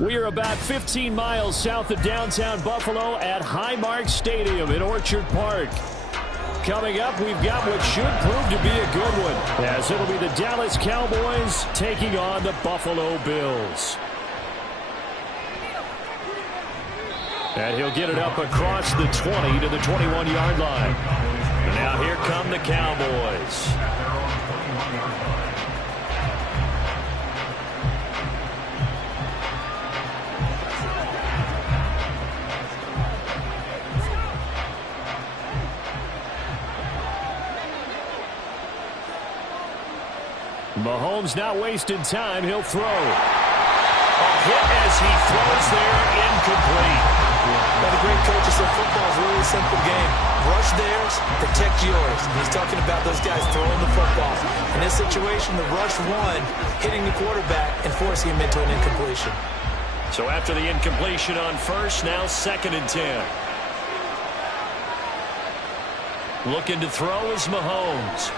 We are about 15 miles south of downtown Buffalo at Highmark Stadium in Orchard Park. Coming up, we've got what should prove to be a good one, as it'll be the Dallas Cowboys taking on the Buffalo Bills. And he'll get it up across the 20 to the 21-yard line. And now here come the Cowboys. Mahomes not wasting time. He'll throw. A hit as he throws there, incomplete. Well, the great coaches said football is a really simple game. Rush theirs, protect yours. And he's talking about those guys throwing the football. In this situation, the rush one, hitting the quarterback and forcing him into an incompletion. So after the incompletion on first, now 2nd and 10. Looking to throw is Mahomes.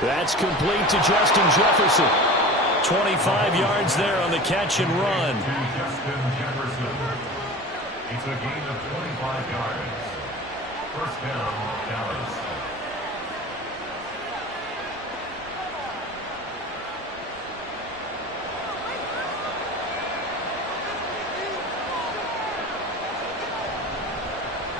That's complete to Justin Jefferson. 25 yards there on the catch and run. Justin Jefferson. It's a gain of 25 yards. First down, Dallas.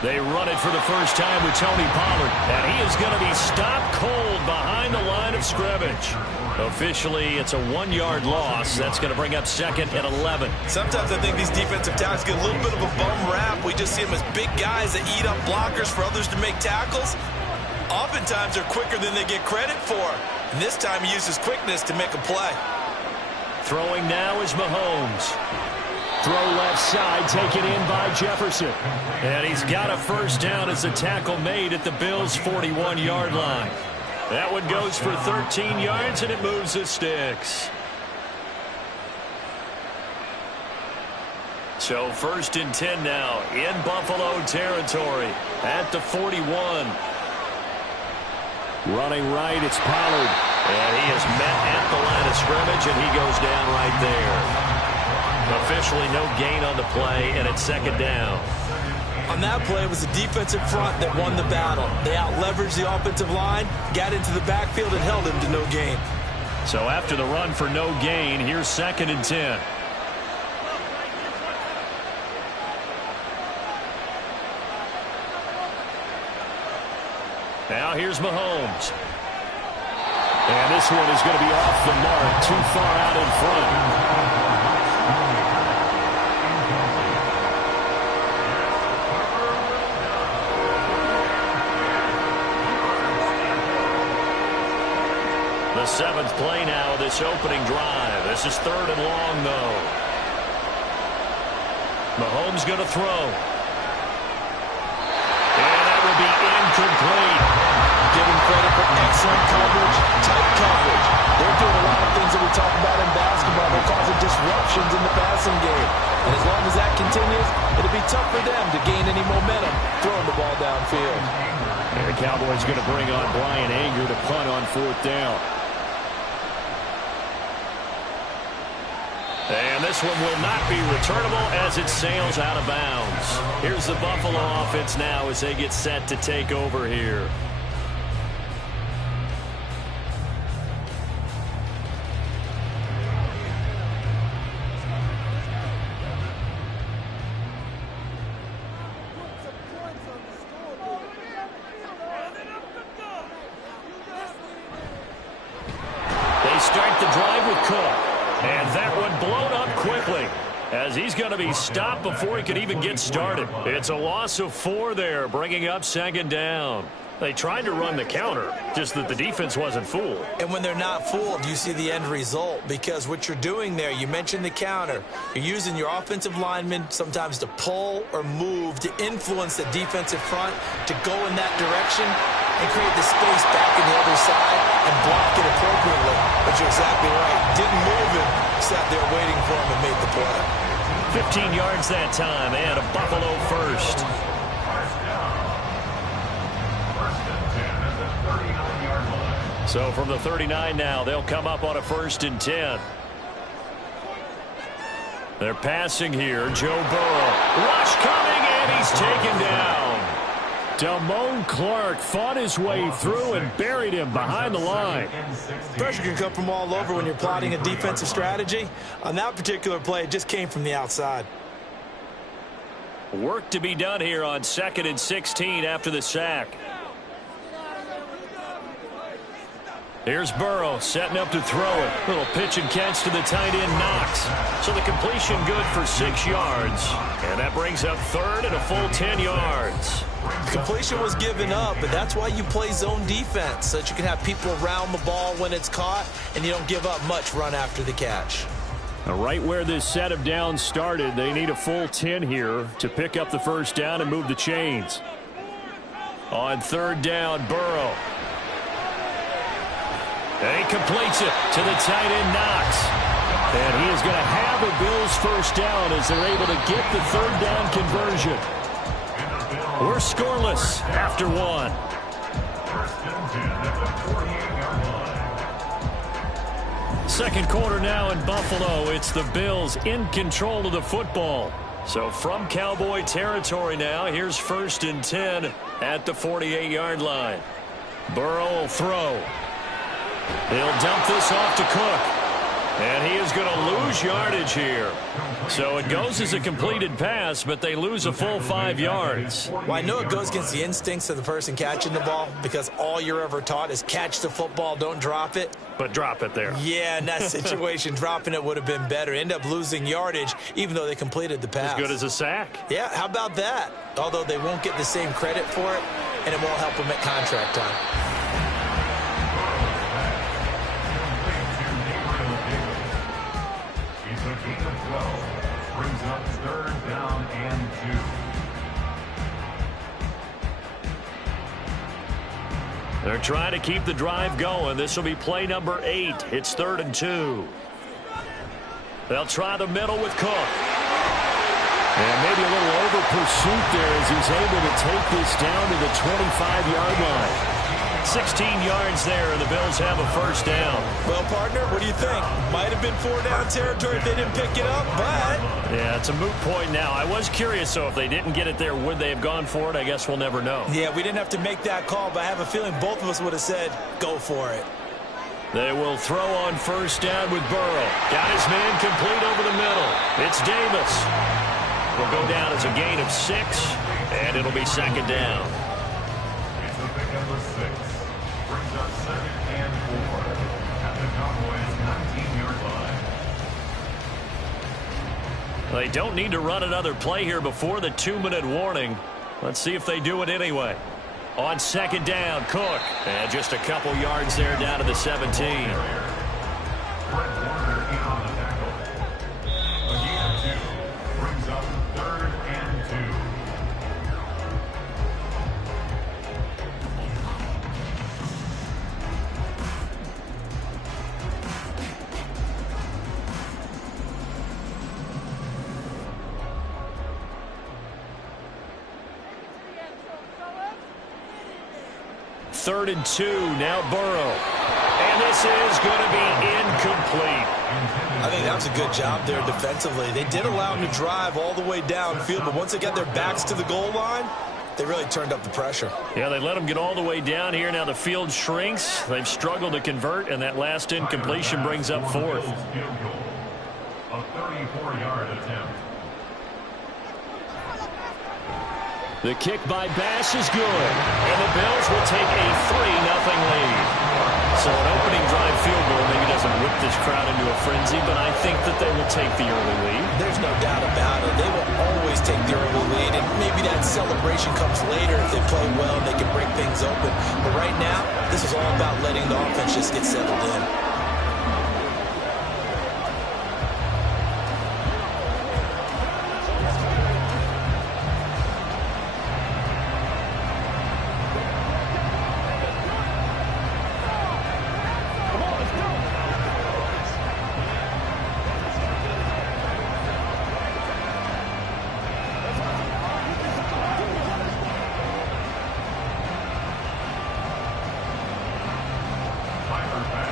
They run it for the first time with Tony Pollard. And he is going to be stopped cold behind the line of scrimmage. Officially, it's a 1-yard loss. That's going to bring up second and 11. Sometimes I think these defensive tackles get a little bit of a bum rap. We just see them as big guys that eat up blockers for others to make tackles. Oftentimes, they're quicker than they get credit for. And this time, he uses quickness to make a play. Throwing now is Mahomes. Throw left side, taken in by Jefferson. And he's got a first down as a tackle made at the Bills' 41-yard line. That one goes for 13 yards, and it moves the sticks. So first and 10 now in Buffalo territory at the 41. Running right, it's Pollard. And he is met at the line of scrimmage, and he goes down right there. Officially no gain on the play, and it's second down. On that play, it was the defensive front that won the battle. They out-leveraged the offensive line, got into the backfield, and held him to no gain. So after the run for no gain, here's second and 10. Now here's Mahomes. And this one is going to be off the mark, too far out in front. The seventh play now of this opening drive. This is third and long, though. Mahomes going to throw. And that will be incomplete. Give him credit for excellent coverage, tight coverage. They're doing a lot of things that we talk about in basketball. They're causing disruptions in the passing game. And as long as that continues, it'll be tough for them to gain any momentum throwing the ball downfield. And the Cowboys going to bring on Brian Anger to punt on fourth down. And this one will not be returnable as it sails out of bounds. Here's the Buffalo offense now as they get set to take over here. They start the drive with Cook. And that one blown up quickly as he's going to be stopped before he could even get started. It's a loss of 4 there, bringing up second down. They tried to run the counter, just that the defense wasn't fooled. And when they're not fooled, you see the end result, because what you're doing there, you mentioned the counter. You're using your offensive linemen sometimes to pull or move to influence the defensive front to go in that direction and create the space back in the other side and block it appropriately. But you're exactly right. Didn't move him, sat there waiting for him and made the play. 15 yards that time and a Buffalo first. So from the 39 now, they'll come up on a first and 10. They're passing here. Joe Burrow. Rush coming, and he's taken down. Damone Clark fought his way through and buried him behind the line. Pressure can come from all over when you're plotting a defensive strategy. On that particular play, it just came from the outside. Work to be done here on 2nd and 16 after the sack. Here's Burrow setting up to throw it. Little pitch and catch to the tight end, Knox. So the completion good for 6 yards. And that brings up third and a full 10 yards. Completion was given up, but that's why you play zone defense, so that you can have people around the ball when it's caught, and you don't give up much run after the catch. Now, right where this set of downs started, they need a full 10 here to pick up the first down and move the chains. On third down, Burrow. And he completes it to the tight end, Knox. And he is going to have a Bills first down as they're able to get the third down conversion. We're scoreless after 1. Second quarter now in Buffalo. It's the Bills in control of the football. So from Cowboy territory now, here's first and 10 at the 48-yard line. Burrow will throw. He'll dump this off to Cook. And he is going to lose yardage here. So it goes as a completed pass, but they lose a full 5 yards. Well, I know it goes against the instincts of the person catching the ball because all you're ever taught is catch the football, don't drop it. But drop it there. Yeah, in that situation, dropping it would have been better. End up losing yardage, even though they completed the pass. As good as a sack. Yeah, how about that? Although they won't get the same credit for it, and it won't help them at contract time. It's a gain of 12. Brings up 3rd down and 2. They're trying to keep the drive going. This will be play number 8. It's 3rd and 2. They'll try the middle with Cook. And maybe a little over pursuit there as he's able to take this down to the 25-yard line. 16 yards there, and the Bills have a first down. Well, partner, what do you think? Might have been 4-down territory if they didn't pick it up, but... Yeah, it's a moot point now. I was curious, so if they didn't get it there, would they have gone for it? I guess we'll never know. Yeah, we didn't have to make that call, but I have a feeling both of us would have said, go for it. They will throw on first down with Burrow. Got his man complete over the middle. It's Davis. Will go down as a gain of 6, and it'll be 2nd down. It's a pick number 6. Brings up 2nd and 4 at the Cowboys' 19-yard line. They don't need to run another play here before the 2-minute warning. Let's see if they do it anyway. On 2nd down, Cook. And just a couple yards there down to the 17. Fred Warner in on the tackle. A gain of 2. Brings up 3rd and 2. Third and 2, now Burrow. And this is going to be incomplete. I think that was a good job there defensively. They did allow them to drive all the way downfield, but once they got their backs to the goal line, they really turned up the pressure. Yeah, they let them get all the way down here. Now the field shrinks. They've struggled to convert, and that last incompletion brings up 4th. A 34-yard attempt. The kick by Bass is good, and the Bills will take a 3-0 lead. So an opening drive field goal maybe doesn't whip this crowd into a frenzy, but I think that they will take the early lead. There's no doubt about it. They will always take the early lead, and maybe that celebration comes later if they play well and they can break things open. But right now, this is all about letting the offense just get settled in.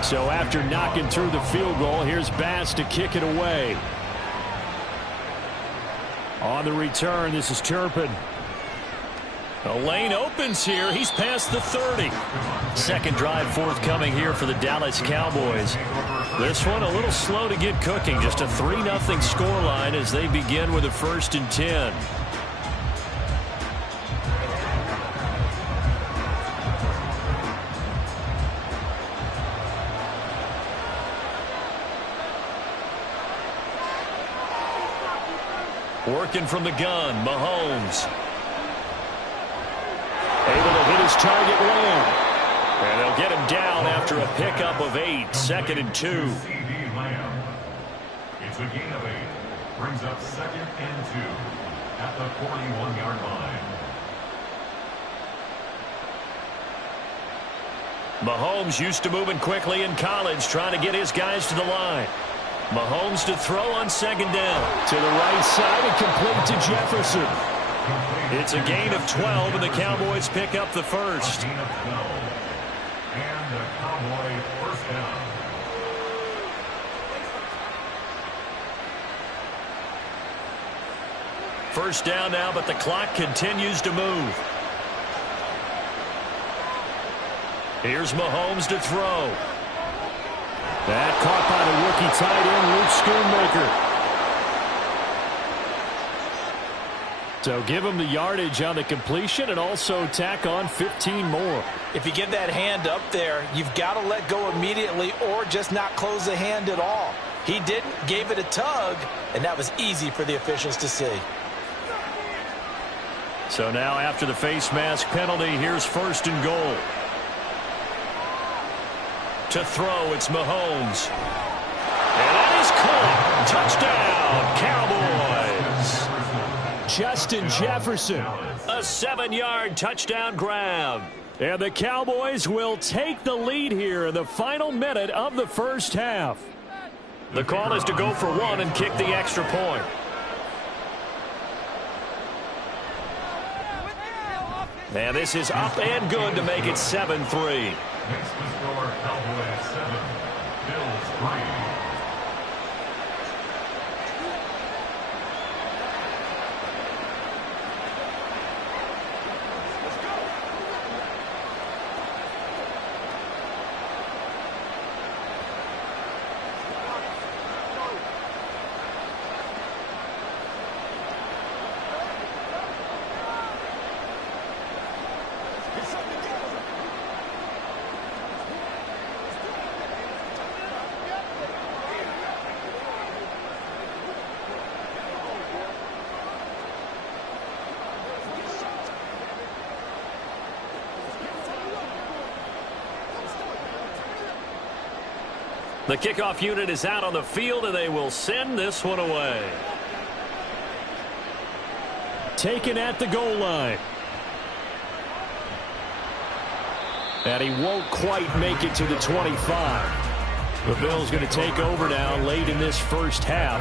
So after knocking through the field goal, here's Bass to kick it away. On the return, this is Turpin. The lane opens here. He's past the 30. Second drive forthcoming here for the Dallas Cowboys. This one a little slow to get cooking. Just a 3-0 scoreline as they begin with a 1st and 10. Working from the gun, Mahomes. Able to hit his target low. And they'll get him down after a pickup of 8. 2nd and 2. CeeDee Lamb. It's a gain of 8. Brings up 2nd and 2 at the 41-yard line. Mahomes used to moving quickly in college, trying to get his guys to the line. Mahomes to throw on 2nd down. To the right side and complete to Jefferson. It's a gain of 12, and the Cowboys pick up the first. A gain of 12. And the Cowboy first down. First down now, but the clock continues to move. Here's Mahomes to throw. That caught by the rookie tight end, Luke Schoonmaker. So give him the yardage on the completion and also tack on 15 more. If you get that hand up there, you've got to let go immediately or just not close the hand at all. He didn't, gave it a tug, and that was easy for the officials to see. So now after the face mask penalty, here's 1st and goal. To throw, it's Mahomes. And that is caught. Touchdown, Cowboys. Justin Jefferson, a 7-yard touchdown grab. And the Cowboys will take the lead here in the final minute of the first half. The call is to go for 1 and kick the extra point. And this is up and good to make it 7-3. Makes the score Cowboys 7, Bills 3. The kickoff unit is out on the field, and they will send this one away. Taken at the goal line. And he won't quite make it to the 25. The Bills going to take over now late in this first half.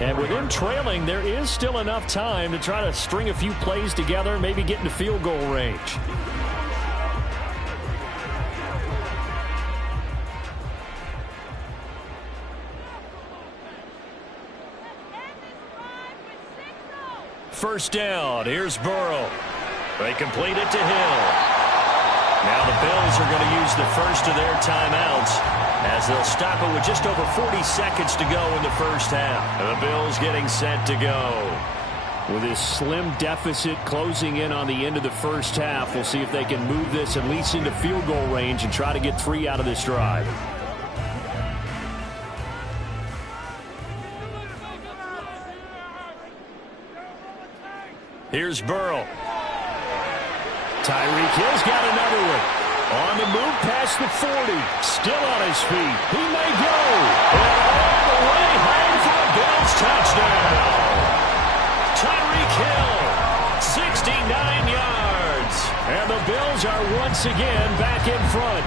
And with them trailing, there is still enough time to try to string a few plays together, maybe get into field goal range. First down, here's Burrow. They complete it to Hill. Now the Bills are going to use the first of their timeouts as they'll stop it with just over 40 seconds to go in the first half. And the Bills getting set to go. With this slim deficit closing in on the end of the first half, we'll see if they can move this at least into field goal range and try to get 3 out of this drive. Here's Burrow. Tyreek Hill's got another one. On the move past the 40. Still on his feet. He may go. And all the way home for a Bills touchdown. Tyreek Hill, 69 yards. And the Bills are once again back in front.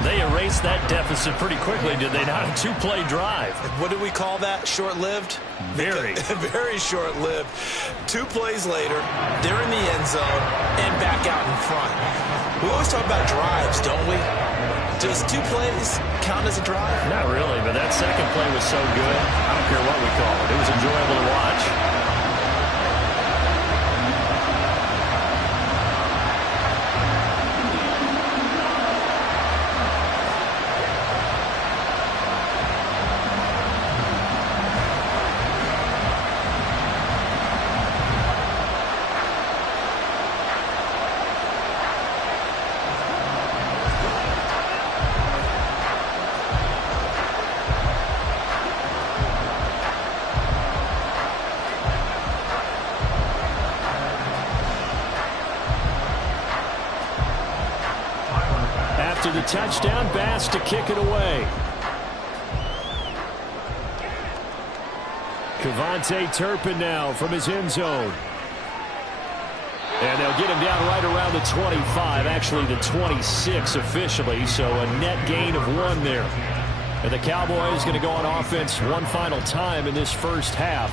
They erased that deficit pretty quickly, did they not? A 2-play drive. What do we call that? Short-lived? Very. Very short-lived. 2 plays later, they're in the end zone and back out in front. We always talk about drives, don't we? Does 2 plays count as a drive? Not really, but that second play was so good. I don't care what we call it. It was enjoyable to watch. After the touchdown, Bass to kick it away. Kevontae Turpin now from his end zone. And they'll get him down right around the 25, actually the 26 officially, so a net gain of 1 there. And the Cowboys going to go on offense one final time in this first half.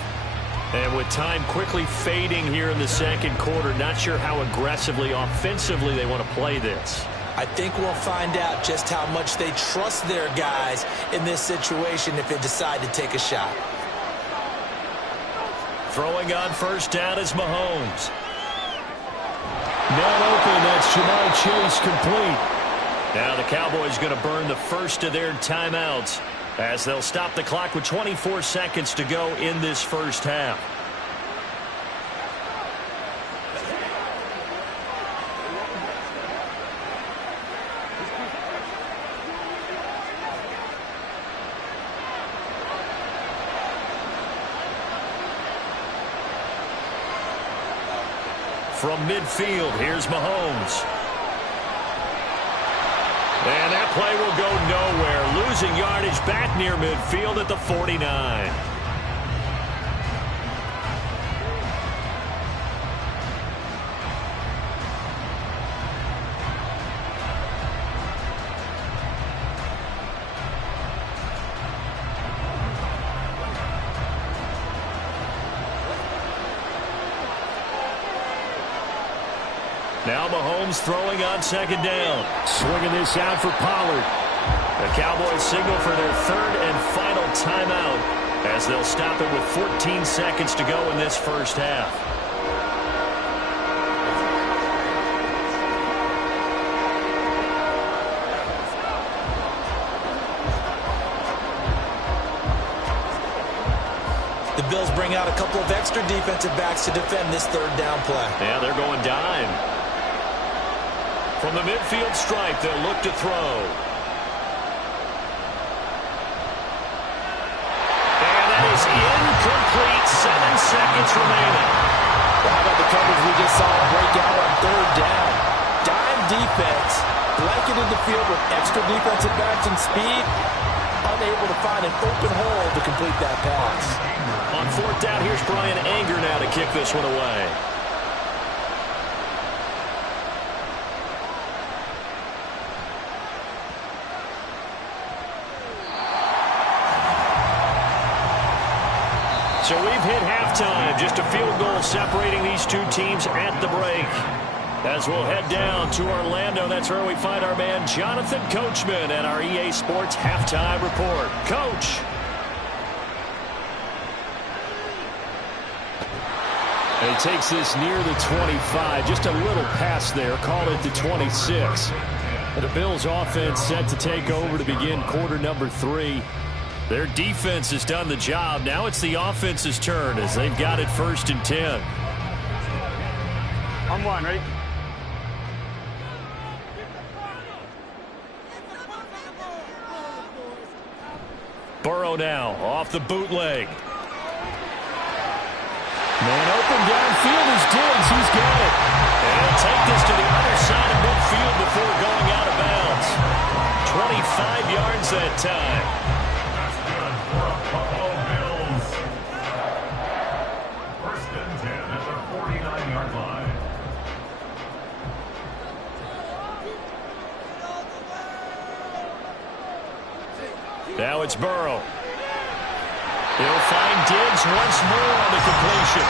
And with time quickly fading here in the second quarter, not sure how aggressively, offensively they want to play this. I think we'll find out just how much they trust their guys in this situation if they decide to take a shot. Throwing on first down is Mahomes. Man open, that's Jamar Chase complete. Now the Cowboys going to burn the first of their timeouts as they'll stop the clock with 24 seconds to go in this first half. From midfield, here's Mahomes. And that play will go nowhere. Losing yardage back near midfield at the 49. Now Mahomes throwing on second down. Swinging this out for Pollard. The Cowboys signal for their third and final timeout as they'll stop it with 14 seconds to go in this first half. The Bills bring out a couple of extra defensive backs to defend this third down play. Yeah, they're going dime. From the midfield stripe, they'll look to throw. And that is incomplete. 7 seconds remaining. Well, how about the coverage we just saw break out on third down? Dime defense, blanketed the field with extra defensive backs and speed, unable to find an open hole to complete that pass. On fourth down, here's Brian Anger now to kick this one away. So we've hit halftime. Just a field goal separating these two teams at the break. As we'll head down to Orlando, that's where we find our man Jonathan Coachman at our EA Sports Halftime Report. Coach. And he takes this near the 25. Just a little pass there. Call it the 26. The Bills offense set to take over to begin quarter number 3. Their defense has done the job. Now it's the offense's turn as they've got it 1st and 10. On one, ready? Burrow now off the bootleg. Man open downfield is Diggs. He's got it. And he'll take this to the other side of midfield before going out of bounds. 25 yards that time. That's good for a Buffalo Bills. 1st and 10 at the 49-yard line. Now it's Burrow. He'll find Diggs once more on the completion.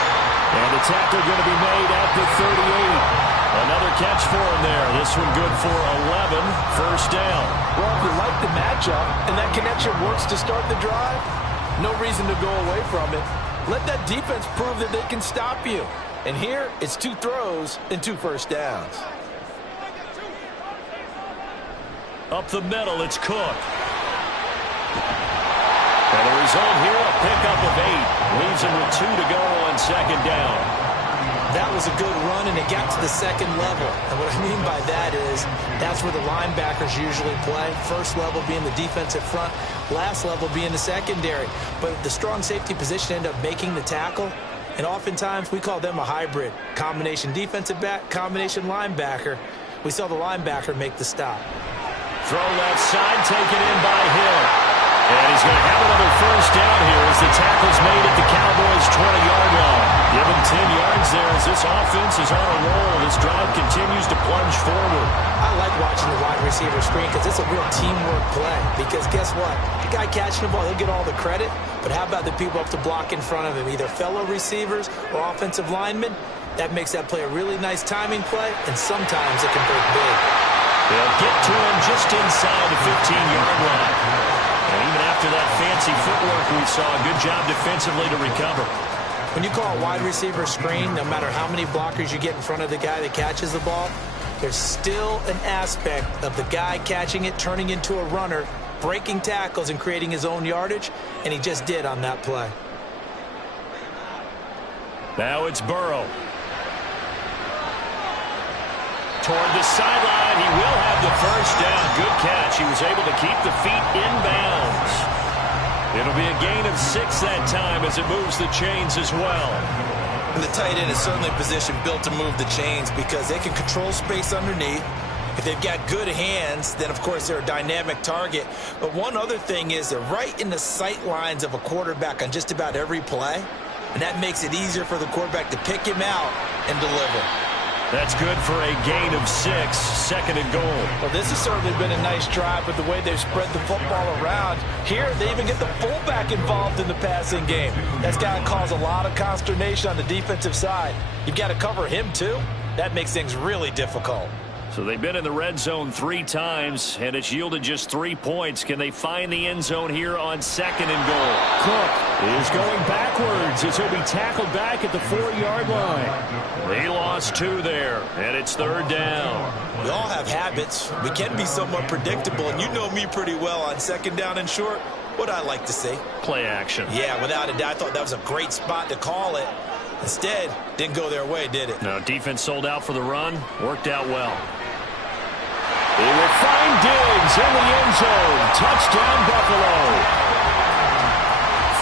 And the tackle going to be made at the 38. Another catch for him there. This one good for 11. 1st down. Well, if you like the matchup and that connection works to start the drive, no reason to go away from it. Let that defense prove that they can stop you. And here, it's 2 throws and 2 first downs. Up the middle, it's Cook. And the result here, a pickup of 8. Leaves him with 2 to go on 2nd down. That was a good run, and it got to the 2nd level. And what I mean by that is that's where the linebackers usually play. 1st level being the defensive front, last level being the secondary. But the strong safety position ended up making the tackle. And oftentimes we call them a hybrid. Combination defensive back, combination linebacker. We saw the linebacker make the stop. Throw left side, taken in by Hill. And he's going to have another 1st down here as the tackle's made at the Cowboys' 20-yard line. Give him 10 yards there as this offense is on a roll. This drive continues to plunge forward. I like watching the wide receiver screen because it's a real teamwork play. Because guess what? The guy catching the ball, he'll get all the credit. But how about the people up to block in front of him, either fellow receivers or offensive linemen? That makes that play a really nice timing play, and sometimes it can break big. They'll get to him just inside the 15-yard line. And even after that fancy footwork we saw, good job defensively to recover. When you call a wide receiver screen, no matter how many blockers you get in front of the guy that catches the ball, there's still an aspect of the guy catching it, turning into a runner, breaking tackles and creating his own yardage, and he just did on that play. Now it's Burrow. Toward the sideline, he will have the first down. Good catch. He was able to keep the feet in bounds. It'll be a gain of 6 that time as it moves the chains as well. And the tight end is certainly a position built to move the chains because they can control space underneath. If they've got good hands, then of course they're a dynamic target. But one other thing is they're right in the sight lines of a quarterback on just about every play. And that makes it easier for the quarterback to pick him out and deliver. That's good for a gain of 6, 2nd and goal. Well, this has certainly been a nice drive with the way they've spread the football around. Here, they even get the fullback involved in the passing game. That's got to cause a lot of consternation on the defensive side. You've got to cover him, too. That makes things really difficult. So they've been in the red zone 3 times, and it's yielded just 3 points. Can they find the end zone here on 2nd and goal? Cook is going backwards as he'll be tackled back at the 4-yard line. He lost 2 there, and it's 3rd down. We all have habits. We can be somewhat predictable, and you know me pretty well on 2nd down and short. What I like to see. Play action. Yeah, without a doubt. I thought that was a great spot to call it. Instead, didn't go their way, did it? No, defense sold out for the run. Worked out well. They will find Diggs in the end zone. Touchdown, Buffalo.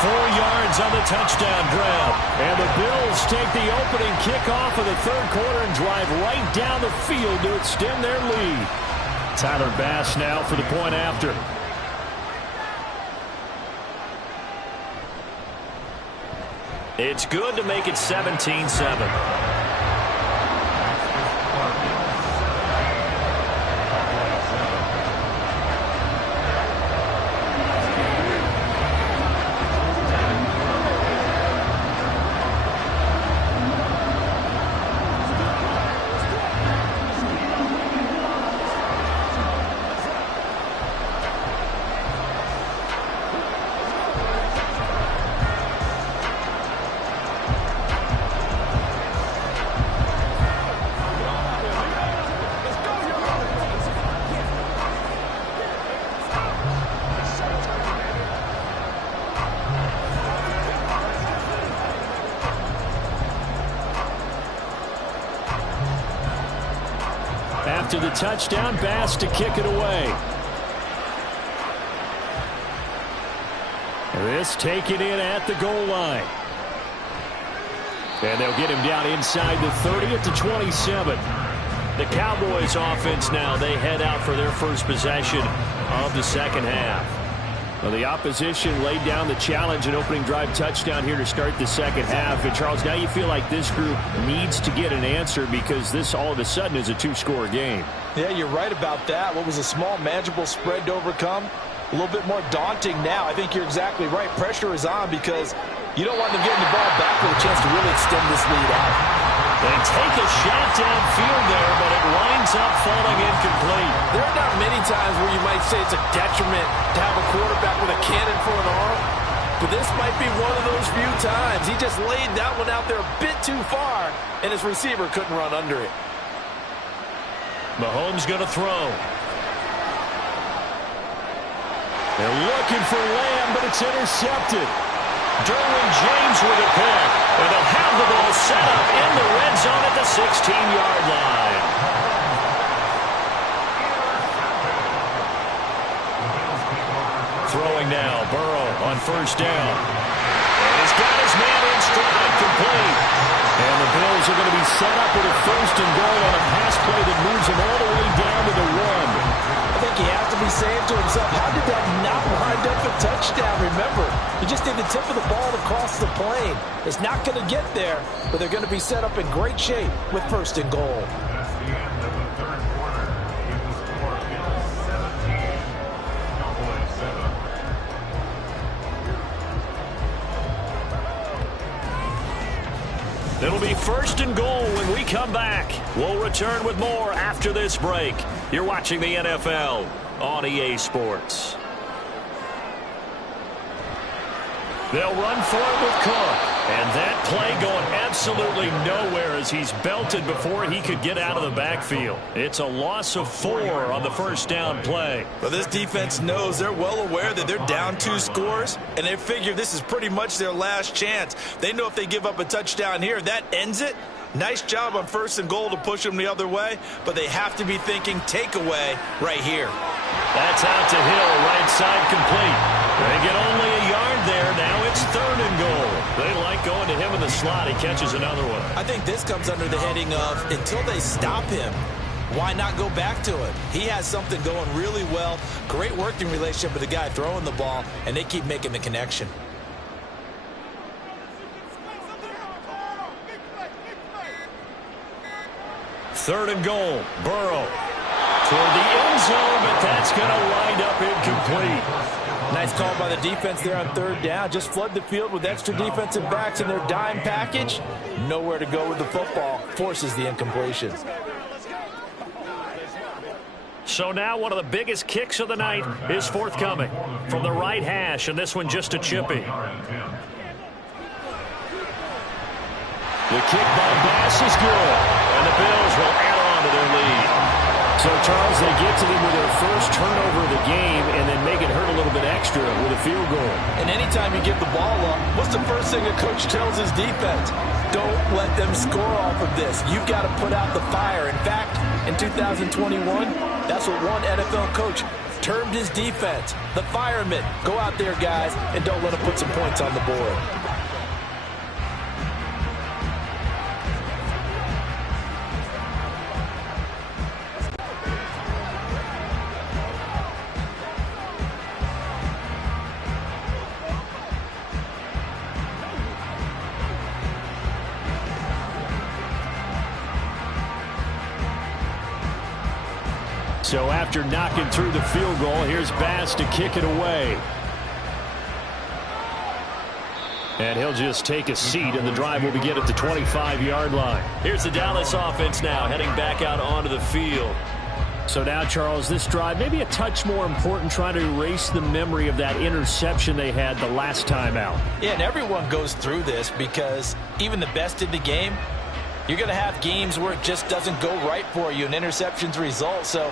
4 yards on the touchdown grab. And the Bills take the opening kickoff of the 3rd quarter and drive right down the field to extend their lead. Tyler Bass now for the point after. It's good to make it 17-7. After the touchdown, Bass to kick it away. This taken in at the goal line. And they'll get him down inside the 30 at the 27. The Cowboys offense now, they head out for their first possession of the 2nd half. Well, the opposition laid down the challenge, an opening drive touchdown here to start the 2nd half. And Charles, now you feel like this group needs to get an answer because this all of a sudden is a 2-score game. Yeah, you're right about that. What was a small, manageable spread to overcome, a little bit more daunting now. I think you're exactly right. Pressure is on because you don't want them getting the ball back with a chance to really extend this lead out. They take a shot downfield there, but it winds up falling incomplete. There are not many times where you might say it's a detriment to have a quarterback with a cannon for an arm, but this might be one of those few times. He just laid that one out there a bit too far, and his receiver couldn't run under it. Mahomes going to throw. They're looking for Lamb, but it's intercepted. Derwin James with a pick. And they'll have the ball set up in the red zone at the 16-yard line. Throwing now, Burrow on 1st down. And he's got his man in stride, complete. And the Bills are going to be set up with a 1st and goal on a pass play that moves them all the way down to the 1. I think he has to be saying to himself, how did that not wind up a touchdown? Remember, you just need the tip of the ball to cross the plane. It's not going to get there, but they're going to be set up in great shape with 1st and goal. That's the end of the 3rd quarter. It was score Bills 17, Cowboys 7. It'll be 1st and goal when we come back. We'll return with more after this break. You're watching the NFL on EA Sports. They'll run for it with Cook. And that play going absolutely nowhere as he's belted before he could get out of the backfield. It's a loss of 4 on the first down play. Well, this defense knows, they're well aware that they're down 2 scores, and they figure this is pretty much their last chance. They know if they give up a touchdown here, that ends it. Nice job on 1st and goal to push them the other way, but they have to be thinking takeaway right here. That's out to Hill, right side complete. They get only a yard there. Now it's 3rd and goal. They like going to him in the slot. He catches another one. I think this comes under the heading of until they stop him, why not go back to it? He has something going really well. Great working relationship with the guy throwing the ball, and they keep making the connection. Third and goal. Burrow toward the end zone, but that's going to wind up incomplete. Nice call by the defense there on 3rd down. Just flood the field with extra defensive backs in their dime package. Nowhere to go with the football. Forces the incompletion. So now one of the biggest kicks of the night is forthcoming from the right hash, and this one just a chippy. The kick by Bass is good, and the Bills will add on to their lead. So, Charles, they get to them with their first turnover of the game and then make it hurt a little bit extra with a field goal. And anytime you give the ball up, what's the first thing a coach tells his defense? Don't let them score off of this. You've got to put out the fire. In fact, in 2021, that's what one NFL coach termed his defense, the firemen. Go out there, guys, and don't let them put some points on the board. So after knocking through the field goal, here's Bass to kick it away. And he'll just take a seat, and the drive will begin at the 25-yard line. Here's the Dallas offense now heading back out onto the field. So now, Charles, this drive maybe a touch more important, trying to erase the memory of that interception they had the last time out. Yeah, and everyone goes through this because even the best in the game, you're going to have games where it just doesn't go right for you, and interceptions result. So,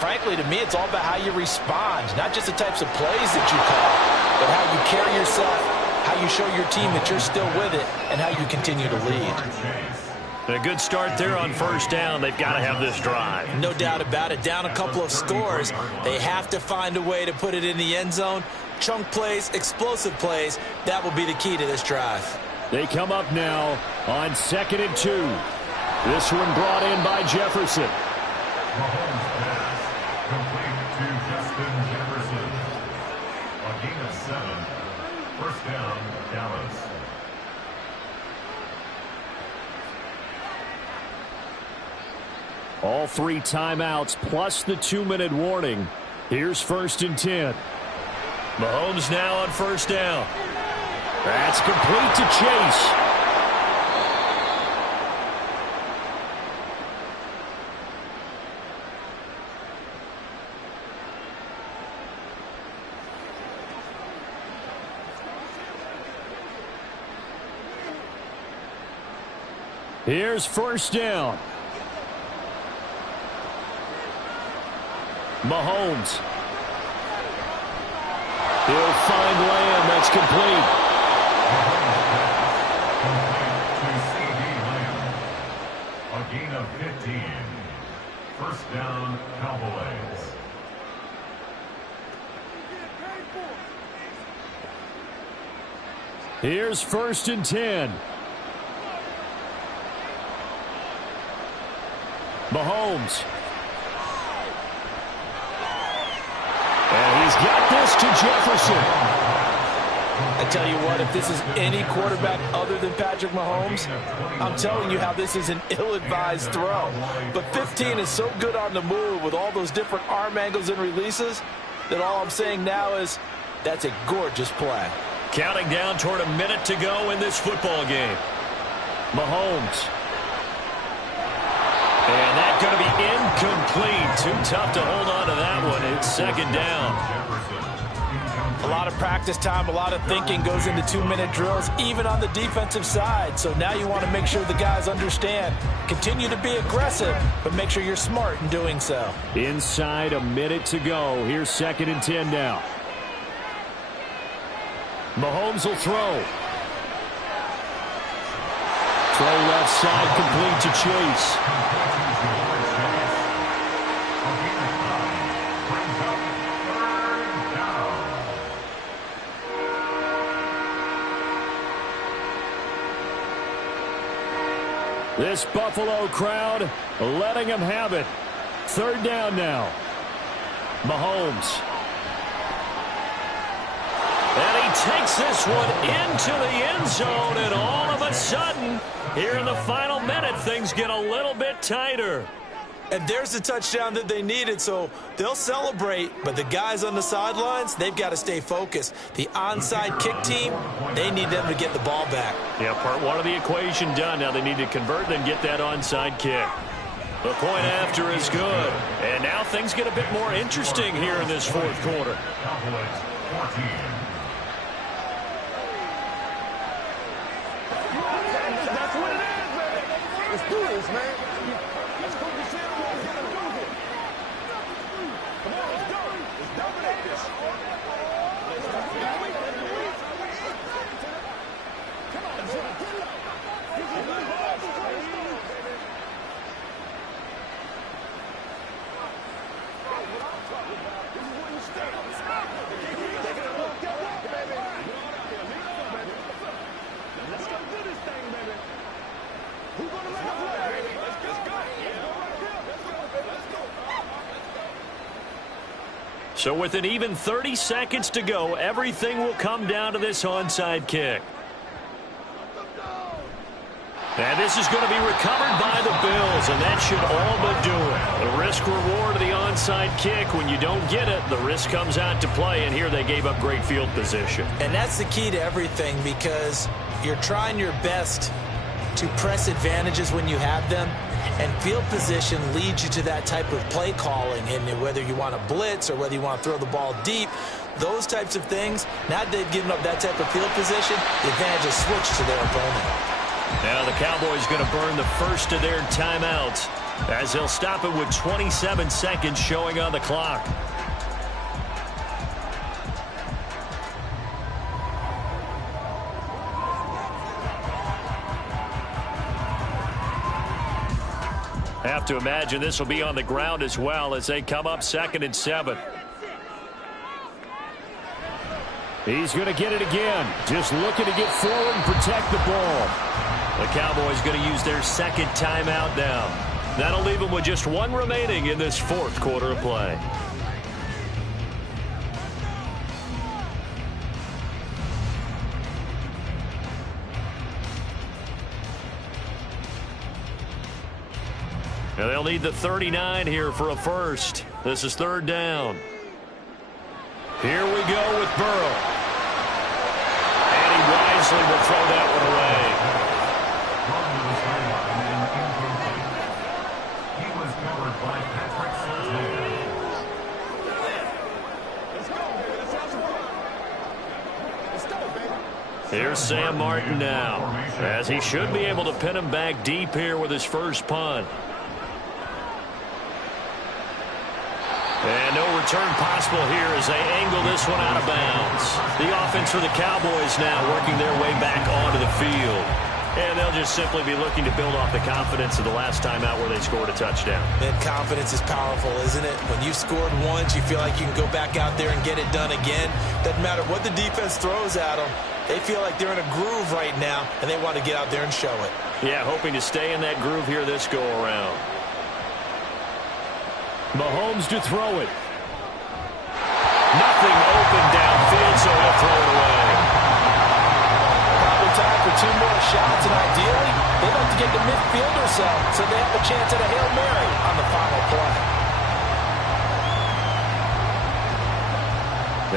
frankly, to me, it's all about how you respond, not just the types of plays that you call, but how you carry yourself, how you show your team that you're still with it, and how you continue to lead. A good start there on 1st down. They've got to have this drive. No doubt about it. Down a couple of scores. They have to find a way to put it in the end zone. Chunk plays, explosive plays, that will be the key to this drive. They come up now on 2nd and 2. This one brought in by Jefferson. Mahomes pass complete to Justin Jefferson. A gain of 7. 1st down, Dallas. All 3 timeouts plus the 2-minute warning. Here's 1st and 10. Mahomes now on 1st down. That's complete to Chase. Here's 1st down. Mahomes. He'll find Lamb. That's complete. A gain of 15. 1st down, Cowboys. Here's 1st and 10. Mahomes. And he's got this to Jefferson. I tell you what, if this is any quarterback other than Patrick Mahomes, I'm telling you how this is an ill-advised throw. But 15 is so good on the move with all those different arm angles and releases that all I'm saying now is that's a gorgeous play. Counting down toward a minute to go in this football game. Mahomes. And that's going to be incomplete. Too tough to hold on to that one. It's 2nd down. A lot of practice time, a lot of thinking goes into 2-minute drills, even on the defensive side. So now you want to make sure the guys understand. Continue to be aggressive, but make sure you're smart in doing so. Inside a minute to go. Here's 2nd and 10 now. Mahomes will throw. Throw left side, complete to Chase. This Buffalo crowd letting them have it. 3rd down now. Mahomes. And he takes this one into the end zone, and all of a sudden, here in the final minute, things get a little bit tighter. And there's the touchdown that they needed, so they'll celebrate. But the guys on the sidelines, they've got to stay focused. The onside kick team, they need them to get the ball back. Yeah, part one of the equation done. Now they need to convert, then get that onside kick. The point after is good. And now things get a bit more interesting here in this 4th quarter. Cowboys 14. That's what it is, man. Let's do this, man. Let's go to San Diego. Come on, let's go. Let's dominate this. Let's dominate this. Come on, Jimmy, get low. This is my ball. This is what you stand up. Take it up. Get up, baby. Let's go do this thing, baby. Who's gonna make a play, baby? Let's go. Let's go right here. Let's go, baby. Let's go. So with an even 30 seconds to go, everything will come down to this onside kick. And this is going to be recovered by the Bills, and that should all but do it. The risk-reward of the onside kick, when you don't get it, the risk comes out to play, and here they gave up great field position. And that's the key to everything, because you're trying your best to press advantages when you have them, and field position leads you to that type of play calling. And whether you want to blitz or whether you want to throw the ball deep, those types of things, now that they've given up that type of field position, the advantage is switched to their opponent. Now the Cowboys going to burn the first of their timeouts as they'll stop it with 27 seconds showing on the clock. Have to imagine this will be on the ground as well as they come up 2nd and 7. He's going to get it again. Just looking to get forward and protect the ball. The Cowboys going to use their 2nd timeout now. That'll leave them with just one remaining in this 4th quarter of play. And they'll need the 39 here for a first. This is 3rd down. Here we go with Burrow. And he wisely will throw that one away. He was covered by Patrick Surtain. Here's Sam Martin now, as he should be able to pin him back deep here with his first punt. And no return possible here as they angle this one out of bounds. The offense for the Cowboys now working their way back onto the field. And they'll just simply be looking to build off the confidence of the last time out where they scored a touchdown. That confidence is powerful, isn't it? When you've scored once, you feel like you can go back out there and get it done again. Doesn't matter what the defense throws at them. They feel like they're in a groove right now, and they want to get out there and show it. Yeah, hoping to stay in that groove here this go-around. Mahomes to throw it. Nothing open downfield, so he'll throw it away. Probably time for 2 more shots, and ideally, they'd like to get to midfield or so they have a chance at a Hail Mary on the final play.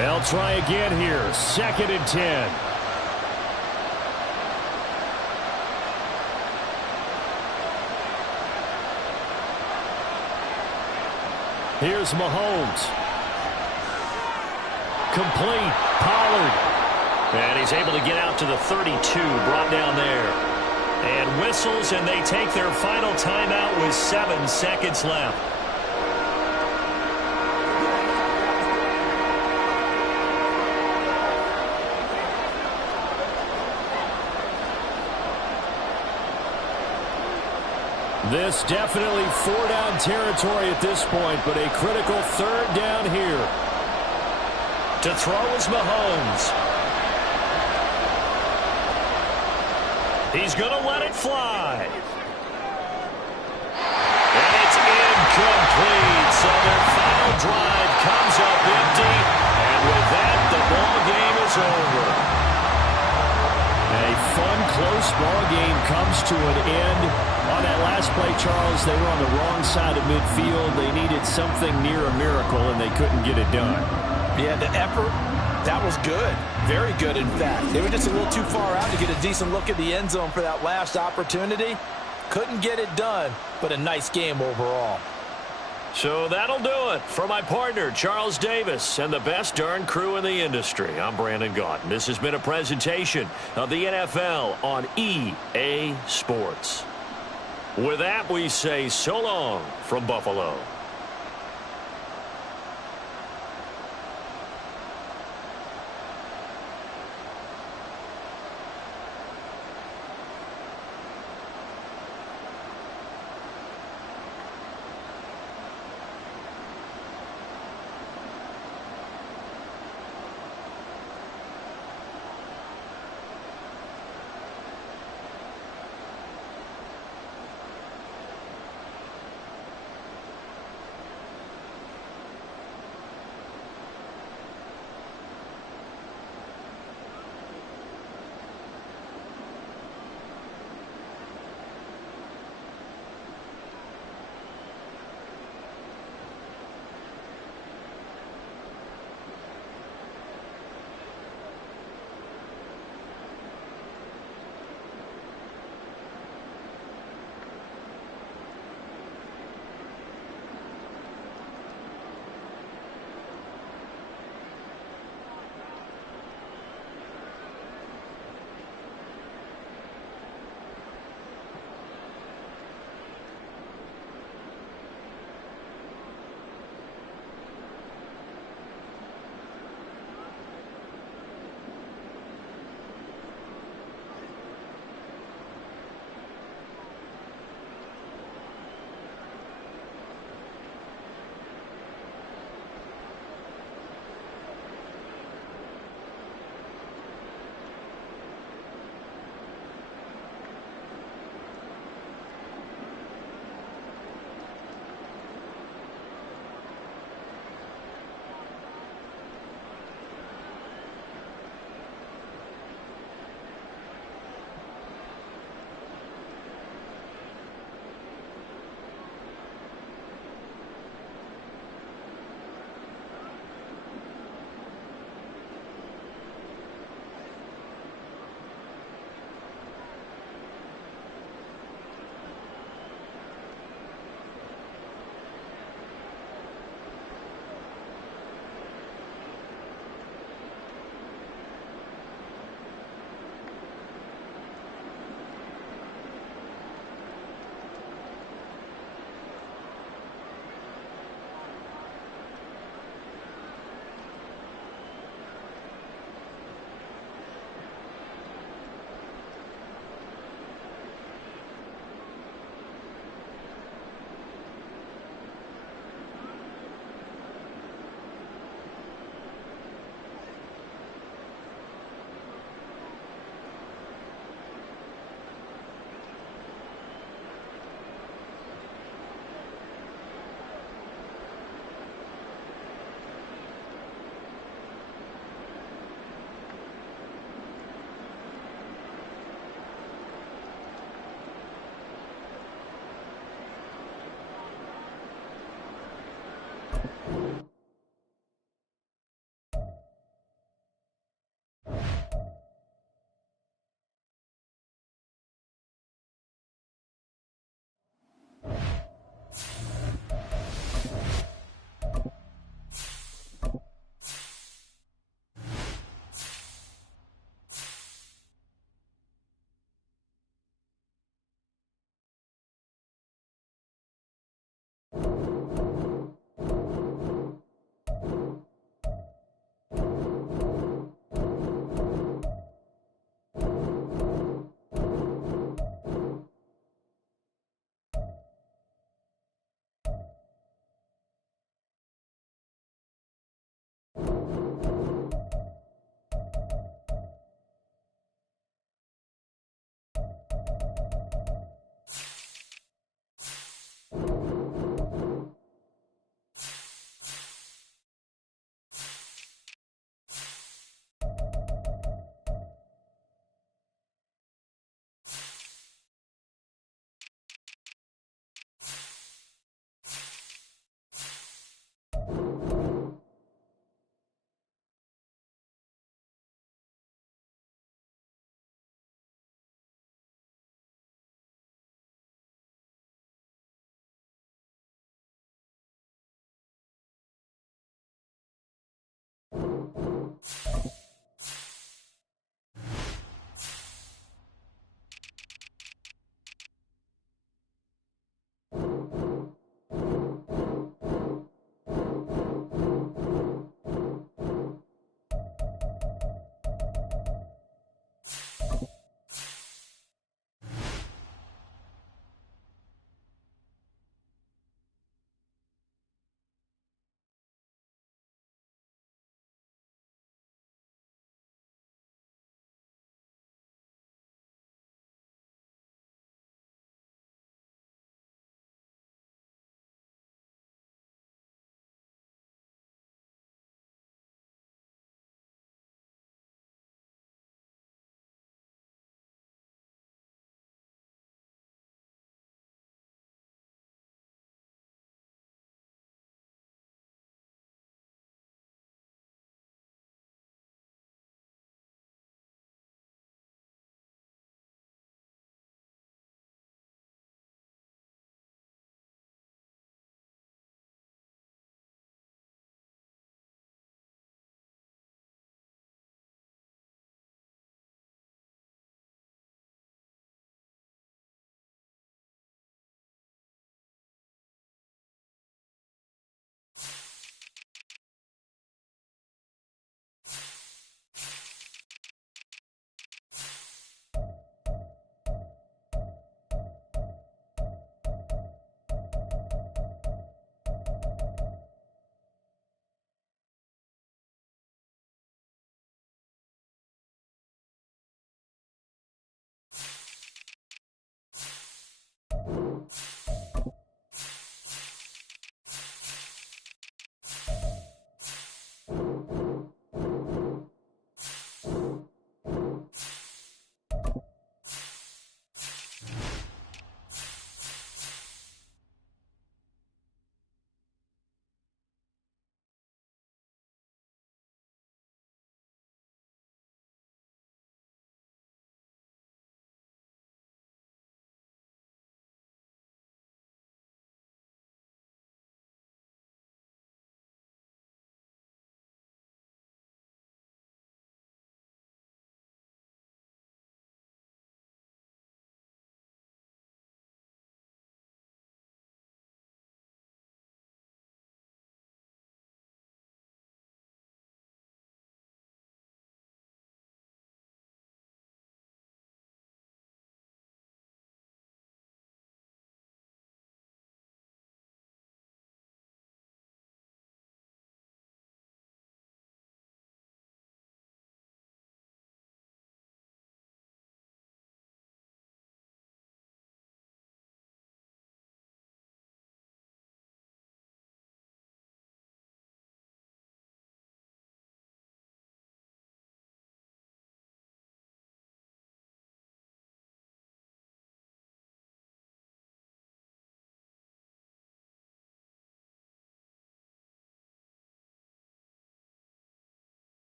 They'll try again here. 2nd and 10. Here's Mahomes. complete. Pollard. And he's able to get out to the 32, brought down there. And whistles, and they take their final timeout with 7 seconds left. This definitely 4-down territory at this point, but a critical 3rd down here. To throw is Mahomes. He's going to let it fly. And it's incomplete. So their final drive comes up empty. And with that, the ball game is over. A fun, close ball game comes to an end. On that last play, Charles, they were on the wrong side of midfield. They needed something near a miracle, and they couldn't get it done. Yeah, the effort, that was good. Very good, in fact. They were just a little too far out to get a decent look at the end zone for that last opportunity. Couldn't get it done, but a nice game overall. So that'll do it for my partner, Charles Davis, and the best darn crew in the industry. I'm Brandon Gaudin. This has been a presentation of the NFL on EA Sports. With that, we say so long from Buffalo.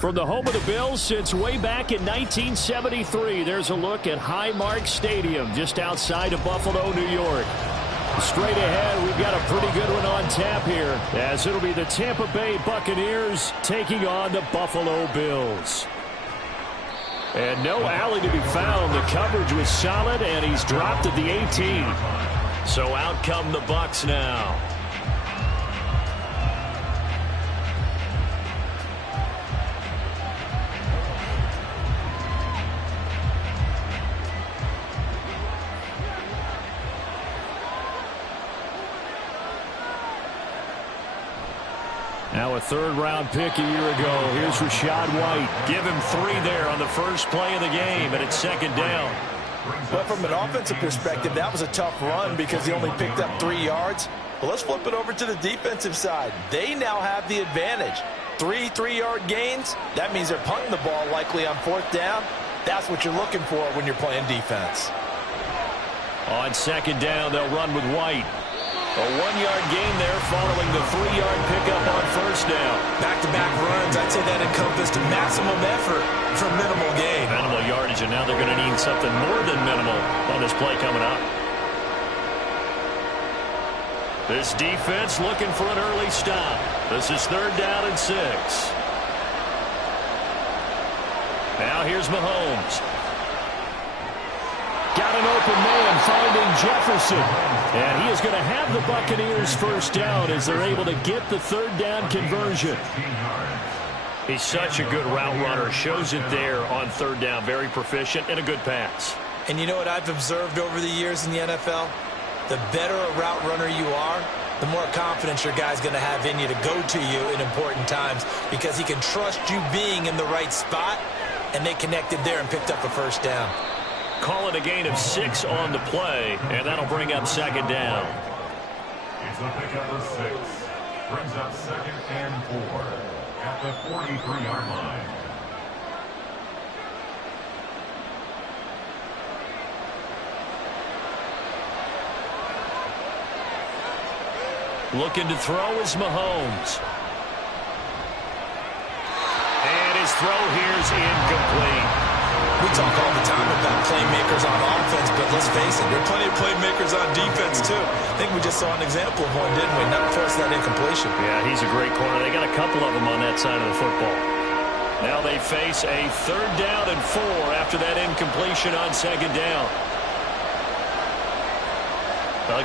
From the home of the Bills since way back in 1973, there's a look at Highmark Stadium just outside of Buffalo, New York. Straight ahead, we've got a pretty good one on tap here, as it'll be the Tampa Bay Buccaneers taking on the Buffalo Bills. And no alley to be found. The coverage was solid, and he's dropped at the 18. So out come the Bucs now. Now a third-round pick a year ago. Here's Rachaad White. Give him 3 there on the first play of the game, and it's second down. Well, from an offensive perspective, that was a tough run because he only picked up 3 yards. But let's flip it over to the defensive side. They now have the advantage. 3 3-yard gains. That means they're punting the ball likely on 4th down. That's what you're looking for when you're playing defense. On second down, they'll run with White. A 1-yard gain there following the 3-yard pickup on first down. Back-to-back runs, I'd say that encompassed maximum effort for minimal gain. Minimal yardage, and now they're going to need something more than minimal on this play coming up. This defense looking for an early stop. This is 3rd down and 6. Now here's Mahomes. Got an open man finding Jefferson. And he is going to have the Buccaneers first down as they're able to get the 3rd down conversion. He's such a good route runner. Shows it there on 3rd down. Very proficient and a good pass. And you know what I've observed over the years in the NFL? The better a route runner you are, the more confidence your guy's going to have in you to go to you in important times because he can trust you being in the right spot, and they connected there and picked up a first down. Call it a gain of 6 on the play, and that'll bring up second down. It's a pickup of 6. Brings up 2nd and 4 at the 43-yard line. Looking to throw is Mahomes. And his throw here's incomplete. We talk all the time about playmakers on offense, but let's face it, there are plenty of playmakers on defense, too. I think we just saw an example of one, didn't we? Not force that incompletion. Yeah, he's a great corner. They got a couple of them on that side of the football. Now they face a 3rd down and 4 after that incompletion on second down.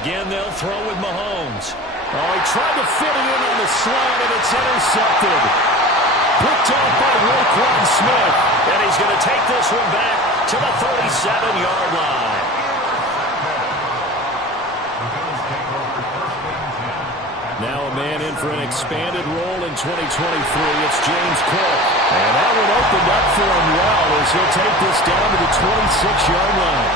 Again, they'll throw with Mahomes. Oh, he tried to fit it in on the slant, and it's intercepted. Picked off by Roquan Smith. And he's going to take this one back to the 37-yard line. Now a man in for an expanded role in 2023. It's James Cook. And that one opened up for him well as he'll take this down to the 26-yard line.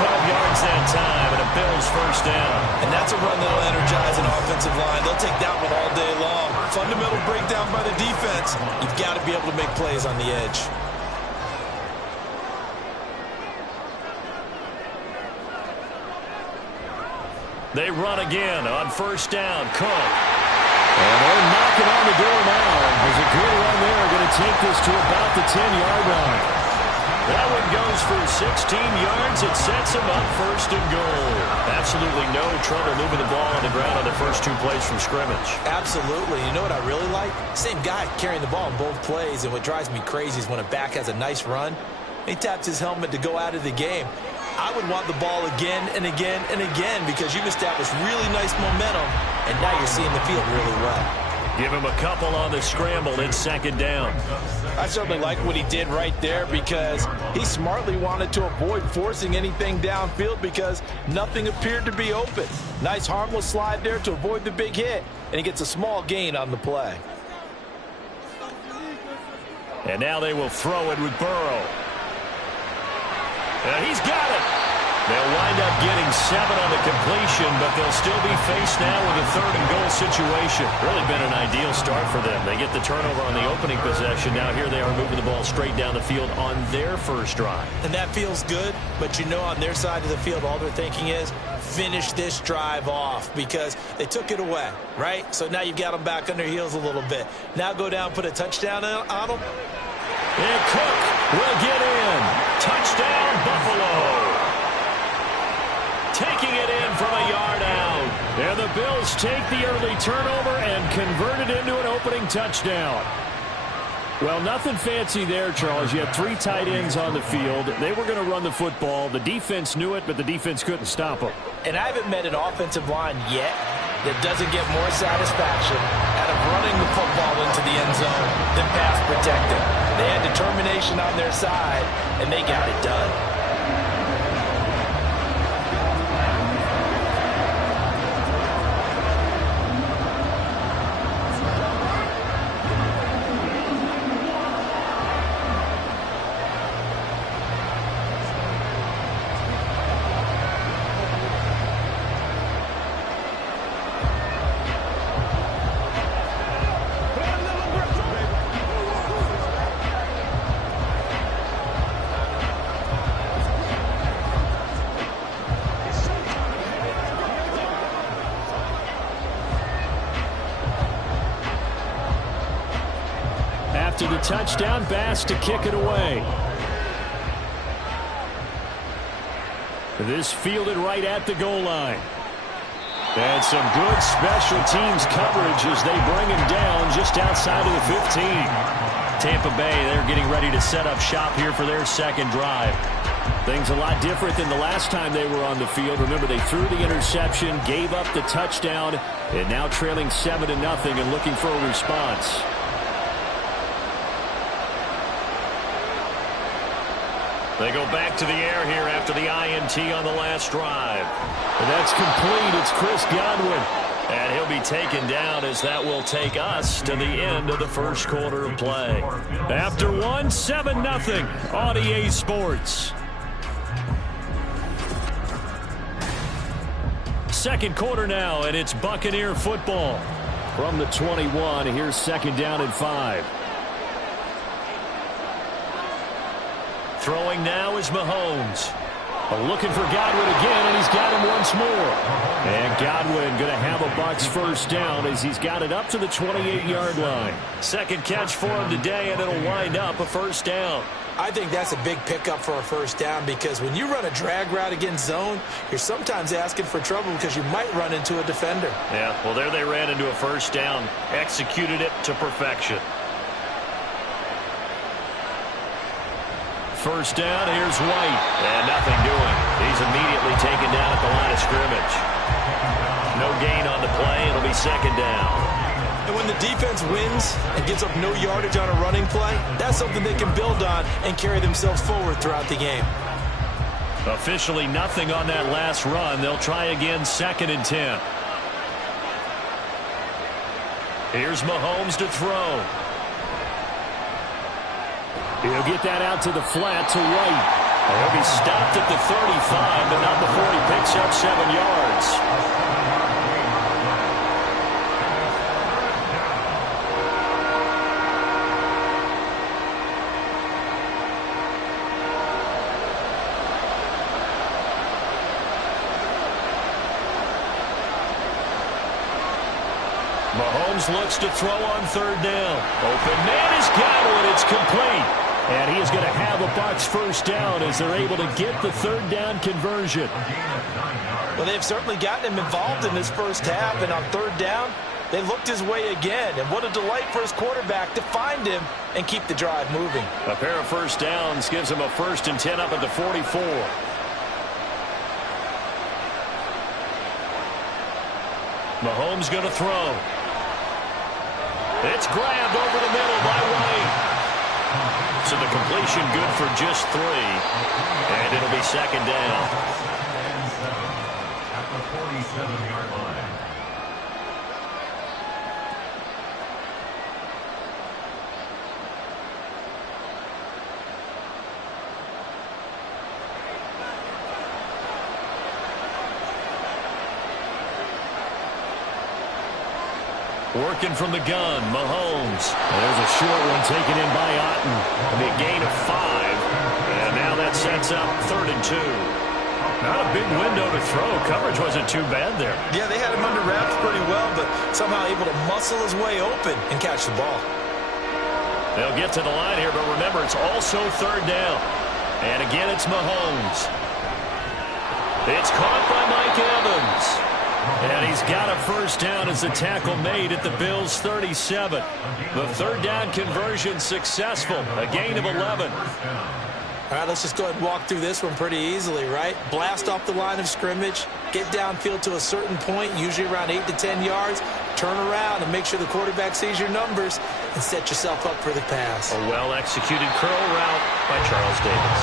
12 yards that time, and a Bills first down. And that's a run that'll energize an offensive line. They'll take that one all day long. Fundamental breakdown by the defense. You've got to be able to make plays on the edge. They run again on first down. Cook. And they're knocking on the door now. There's a good run there. Going to take this to about the 10-yard line. That one goes for 16 yards. It sets him up 1st and goal. Absolutely no trouble moving the ball on the ground on the first 2 plays from scrimmage. Absolutely. You know what I really like? Same guy carrying the ball in both plays, and what drives me crazy is when a back has a nice run, he taps his helmet to go out of the game. I would want the ball again and again and again because you've established really nice momentum, and now you're seeing the field really well. Give him a couple on the scramble in second down. I certainly like what he did right there because he smartly wanted to avoid forcing anything downfield because nothing appeared to be open. Nice harmless slide there to avoid the big hit, and he gets a small gain on the play. And now they will throw it with Burrow. getting 7 on the completion, but they'll still be faced now with a 3rd and goal situation. Really been an ideal start for them. They get the turnover on the opening possession. Now here they are moving the ball straight down the field on their first drive. And that feels good, but you know on their side of the field all they're thinking is finish this drive off because they took it away, right? So now you've got them back on their heels a little bit. Now go down, put a touchdown on them. And Cook will get in. Touchdown, Buffalo. Taking it in from a yard out. And the Bills take the early turnover and convert it into an opening touchdown. Well, nothing fancy there, Charles. You had 3 tight ends on the field. They were going to run the football. The defense knew it, but the defense couldn't stop them. And I haven't met an offensive line yet that doesn't get more satisfaction out of running the football into the end zone than pass protecting. They had determination on their side, and they got it done. To the touchdown, Bass to kick it away. This fielded right at the goal line. And some good special teams coverage as they bring him down just outside of the 15. Tampa Bay, they're getting ready to set up shop here for their second drive. Things a lot different than the last time they were on the field. Remember, they threw the interception, gave up the touchdown, and now trailing 7-0 and looking for a response. They go back to the air here after the INT on the last drive. And that's complete. It's Chris Godwin. And he'll be taken down as that will take us to the end of the first quarter of play. After 1, 7-0 on EA Sports. Second quarter now, and it's Buccaneer football. From the 21, here's 2nd down and 5. Throwing now is Mahomes. Looking for Godwin again, and he's got him once more. And Godwin going to have a Bucs first down as he's got it up to the 28-yard line. Second catch for him today, and it'll wind up a first down. I think that's a big pickup for a first down because when you run a drag route against zone, you're sometimes asking for trouble because you might run into a defender. Yeah, well, there they ran into a first down, executed it to perfection. First down, here's White. And nothing doing. He's immediately taken down at the line of scrimmage. No gain on the play. It'll be 2nd down. And when the defense wins and gets up no yardage on a running play, that's something they can build on and carry themselves forward throughout the game. Officially nothing on that last run. They'll try again 2nd and 10. Here's Mahomes to throw. He'll get that out to the flat to White. He'll be stopped at the 35, but not before he picks up 7 yards. Mahomes looks to throw on 3rd down. Open man is Godwin. It's complete. And he is going to have a Bucs first down as they're able to get the 3rd down conversion. Well, they've certainly gotten him involved in this first half, and on 3rd down, they looked his way again. And what a delight for his quarterback to find him and keep the drive moving. A pair of first downs gives him a 1st and 10 up at the 44. Mahomes going to throw. It's grabbed over the middle by White. So the completion good for just 3. And it'll be 2nd down. At the 47-yard line. Working from the gun, Mahomes. There's a short one taken in by Otten. It'll be a gain of 5. And now that sets up 3rd and 2. Not a big window to throw. Coverage wasn't too bad there. Yeah, they had him under wraps pretty well, but somehow able to muscle his way open and catch the ball. They'll get to the line here, but remember, it's also 3rd down. And again, it's Mahomes. It's caught by Mike Evans. And he's got a 1st down as the tackle made at the Bills' 37. The 3rd down conversion successful. A gain of 11. All right, let's just go ahead and walk through this one pretty easily, right? Blast off the line of scrimmage, get downfield to a certain point, usually around 8 to 10 yards, turn around and make sure the quarterback sees your numbers and set yourself up for the pass. A well-executed curl route by Charles Davis.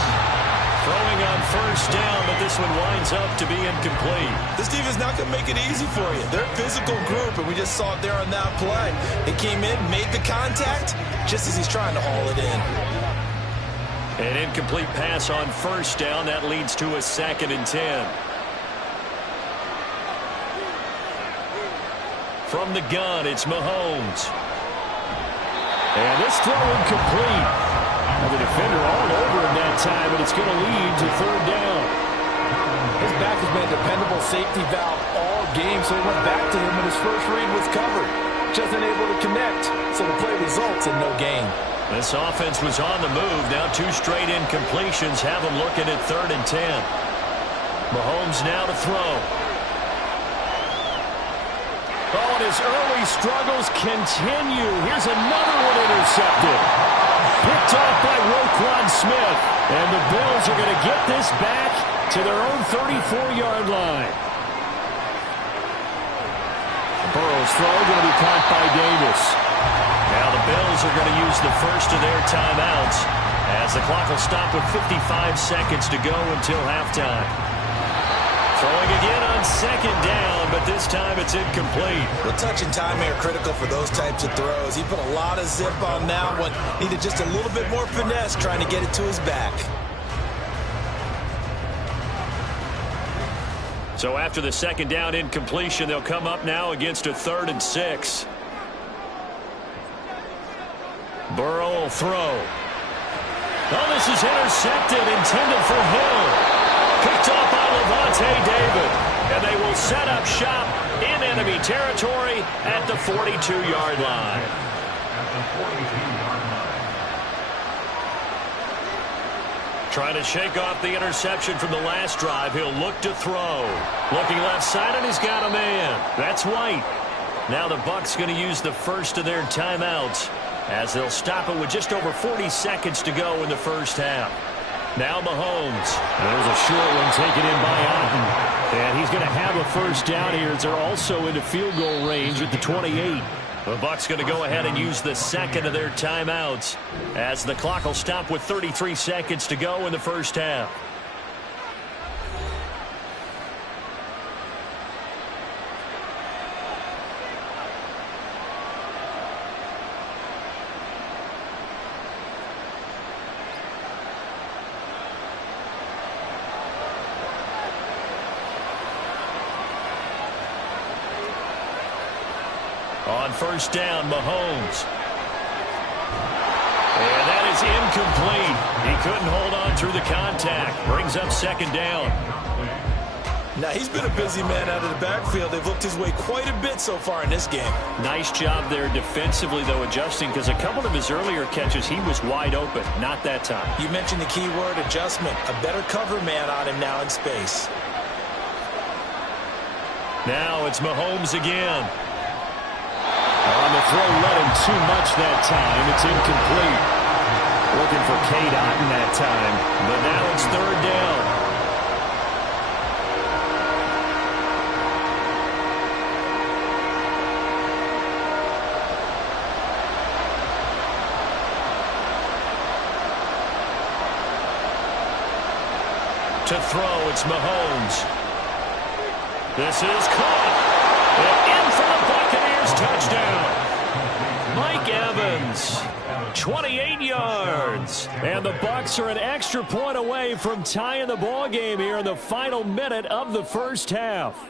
Throwing on 1st down, but this one winds up to be incomplete. This defense is not going to make it easy for you. They're a physical group, and we just saw it there on that play. They came in, made the contact, just as he's trying to haul it in. An incomplete pass on 1st down. That leads to a 2nd and 10. From the gun, it's Mahomes. And this throw incomplete. And the defender all over him that time, and it's going to lead to 3rd down. His back has been a dependable safety valve all game, so he went back to him when his first read was covered. Just unable to connect, so the play results in no gain. This offense was on the move. Now 2 straight incompletions have them looking at 3rd and 10. Mahomes now to throw. Oh, and his early struggles continue. Here's another one intercepted. Picked off by Roquan Smith. And the Bills are going to get this back to their own 34-yard line. Burrow's throw going to be caught by Davis. Now the Bills are going to use the first of their timeouts as the clock will stop with 55 seconds to go until halftime. Throwing again on 2nd down, but this time it's incomplete. The touch and timing are critical for those types of throws. He put a lot of zip on that one. Needed just a little bit more finesse trying to get it to his back. So after the 2nd down incompletion, they'll come up now against a 3rd and 6. Burrow will throw. Oh, this is intercepted, intended for Hill. Picked off by Levante David. And they will set up shop in enemy territory at the 42-yard line. At the 42-yard line. Trying to shake off the interception from the last drive. He'll look to throw. Looking left side, and he's got a man. That's White. Now the Bucs going to use the first of their timeouts as they'll stop it with just over 40 seconds to go in the 1st half. Now Mahomes. There's a short one taken in by Otten. And he's going to have a 1st down here as they're also into field goal range at the 28. The Bucs going to go ahead and use the 2nd of their timeouts as the clock will stop with 33 seconds to go in the 1st half. On 1st down, Mahomes. And that is incomplete. He couldn't hold on through the contact. Brings up 2nd down. Now, he's been a busy man out of the backfield. They've looked his way quite a bit so far in this game. Nice job there defensively, though, adjusting, because a couple of his earlier catches, he was wide open. Not that time. You mentioned the key word, adjustment. A better cover man on him now in space. Now it's Mahomes again. On the throw, let him too much that time. It's incomplete. Looking for Cade Otten that time. But now it's 3rd down. To throw, it's Mahomes. This is caught. And in for the Buccaneers touchdown. Mike Evans, 28 yards. And the Bucs are an extra point away from tying the ball game here in the final minute of the 1st half.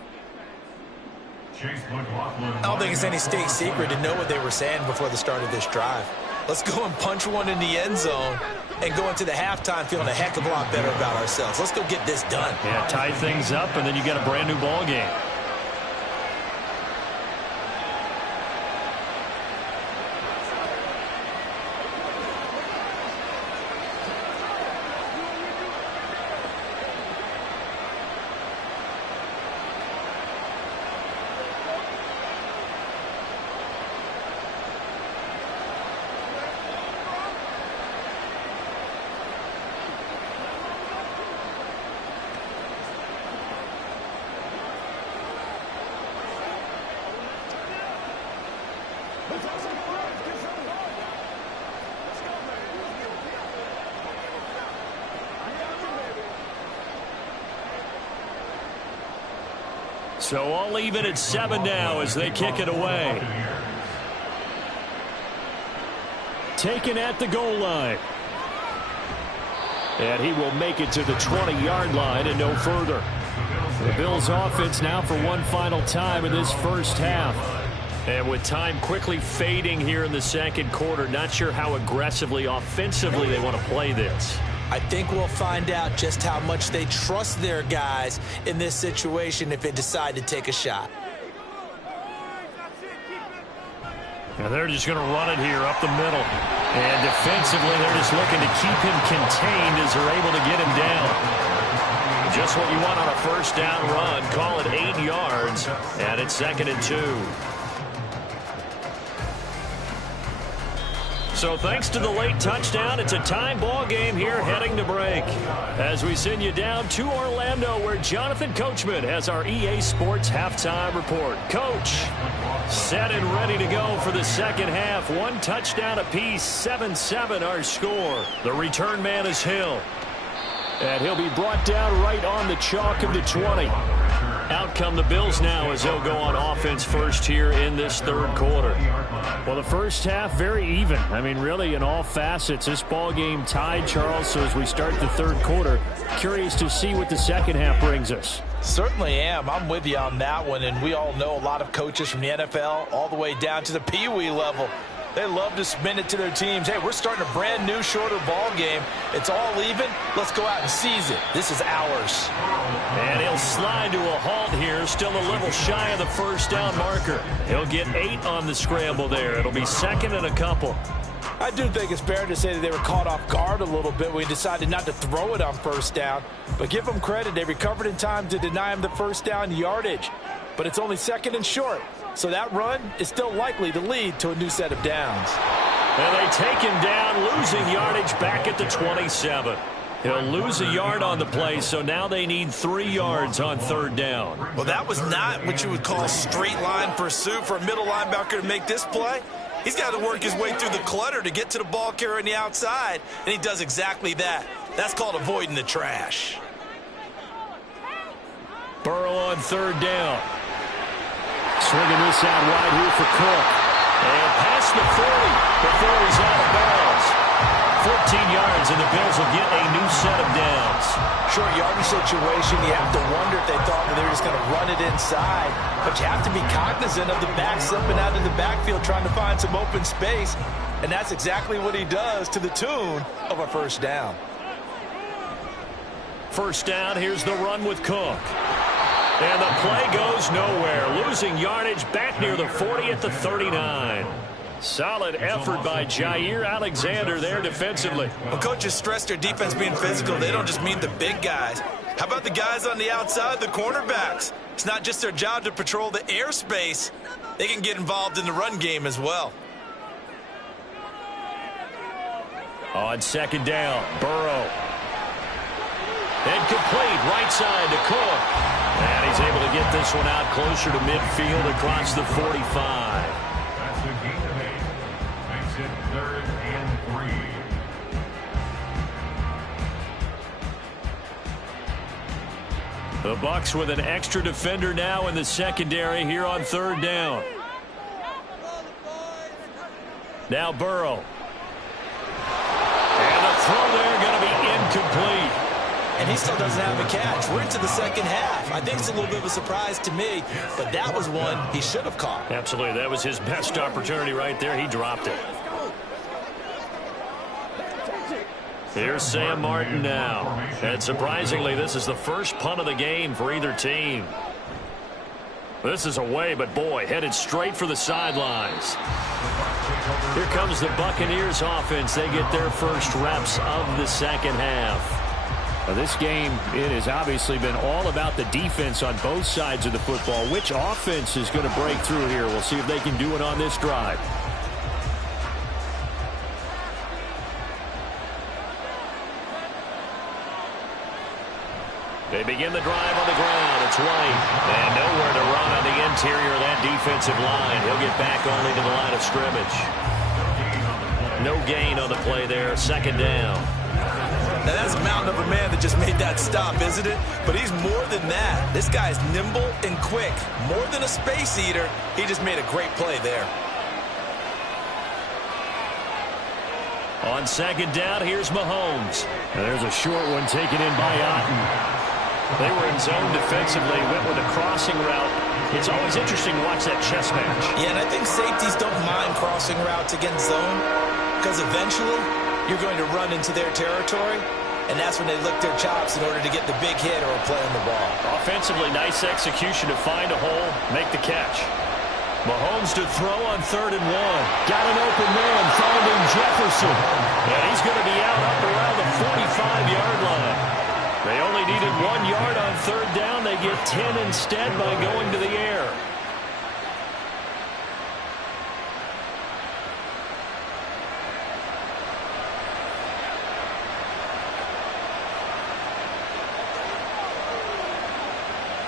Chase McLaughlin. I don't think it's any state secret to know what they were saying before the start of this drive. Let's go and punch one in the end zone and go into the halftime feeling a heck of a lot better about ourselves. Let's go get this done. Yeah, tie things up, and then you got a brand new ball game. So all even at 7 now as they kick it away. Taken at the goal line. And he will make it to the 20-yard line and no further. The Bills offense now for one final time in this first half. And with time quickly fading here in the second quarter, not sure how aggressively, offensively they want to play this. I think we'll find out just how much they trust their guys in this situation if they decide to take a shot. Now they're just going to run it here up the middle. And defensively, they're just looking to keep him contained as they're able to get him down. Just what you want on a first down run. Call it 8 yards. And it's 2nd and 2. So thanks to the late touchdown, it's a tie ball game here heading to break. As we send you down to Orlando, where Jonathan Coachman has our EA Sports halftime report. Coach, set and ready to go for the second half. One touchdown apiece, 7-7 our score. The return man is Hill. And he'll be brought down right on the chalk of the 20. Out come the Bills now as they'll go on offense first here in this third quarter. Well, the first half, very even. I mean, really, in all facets, this ball game tied, Charles. So as we start the third quarter, curious to see what the second half brings us. Certainly am. I'm with you on that one. And we all know a lot of coaches from the NFL all the way down to the Pee Wee level. They love to spin it to their teams. Hey, we're starting a brand new, shorter ball game. It's all even. Let's go out and seize it. This is ours. And he'll slide to a halt here. Still a little shy of the first down marker. He'll get 8 on the scramble there. It'll be 2nd and a couple. I do think it's fair to say that they were caught off guard a little bit when we decided not to throw it on first down. But give them credit. They recovered in time to deny him the first down yardage. But it's only 2nd and short. So that run is still likely to lead to a new set of downs. And they take him down, losing yardage back at the 27. He'll lose a yard on the play, so now they need 3 yards on third down. Well, that was not what you would call straight line pursuit for a middle linebacker to make this play. He's got to work his way through the clutter to get to the ball carrier on the outside, and he does exactly that. That's called avoiding the trash. Burrow on third down. Swinging this out wide here for Cook. And past the 40 before he's out of bounds. 14 yards, and the Bills will get a new set of downs. Short yardage situation, you have to wonder if they thought that they were just going to run it inside. But you have to be cognizant of the back slipping out of the backfield trying to find some open space. And that's exactly what he does to the tune of a first down. First down, here's the run with Cook. And the play goes nowhere. Losing yardage back near the 40 at the 39. Solid effort by Jair Alexander there defensively. When coaches stress their defense being physical, they don't just mean the big guys. How about the guys on the outside, the cornerbacks? It's not just their job to patrol the airspace. They can get involved in the run game as well. On second down, Burrow. And complete right side to Cook. And he's able to get this one out closer to midfield across the 45. That's the gain of 8. Makes it 3rd and 3. The Bucs with an extra defender now in the secondary here on third down. Now Burrow. And the throw there going to be incomplete. and he still doesn't have a catch. We're into the second half. I think it's a little bit of a surprise to me, but that was one he should have caught. Absolutely. That was his best opportunity right there. He dropped it. Here's Sam Martin now. And surprisingly, this is the first punt of the game for either team. This is away, but boy, headed straight for the sidelines. Here comes the Buccaneers offense. They get their first reps of the second half. Well, this game, it has obviously been all about the defense on both sides of the football. Which offense is going to break through here? We'll see if they can do it on this drive. They begin the drive on the ground. It's White. And nowhere to run on the interior of that defensive line. He'll get back only to the line of scrimmage. No gain on the play there. Second down. Now, that's a mountain of a man that just made that stop, isn't it? But he's more than that. This guy's nimble and quick. More than a space eater, he just made a great play there. On second down, here's Mahomes. And there's a short one taken in by Otten. They were in zone defensively, went with a crossing route. It's always interesting to watch that chess match. Yeah, and I think safeties don't mind crossing routes against zone because eventually you're going to run into their territory, and that's when they lick their chops in order to get the big hit or a play on the ball. Offensively, nice execution to find a hole, make the catch. Mahomes to throw on 3rd and 1. Got an open man, finding Jefferson. And he's going to be out up around the 45-yard line. They only needed 1 yard on 3rd down. They get 10 instead by going to the air.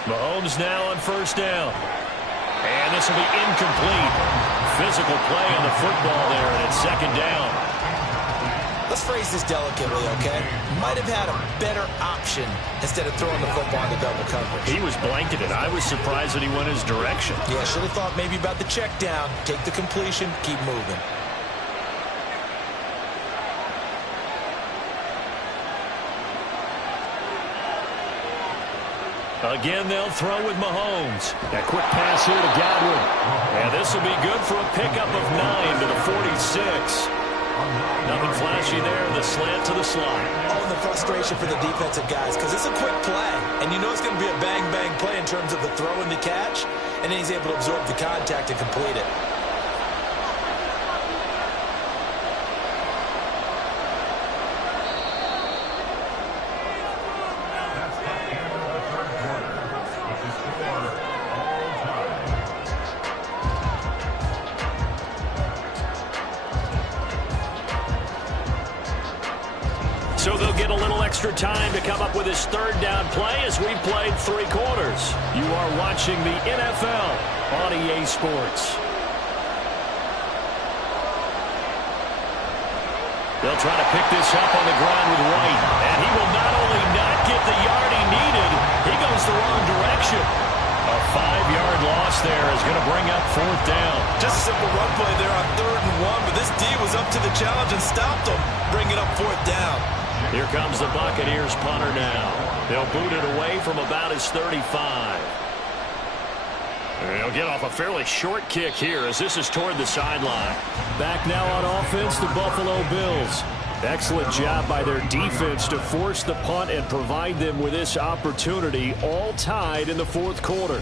Mahomes now on 1st down. And this will be incomplete. Physical play on the football there, and it's 2nd down. Let's phrase this delicately, okay? Might have had a better option instead of throwing the football into double coverage. He was blanketed. I was surprised that he went his direction. Yeah, should have thought maybe about the check down, take the completion, keep moving. Again, they'll throw with Mahomes. That quick pass here to Godwin. And this will be good for a pickup of 9 to the 46. Nothing flashy there. The slant to the slot. Oh, and the frustration for the defensive guys because it's a quick play. And you know it's going to be a bang-bang play in terms of the throw and the catch. And then he's able to absorb the contact and complete it. So they'll get a little extra time to come up with his 3rd down play as we've played 3 quarters. You are watching the NFL on EA Sports. They'll try to pick this up on the ground with White. And he will not only not get the yard he needed, he goes the wrong direction. A 5-yard loss there is going to bring up 4th down. Just a simple run play there on 3rd and 1, but this D was up to the challenge and stopped him, bringing up 4th down. Here comes the Buccaneers punter now. They'll boot it away from about his 35. And he'll get off a fairly short kick here as this is toward the sideline. Back now on offense, the Buffalo Bills. Excellent job by their defense to force the punt and provide them with this opportunity, all tied in the 4th quarter.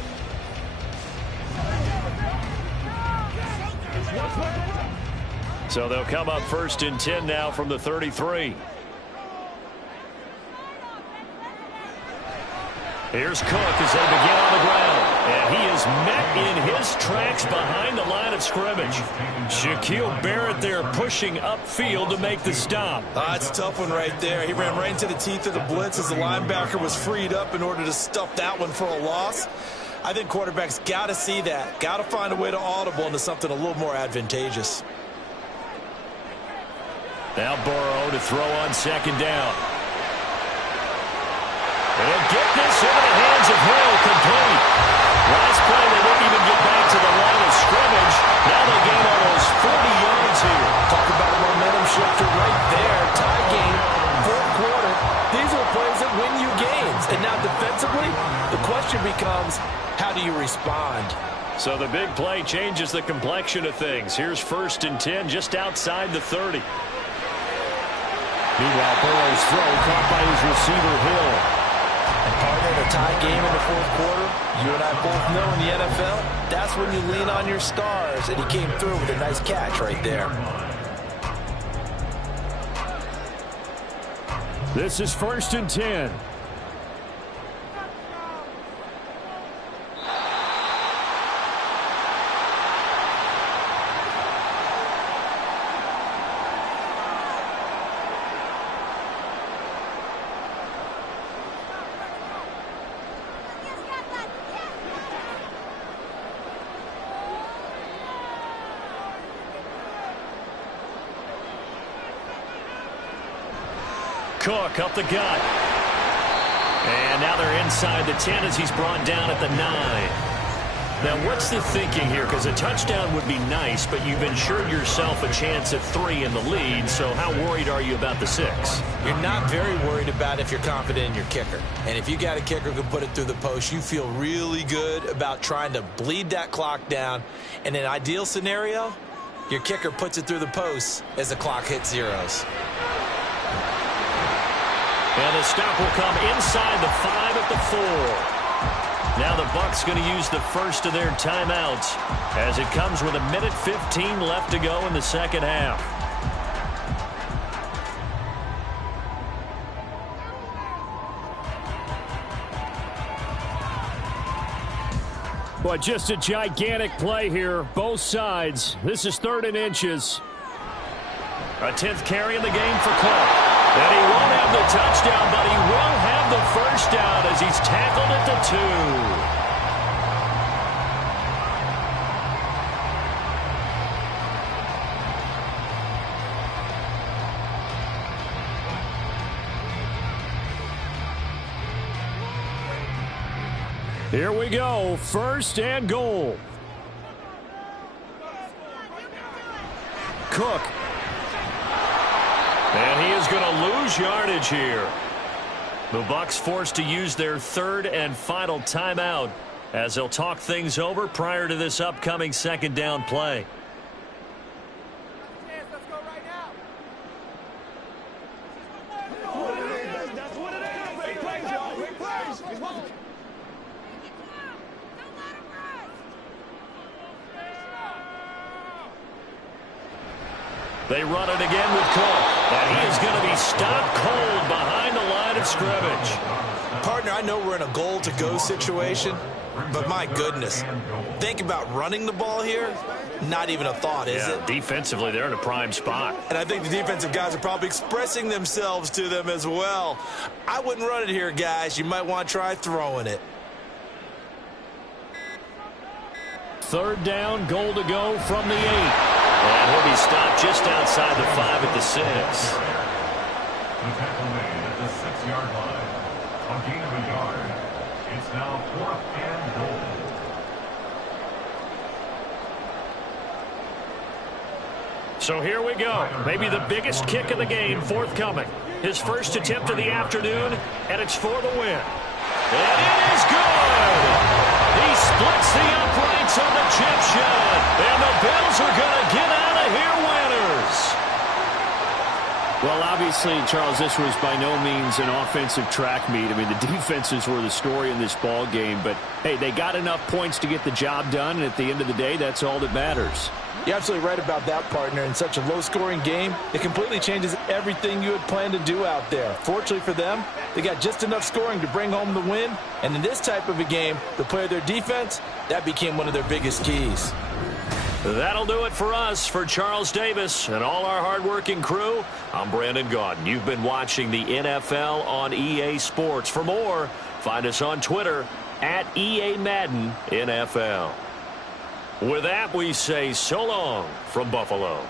So they'll come up 1st and 10 now from the 33. Here's Cook as they begin on the ground. And he is met in his tracks behind the line of scrimmage. Shaquille Barrett there pushing upfield to make the stop. It's a tough one right there. He ran right into the teeth of the blitz as the linebacker was freed up in order to stuff that one for a loss. I think quarterbacks got to see that. Got to find a way to audible into something a little more advantageous. Now Burrow to throw on 2nd down. And he'll get this into the hands of Hill, complete. Last play, they didn't even get back to the line of scrimmage. Now they gain almost 40 yards here. Talk about a momentum shifter right there. Tie game, 4th quarter. These are plays throws that win you games. And now defensively, the question becomes, how do you respond? So the big play changes the complexion of things. Here's 1st and 10 just outside the 30. Meanwhile, Burrow's throw caught by his receiver, Hill. And partner, in a tie game in the 4th quarter, you and I both know in the NFL, that's when you lean on your stars. And he came through with a nice catch right there. This is 1st and 10. Cook up the gut. And now they're inside the 10 as he's brought down at the 9. Now, what's the thinking here? Because a touchdown would be nice, but you've ensured yourself a chance at 3 in the lead, so how worried are you about the 6? You're not very worried about if you're confident in your kicker. And if you got a kicker who can put it through the post, you feel really good about trying to bleed that clock down. In an ideal scenario, your kicker puts it through the post as the clock hits zeros. And the stop will come inside the 5 at the 4. Now the Bucs going to use the first of their timeouts as it comes with 1:15 left to go in the second half. But just a gigantic play here, both sides. This is 3rd and inches. A 10th carry in the game for Cook. And he won't have the touchdown, but he will have the first down as he's tackled at the 2. Here we go, 1st and goal. Cook. And he is going to lose yardage here. The Bucs forced to use their 3rd and final timeout as they'll talk things over prior to this upcoming 2nd down play. Let's go right now. That's what it is. Great plays, y'all. Great plays. They run it again with Cook. And he is going to be stopped cold behind the line of scrimmage. Partner, I know we're in a goal-to-go situation, but my goodness, think about running the ball here. Not even a thought, is it? Defensively, they're in a prime spot. And I think the defensive guys are probably expressing themselves to them as well. I wouldn't run it here, guys. You might want to try throwing it. 3rd down, goal to go from the 8. And he'll be stopped just outside the 5 at the 6. The tackle made at the 6-yard line. A gain of a yard. It's now 4th and goal. So here we go. Maybe the biggest kick of the game forthcoming. His first attempt of the afternoon, and it's for the win. And it is good! He splits the uprights on the chip shot. And the Bills are going to get out of here winners. Well, obviously, Charles, this was by no means an offensive track meet. I mean, the defenses were the story in this ball game. But, hey, they got enough points to get the job done. And at the end of the day, that's all that matters. You're absolutely right about that, partner. In such a low-scoring game, it completely changes everything you had planned to do out there. Fortunately for them, they got just enough scoring to bring home the win. And in this type of a game, to play their defense, that became one of their biggest keys. That'll do it for us. For Charles Davis and all our hardworking crew, I'm Brandon Gaudin. You've been watching the NFL on EA Sports. For more, find us on Twitter at EA Madden NFL. With that, we say so long from Buffalo.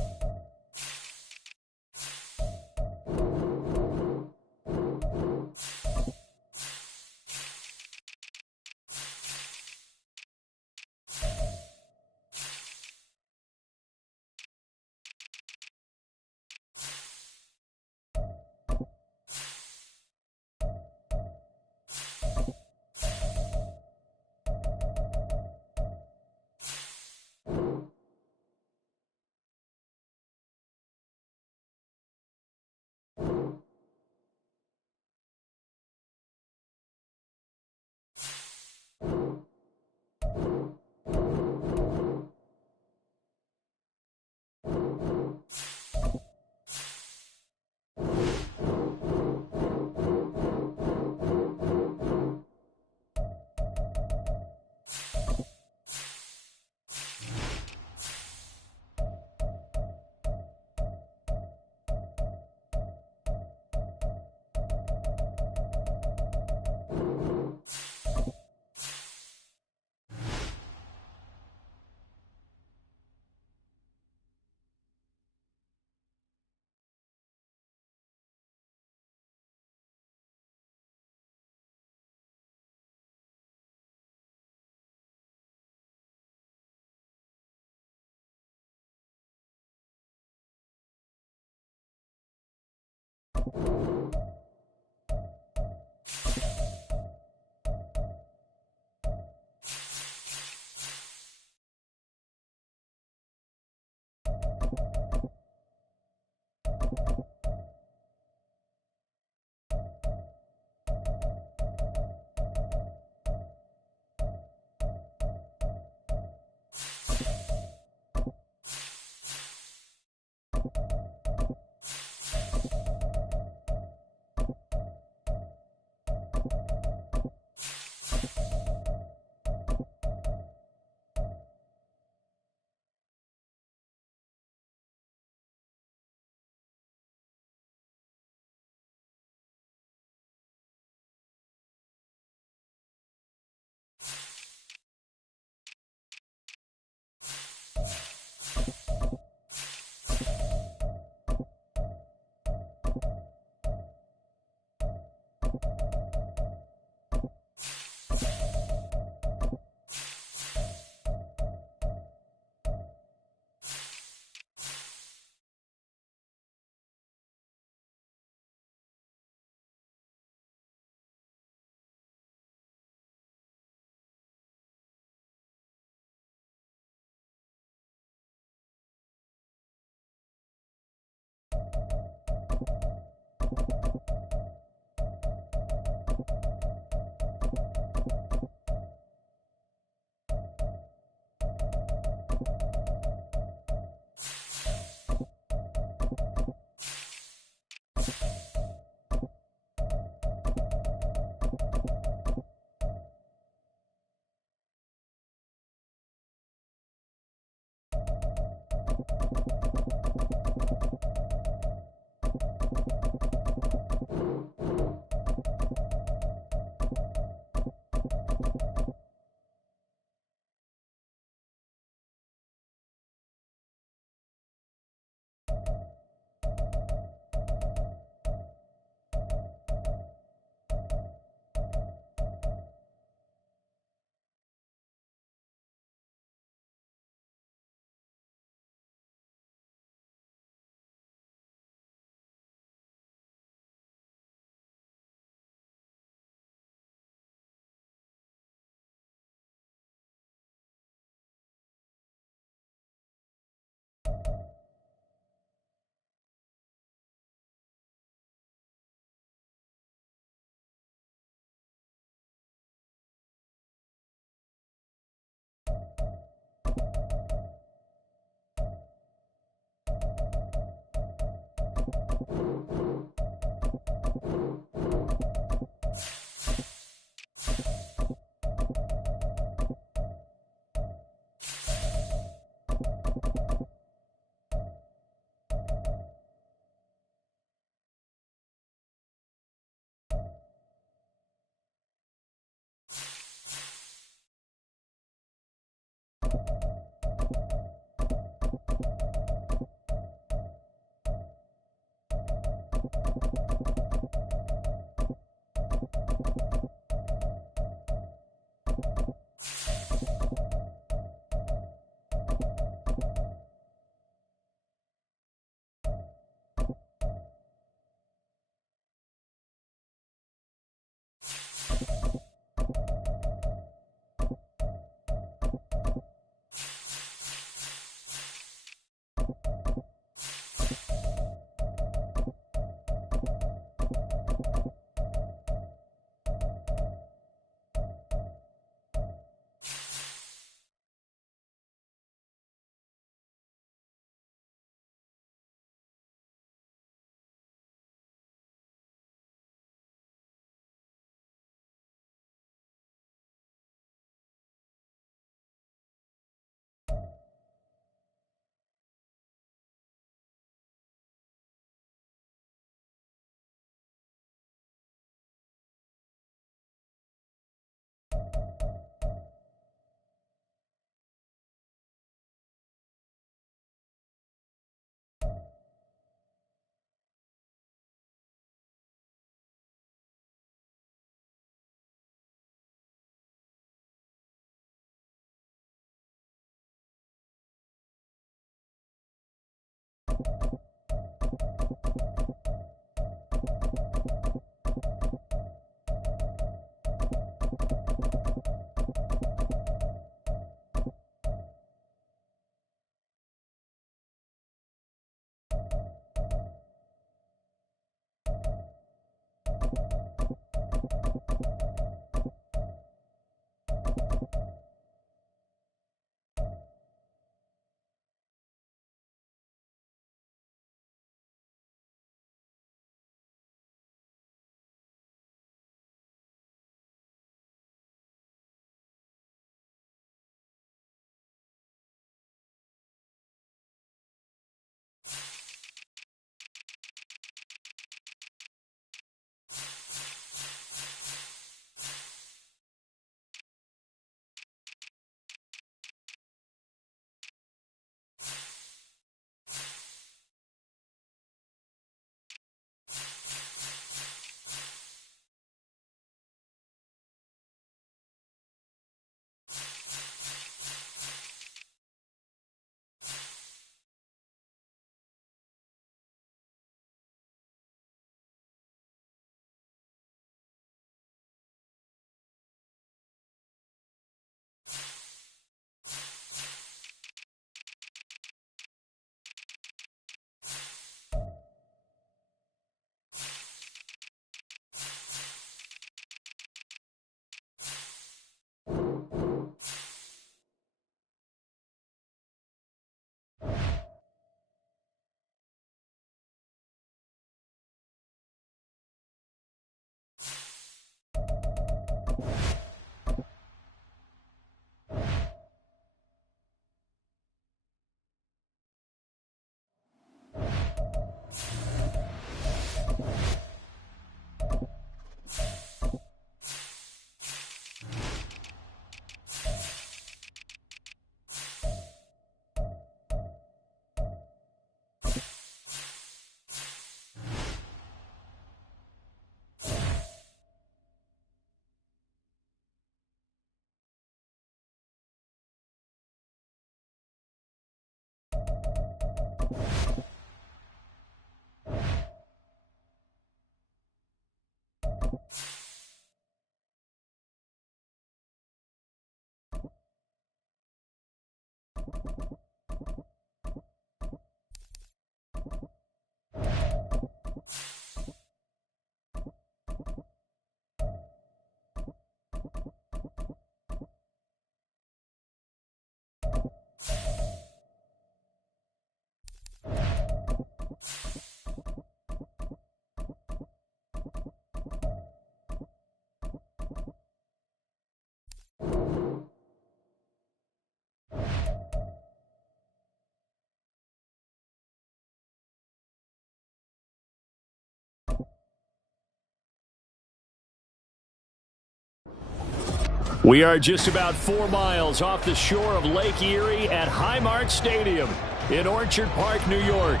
We are just about 4 miles off the shore of Lake Erie at Highmark Stadium in Orchard Park, New York.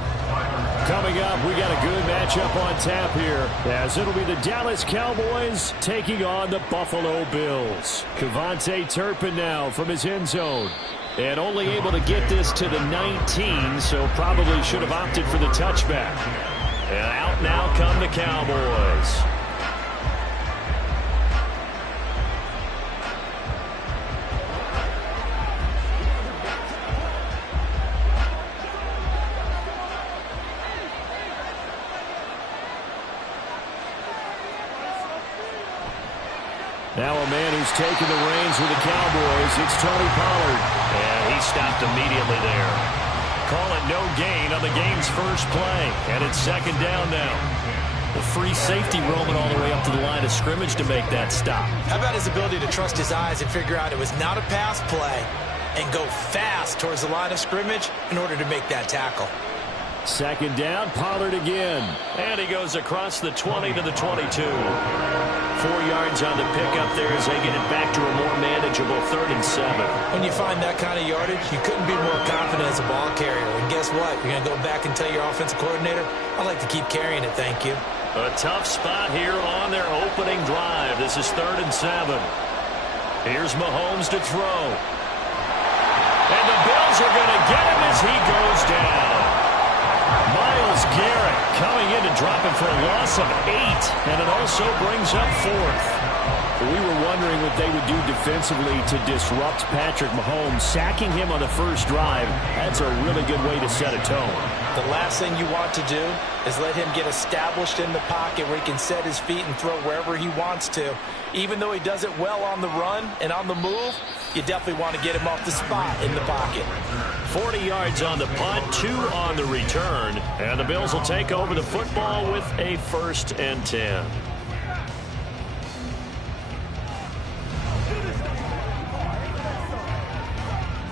Coming up, we got a good matchup on tap here, as it'll be the Dallas Cowboys taking on the Buffalo Bills. KaVontae Turpin now from his end zone. And only able to get this to the 19, so probably should have opted for the touchback. And out now come the Cowboys. Now a man who's taken the reins with the Cowboys, it's Tony Pollard. And he stopped immediately there. Call it no gain on the game's first play. And it's second down now. The free safety roaming all the way up to the line of scrimmage to make that stop. How about his ability to trust his eyes and figure out it was not a pass play and go fast towards the line of scrimmage in order to make that tackle. Second down, Pollard again. And he goes across the 20 to the 22. 4 yards on the pickup there as they get it back to a more manageable 3rd and 7. When you find that kind of yardage, you couldn't be more confident as a ball carrier. And guess what? You're going to go back and tell your offensive coordinator, I'd like to keep carrying it, thank you. A tough spot here on their opening drive. This is 3rd and 7. Here's Mahomes to throw. And the Bills are going to get him as he goes down. Myles Garrett coming in to drop him for a loss of 8, and it also brings up 4th. We were wondering what they would do defensively to disrupt Patrick Mahomes. Sacking him on the first drive, that's a really good way to set a tone. The last thing you want to do is let him get established in the pocket where he can set his feet and throw wherever he wants to. Even though he does it well on the run and on the move, you definitely want to get him off the spot in the pocket. 40 yards on the punt, 2 on the return, and the Bills will take over the football with a 1st and 10.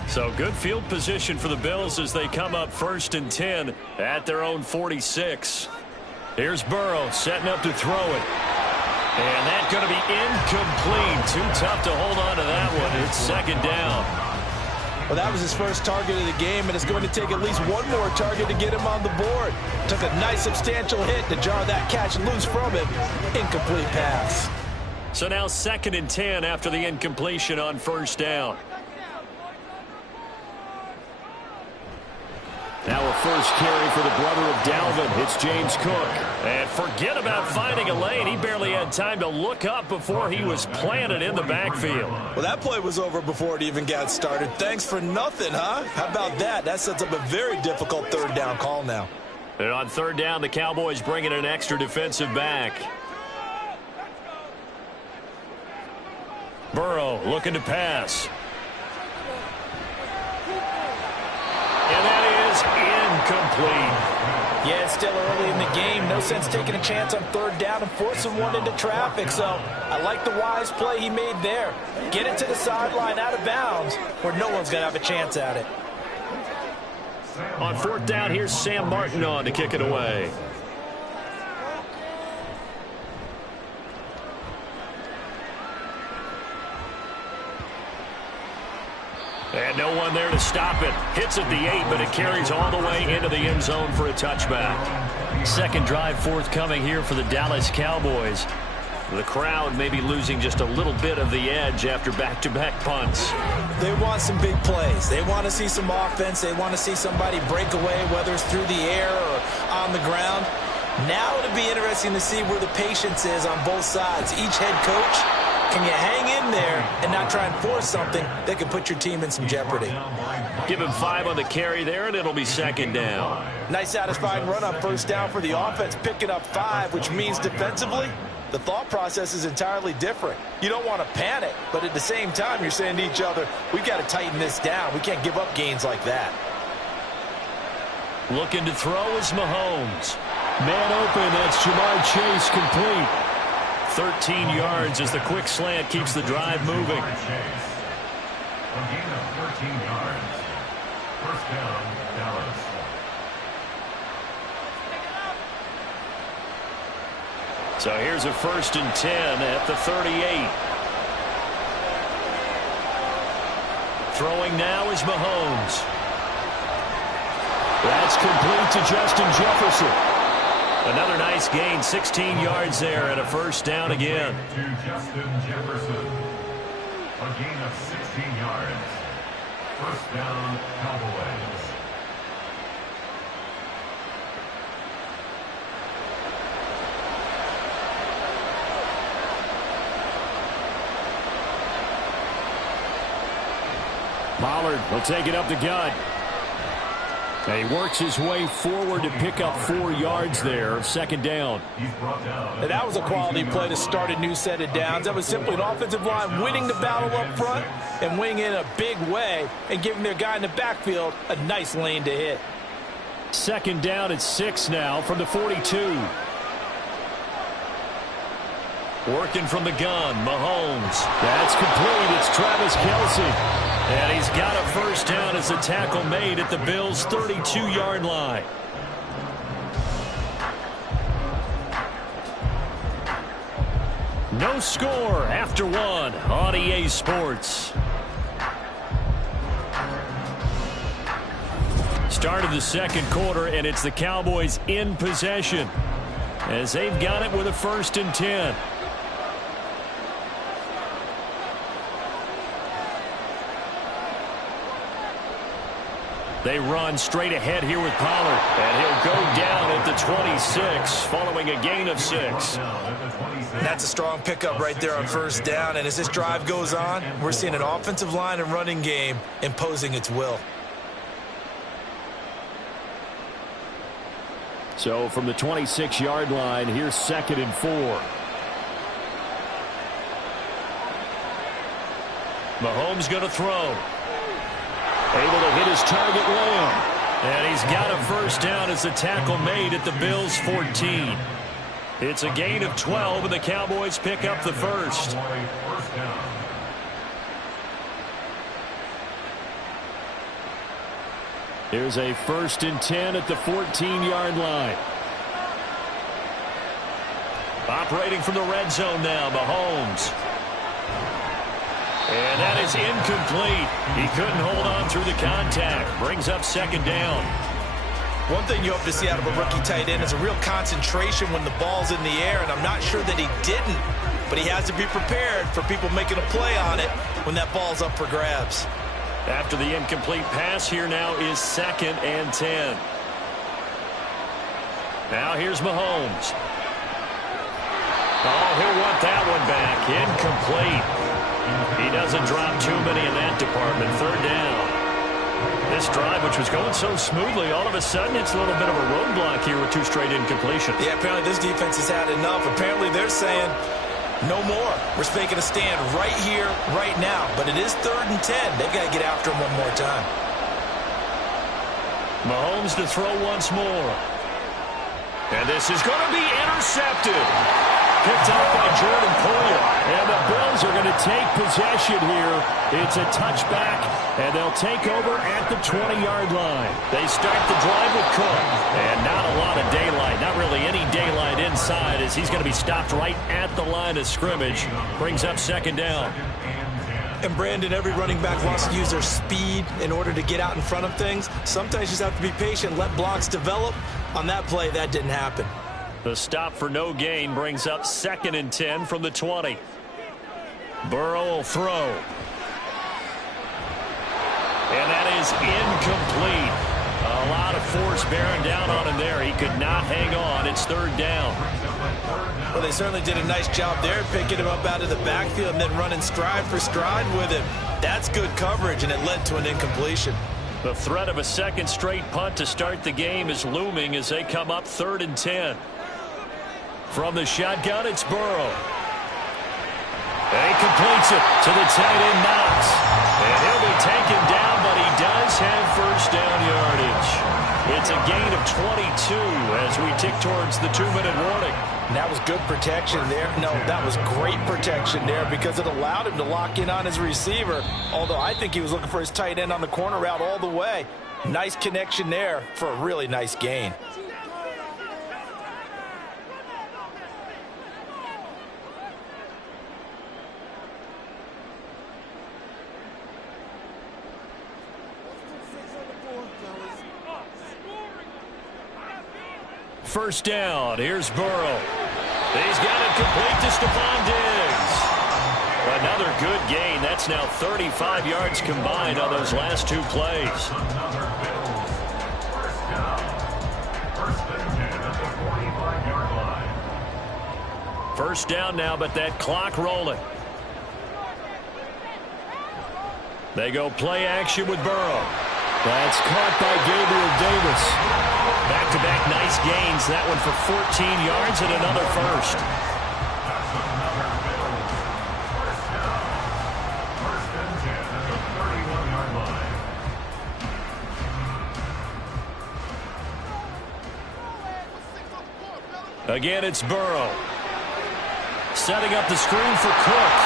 So good field position for the Bills as they come up 1st and 10 at their own 46. Here's Burrow setting up to throw it. And that's going to be incomplete. Too tough to hold on to that one. It's 2nd down. Well, that was his first target of the game, and it's going to take at least one more target to get him on the board. Took a nice substantial hit to jar that catch loose from him. Incomplete pass. So now 2nd and 10 after the incompletion on 1st down. Now a first carry for the brother of Dalvin. It's James Cook. And forget about finding a lane. He barely had time to look up before he was planted in the backfield. Well, that play was over before it even got started. Thanks for nothing, huh? How about that? That sets up a very difficult 3rd down call now. And on 3rd down, the Cowboys bring in an extra defensive back. Burrow looking to pass. And that is incomplete. Yeah, it's still early in the game. No sense taking a chance on 3rd down and forcing one into traffic. So I like the wise play he made there. Get it to the sideline out of bounds where no one's going to have a chance at it. On 4th down, here's Sam Martin on to kick it away. And no one there to stop it. Hits at the 8, but it carries all the way into the end zone for a touchback. Second drive forthcoming here for the Dallas Cowboys. The crowd may be losing just a little bit of the edge after back-to-back punts. They want some big plays. They want to see some offense. They want to see somebody break away, whether it's through the air or on the ground. Now it'll be interesting to see where the patience is on both sides. Each head coach, can you hang in there and not try and force something that could put your team in some jeopardy? Give him 5 on the carry there, and it'll be 2nd down. Nice satisfying run on 1st down for the offense, picking up 5, which means defensively, the thought process is entirely different. You don't want to panic, but at the same time, you're saying to each other, we've got to tighten this down. We can't give up gains like that. Looking to throw is Mahomes. Man open, that's Jamar Chase, complete. 13 yards as the quick slant keeps the drive moving. A gain of 13 yards. 1st down, Dallas. So here's a 1st and 10 at the 38. Throwing now is Mahomes. That's complete to Justin Jefferson. Another nice gain, 16 yards there and a first down again. To Justin Jefferson. A gain of 16 yards. First down, Cowboys. Pollard will take it up the gut. And he works his way forward to pick up 4 yards there. Second down. And that was a quality play to start a new set of downs. That was simply an offensive line winning the battle up front and winning in a big way and giving their guy in the backfield a nice lane to hit. Second down at 6 now from the 42. Working from the gun, Mahomes. That's complete. It's Travis Kelce. And he's got a first down as the tackle made at the Bills' 32-yard line. No score after one on EA Sports. Start of the second quarter, and it's the Cowboys in possession as they've got it with a 1st and 10. They run straight ahead here with Pollard, and he'll go down at the 26 following a gain of 6. That's a strong pickup right there on first down, and as this drive goes on, we're seeing an offensive line and running game imposing its will. So from the 26-yard line, here's 2nd and 4. Mahomes going to throw. Able to hit his target, Lamb. And he's got a first down as the tackle made at the Bills' 14. It's a gain of 12, and the Cowboys pick up the first. Here's a 1st and 10 at the 14-yard line. Operating from the red zone now, Mahomes. And that is incomplete. He couldn't hold on through the contact. Brings up 2nd down. One thing you hope to see out of a rookie tight end is a real concentration when the ball's in the air, and I'm not sure that he didn't, but he has to be prepared for people making a play on it when that ball's up for grabs. After the incomplete pass, here now is 2nd and 10. Now here's Mahomes. Oh, he'll want that one back. Incomplete. He doesn't drop too many in that department. 3rd down. This drive, which was going so smoothly, all of a sudden it's a little bit of a roadblock here with 2 straight incompletions. Yeah, apparently this defense has had enough. Apparently they're saying no more. We're making a stand right here, right now. But it is 3rd and 10. They've got to get after him one more time. Mahomes to throw once more. And this is going to be intercepted. Picked up by Jordan Poyer. And the Bills are going to take possession here. It's a touchback, and they'll take over at the 20-yard line. They start the drive with Cook. And not a lot of daylight. Not really any daylight inside as he's going to be stopped right at the line of scrimmage. Brings up 2nd down. And Brandon, every running back wants to use their speed in order to get out in front of things. Sometimes you just have to be patient, let blocks develop. On that play, that didn't happen. The stop for no gain brings up 2nd and 10 from the 20. Burrow will throw. And that is incomplete. A lot of force bearing down on him there. He could not hang on. It's 3rd down. Well, they certainly did a nice job there, picking him up out of the backfield and then running stride for stride with him. That's good coverage, and it led to an incompletion. The threat of a 2nd straight punt to start the game is looming as they come up 3rd and 10. From the shotgun, it's Burrow. And he completes it to the tight end, Knox. And he'll be taken down, but he does have first down yardage. It's a gain of 22 as we tick towards the 2-minute warning. And that was good protection there. No, that was great protection there because it allowed him to lock in on his receiver, although I think he was looking for his tight end on the corner route all the way. Nice connection there for a really nice gain. first down. Here's Burrow. He's got it complete to Stephon Diggs. Another good gain. That's now 35 yards combined on those last two plays. Another Bills first down. First and 10 at the 45-yard line. First down now, but that clock rolling. They go play action with Burrow. That's caught by Gabriel Davis. Back-to-back nice gains. That one for 14 yards and another first. That's another Bills first down. First and 10 at the 31-yard line. Again, it's Burrow. Setting up the screen for Cook.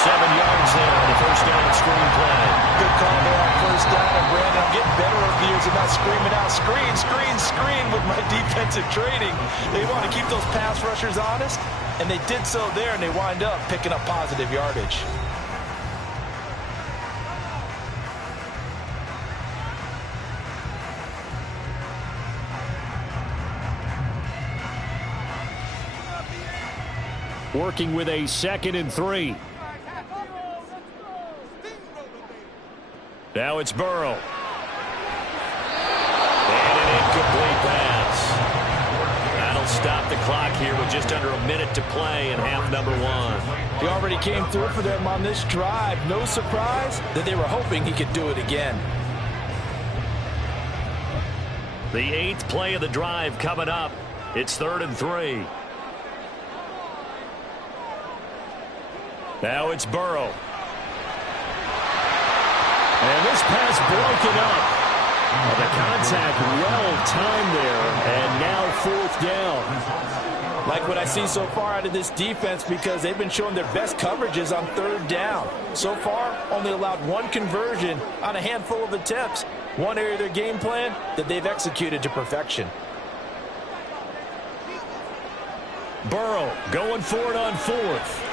7 yards there on the first down screen play. Good call there on first down. And Brandon, I'm getting better over the years about screaming out, screen, screen, screen with my defensive training. They want to keep those pass rushers honest, and they did so there, and they wind up picking up positive yardage. Working with a 2nd and 3. Now it's Burrow. And an incomplete pass. That'll stop the clock here with just under a minute to play in half number one. He already came through for them on this drive. No surprise that they were hoping he could do it again. The 8th play of the drive coming up. It's 3rd and 3. Now it's Burrow. And this pass broken up. The contact well timed there, and now 4th down. Like what I see so far out of this defense, because they've been showing their best coverages on 3rd down. So far, only allowed one conversion on a handful of attempts. One area of their game plan that they've executed to perfection. Burrow going for it on 4th.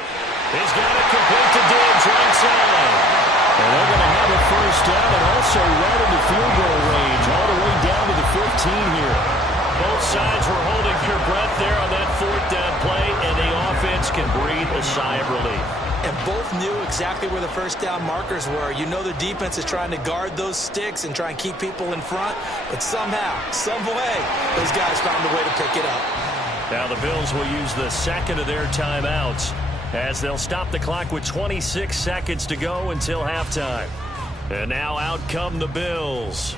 He's got it complete to Diggs right side. And they're going to have a first down and also right in the field goal range, all the way down to the 15 here. Both sides were holding their breath there on that 4th down play, and the offense can breathe a sigh of relief. And both knew exactly where the first down markers were. You know the defense is trying to guard those sticks and try and keep people in front, but somehow, some way, those guys found a way to pick it up. Now the Bills will use the 2nd of their timeouts, as they'll stop the clock with 26 seconds to go until halftime. And now out come the Bills.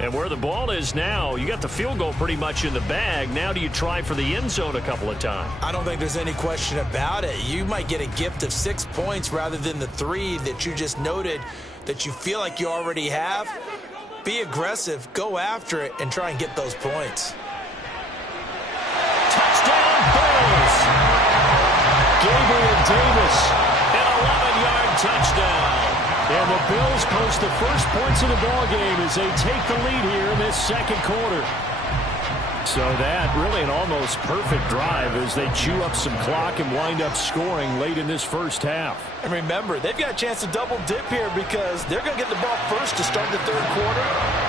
And where the ball is now, you got the field goal pretty much in the bag. Now do you try for the end zone a couple of times? I don't think there's any question about it. You might get a gift of 6 points rather than the 3 that you just noted that you feel like you already have. Be aggressive, go after it, and try and get those points. Touchdown, Bills! Gabriel Davis. An 11-yard touchdown. And the Bills post the first points of the ballgame as they take the lead here in this 2nd quarter. So that really an almost perfect drive as they chew up some clock and wind up scoring late in this first half. And remember, they've got a chance to double dip here because they're going to get the ball first to start the 3rd quarter.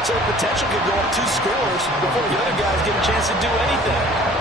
So the potential could go up 2 scores before the other guys get a chance to do anything.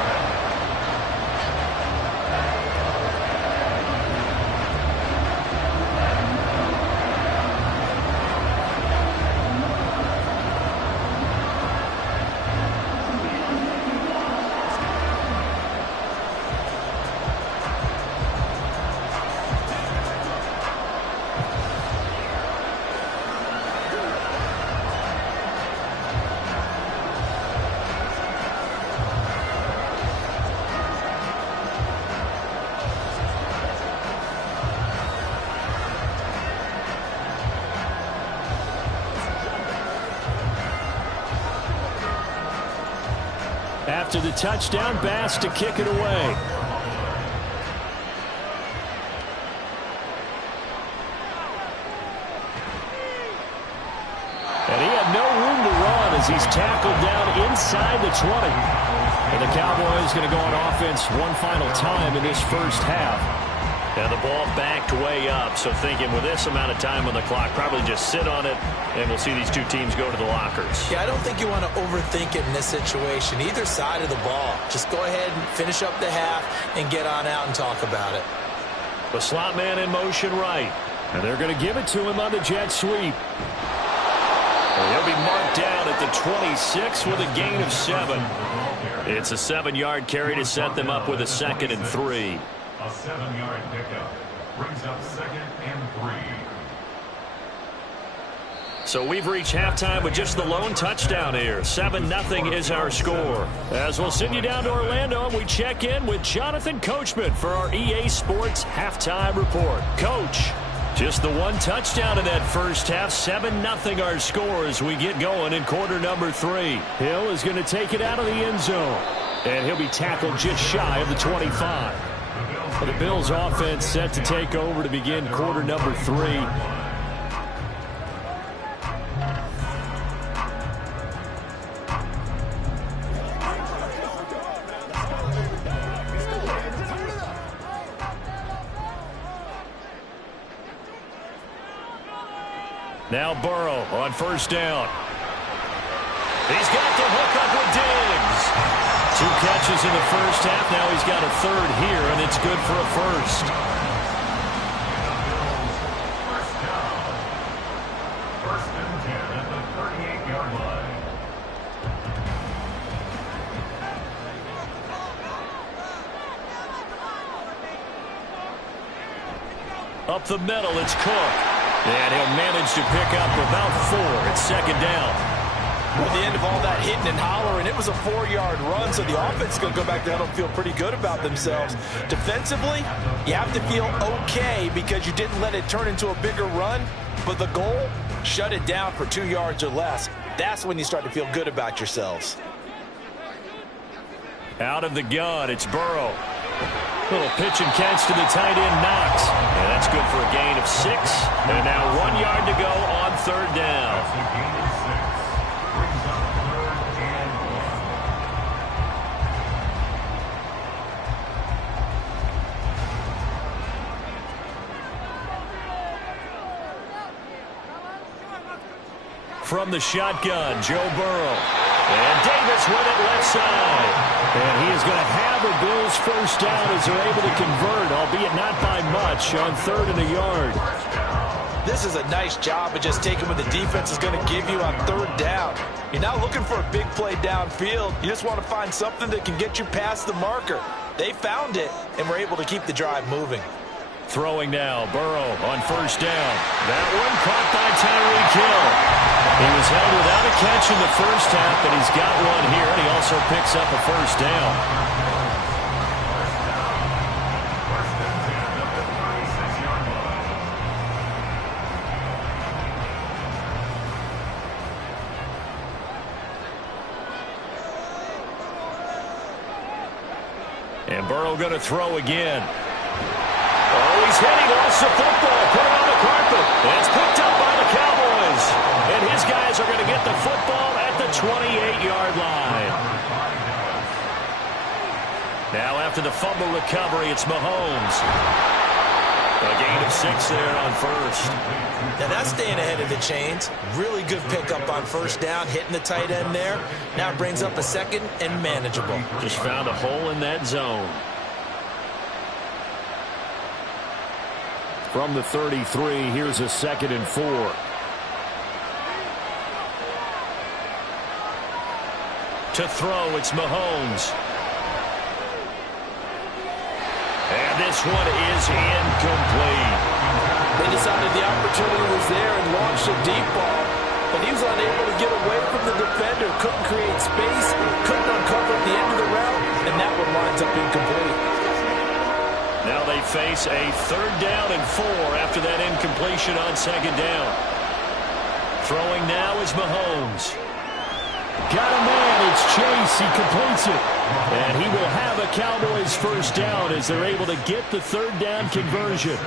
After the touchdown, Bass to kick it away. And he had no room to run as he's tackled down inside the 20. And the Cowboys going to go on offense one final time in this first half. And the ball backed way up, so thinking with this amount of time on the clock, probably just sit on it, and we'll see these two teams go to the lockers. Yeah, I don't think you want to overthink it in this situation. Either side of the ball. Just go ahead and finish up the half and get on out and talk about it. The slot man in motion right. And they're going to give it to him on the jet sweep. And he'll be marked down at the 26 with a gain of 7. It's a 7-yard carry to set them up with a 2nd and 3. A 7-yard pickup brings up 2nd and 3. So we've reached halftime with just the lone touchdown here. 7-0 is our score. As we'll send you down to Orlando, and we check in with Jonathan Coachman for our EA Sports Halftime Report. Coach, just the one touchdown in that first half. 7-0 our score as we get going in quarter number 3. Hill is going to take it out of the end zone. And he'll be tackled just shy of the 25. The Bills offense set to take over to begin quarter number 3. Now Burrow on first down. He's got the hook up with Diggs. 2 catches in the first half. Now he's got a 3rd here, and it's good for a 1st. First and 10 at the 38-yard line. Up the middle, it's Cook. And he'll manage to pick up about 4. It's 2nd down. At the end of all that hitting and hollering, it was a 4-yard run, so the offense is going to go back there and feel pretty good about themselves. Defensively, you have to feel okay because you didn't let it turn into a bigger run, but the goal, shut it down for 2 yards or less. That's when you start to feel good about yourselves. Out of the gun, it's Burrow. Little pitch and catch to the tight end, Knox. And that's good for a gain of 6. And now 1 yard to go on 3rd down. That's a gain of 6. Brings up 3rd and 1. From the shotgun, Joe Burrow. And Davis with it left side. And he is going to have the Bills first down as they're able to convert, albeit not by much, on 3rd and a yard. This is a nice job of just taking what the defense is going to give you on 3rd down. You're not looking for a big play downfield. You just want to find something that can get you past the marker. They found it, and were able to keep the drive moving. Throwing now, Burrow on first down. That one caught by Tyreek Hill. He was held without a catch in the first half, but he's got one here, and he also picks up a first down. First and 10 at the 36-yard line. And Burrow going to throw again. Oh, he's hit. He lost the football. Put it on the carpet. And it's picked up by the Cowboys. And his guys are going to get the football at the 28-yard line. Now after the fumble recovery, it's Mahomes. A gain of 6 there on 1st. Now that's staying ahead of the chains. Really good pickup on first down, hitting the tight end there. Now it brings up a 2nd and manageable. Just found a hole in that zone. From the 33, here's a 2nd and 4. To throw, it's Mahomes. And this one is incomplete. They decided the opportunity was there and launched a deep ball, but he was unable to get away from the defender, couldn't create space, couldn't uncover at the end of the route, and that one winds up incomplete. Now they face a 3rd down and 4 after that incompletion on 2nd down. Throwing now is Mahomes. Got a man, it's Chase, he completes it. And he will have a Cowboys first down as they're able to get the 3rd down conversion.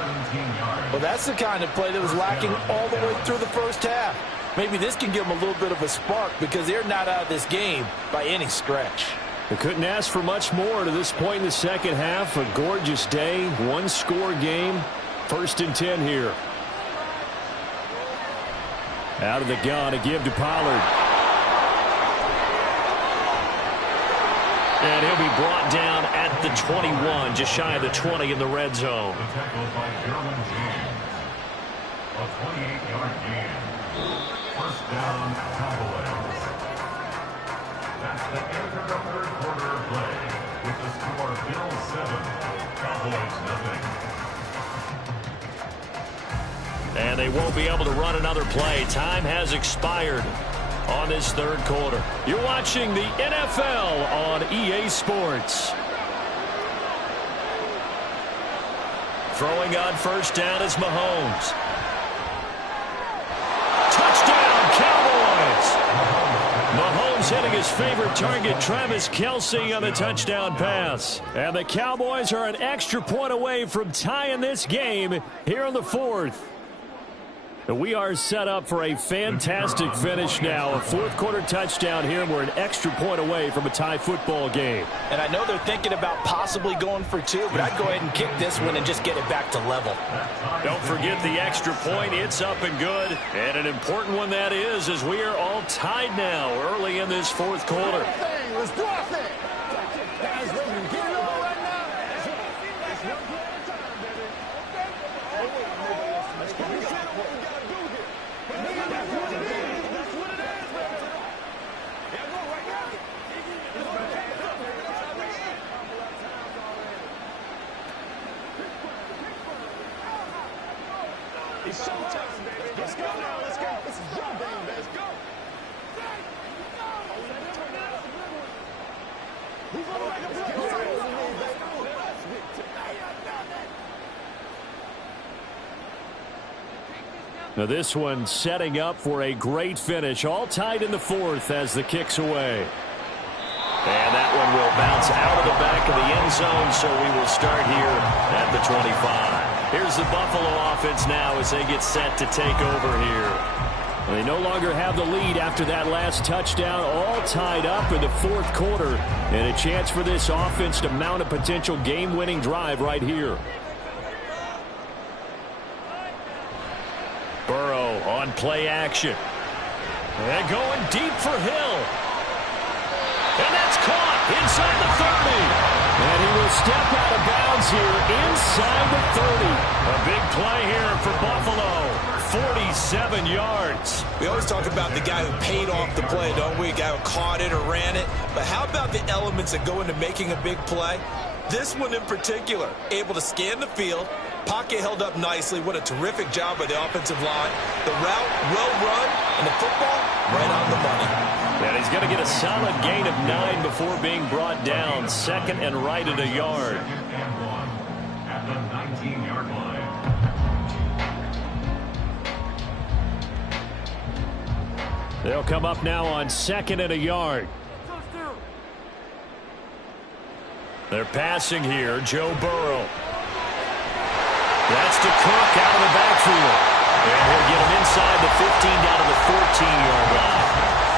Well, that's the kind of play that was lacking all the way through the first half. Maybe this can give them a little bit of a spark because they're not out of this game by any stretch. They couldn't ask for much more to this point in the second half. A gorgeous day, one-score game. 1st and 10 here. Out of the gun, a give to Pollard. And he'll be brought down at the 21, just shy of the 20 in the red zone. The tackle by Derwin James. A 28-yard gain. 1st down, Cowboys. That's the end of the 3rd quarter of play. With the score, Bills 7, Cowboys 0. And they won't be able to run another play. Time has expired on this 3rd quarter. You're watching the NFL on EA Sports. Throwing on 1st down is Mahomes. Touchdown, Cowboys! Mahomes hitting his favorite target, Travis Kelce, on the touchdown pass. And the Cowboys are an extra point away from tying this game here in the 4th. We are set up for a fantastic finish now. A 4th quarter touchdown here, and we're an extra point away from a tie football game. And I know they're thinking about possibly going for 2, but I'd go ahead and kick this one and just get it back to level. Don't forget the extra point. It's up and good. And an important one that is, as we are all tied now early in this 4th quarter. Let's do our thing. Guys, get it on right now. Let's go. It's showtime, baby. Let's go now. Let's go. This is your game, baby. Let's go. Who's gonna make a play? Now this one setting up for a great finish. All tied in the 4th as the kick's away. And that one will bounce out of the back of the end zone, so we will start here at the 25. Here's the Buffalo offense now as they get set to take over here. They no longer have the lead after that last touchdown, all tied up in the 4th quarter, and a chance for this offense to mount a potential game-winning drive right here. Burrow on play action. And going deep for Hill. And that's caught inside the 30. And he will step out of bounds here inside the 30. A big play here for Buffalo. 47 yards. We always talk about the guy who paid off the play, don't we? A guy who caught it or ran it. But how about the elements that go into making a big play? This one in particular, able to scan the field. Pocket held up nicely. What a terrific job by the offensive line. The route well run, and the football right on the money. And he's going to get a solid gain of 9 before being brought down. 2nd and right at a yard. 2nd and 1 at the 19-yard line. They'll come up now on 2nd and a yard. They're passing here. Joe Burrow. That's to Cook out of the backfield. And he'll get him inside the 15 down to the 14-yard line.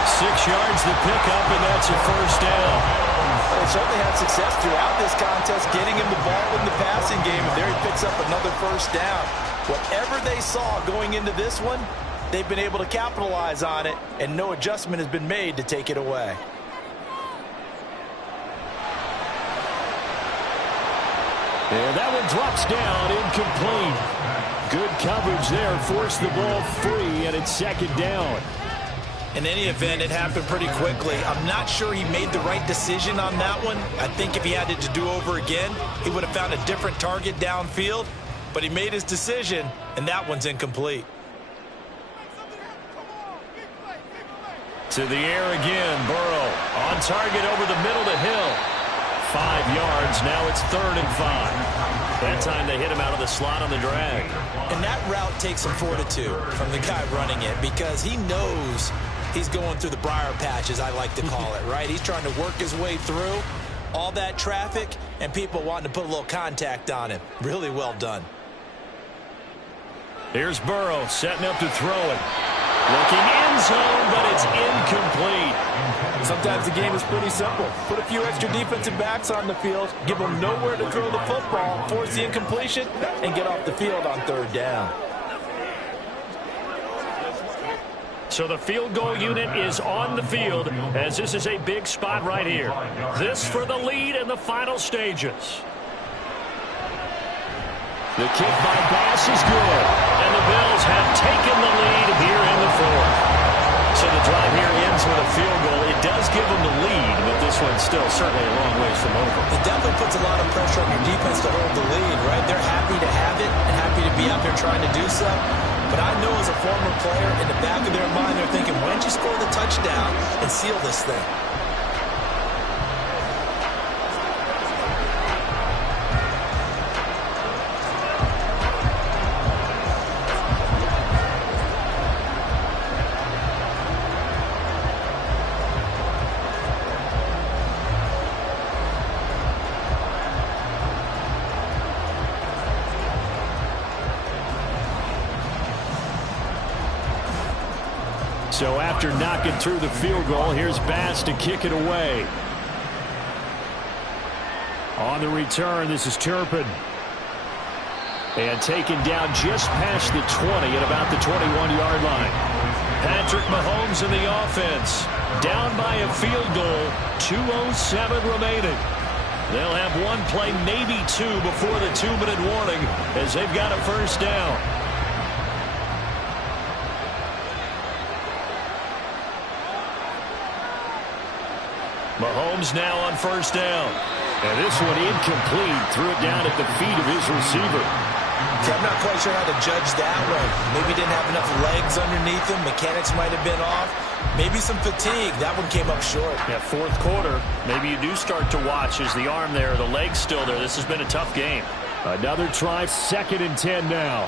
6 yards to pick up, and that's a 1st down. They certainly had success throughout this contest, getting him the ball in the passing game, and there he picks up another 1st down. Whatever they saw going into this one, they've been able to capitalize on it, and no adjustment has been made to take it away. And that one drops down, incomplete. Good coverage there, forced the ball free, and it's 2nd down. In any event, it happened pretty quickly. I'm not sure he made the right decision on that one. I think if he had it to do over again, he would have found a different target downfield. But he made his decision, and that one's incomplete. To the air again, Burrow. On target over the middle to Hill. 5 yards, now it's 3rd and 5. That time they hit him out of the slot on the drag. And that route takes some fortitude from the guy running it, because he knows he's going through the briar patch, as I like to call it, right? He's trying to work his way through all that traffic and people wanting to put a little contact on him. Really well done. Here's Burrow setting up to throw it. Looking end zone, but it's incomplete. Sometimes the game is pretty simple. Put a few extra defensive backs on the field, give them nowhere to throw the football, force the incompletion, and get off the field on third down. So the field goal unit is on the field as this is a big spot right here. This for the lead in the final stages. The kick by Bass is good. And the Bills have taken the lead here in the fourth. So the drive here ends with a field goal. It does give them the lead, but this one's still certainly a long ways from over. It definitely puts a lot of pressure on your defense to hold the lead, right? They're happy to have it and happy to be out there trying to do so. But I know as a former player, in the back of their mind, they're thinking, when'd you score the touchdown and seal this thing? So after knocking through the field goal, here's Bass to kick it away. On the return, this is Turpin. And taken down just past the 20 at about the 21-yard line. Patrick Mahomes in the offense. Down by a field goal. 2:07 remaining. They'll have one play, maybe two, before the 2-minute warning as they've got a first down. Mahomes now on first down. And this one incomplete. Threw it down at the feet of his receiver. See, I'm not quite sure how to judge that one. Maybe he didn't have enough legs underneath him. Mechanics might have been off. Maybe some fatigue. That one came up short. Yeah, fourth quarter. Maybe you do start to watch. Is the arm there, the leg's still there? This has been a tough game. Another try, 2nd and 10 now.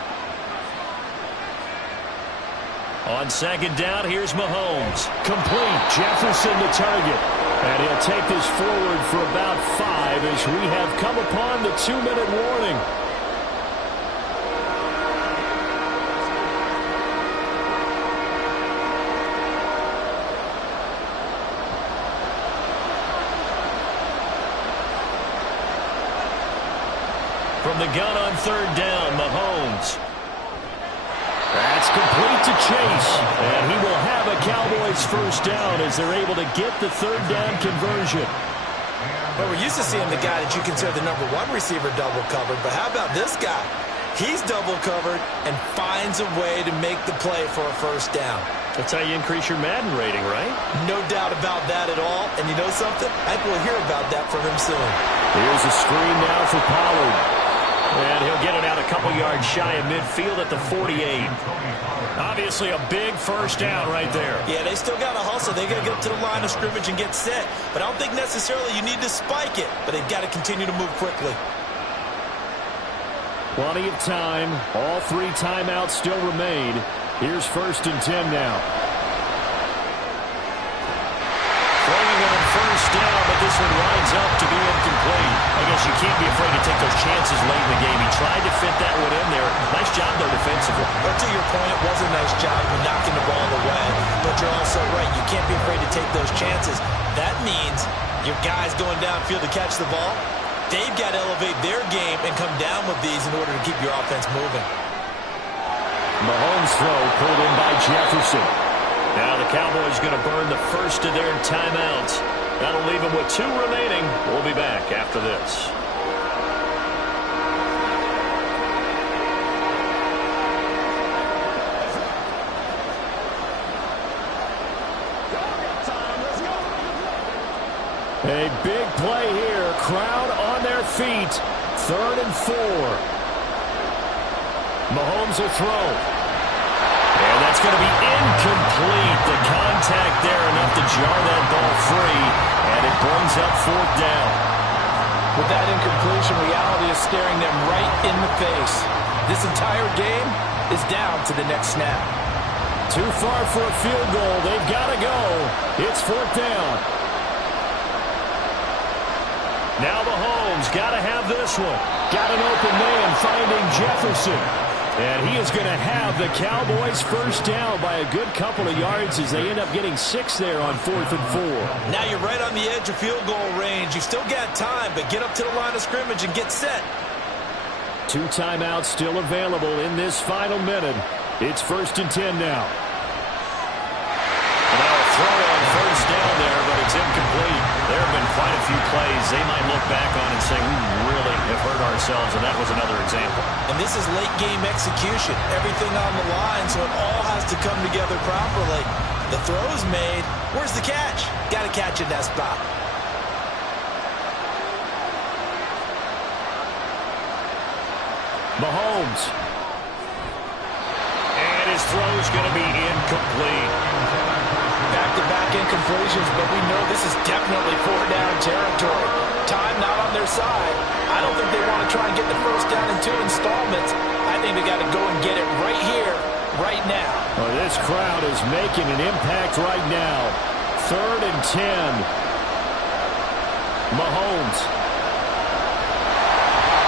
On second down, here's Mahomes. Complete. Jefferson the target. And he'll take this forward for about 5 as we have come upon the 2-minute warning. From the gun on third down, Mahomes. That's complete to Chase. And he will have a Cowboys first down as they're able to get the third down conversion. But we're used to seeing the guy that you consider the #1 receiver double covered. But how about this guy? He's double covered and finds a way to make the play for a first down. That's how you increase your Madden rating, right? No doubt about that at all. And you know something? I think we'll hear about that from him soon. Here's a screen now for Pollard. And he'll get it out a couple yards shy of midfield at the 48. Obviously a big first down right there. Yeah, they still got to hustle. They got to get up to the line of scrimmage and get set. But I don't think necessarily you need to spike it. But they've got to continue to move quickly. Plenty of time. All 3 timeouts still remain. Here's 1st and 10 now. Throwing on first down, but this one winds up to be incomplete. I guess you can't be afraid to take those chances late in the game. He tried to fit that one in there. Nice job, though, defensively. But to your point, it was a nice job of knocking the ball away. But you're also right. You can't be afraid to take those chances. That means your guys going downfield to catch the ball, they've got to elevate their game and come down with these in order to keep your offense moving. Mahomes throw pulled in by Jefferson. Now the Cowboys going to burn the first of their timeouts. That'll leave them with 2 remaining. We'll be back after this. A big play here. Crowd on their feet. 3rd and 4. Mahomes will throw. And that's going to be incomplete. The contact there enough to jar that ball free. And it brings up 4th down. With that incompletion, reality is staring them right in the face. This entire game is down to the next snap. Too far for a field goal. They've got to go. It's 4th down. Now Mahomes got to have this one. Got an open man finding Jefferson. And he is going to have the Cowboys first down by a good couple of yards as they end up getting 6 there on 4th and 4. Now you're right on the edge of field goal range. You've still got time, but get up to the line of scrimmage and get set. 2 timeouts still available in this final minute. It's 1st and 10 now. Now a throw on first down there, but it's incomplete. There have been quite a few plays they might look back on and say, we really have hurt ourselves, and that was another example. And this is late-game execution. Everything on the line, so it all has to come together properly. The throw's made. Where's the catch? Got to catch in that spot. Mahomes. And his throw's going to be incomplete. Back-to-back incompletions, but we know this is definitely 4-down territory. Time not on their side. I don't think they want to try and get the first down in 2 installments. I think they got to go and get it right here, right now. Well, this crowd is making an impact right now. 3rd and 10. Mahomes.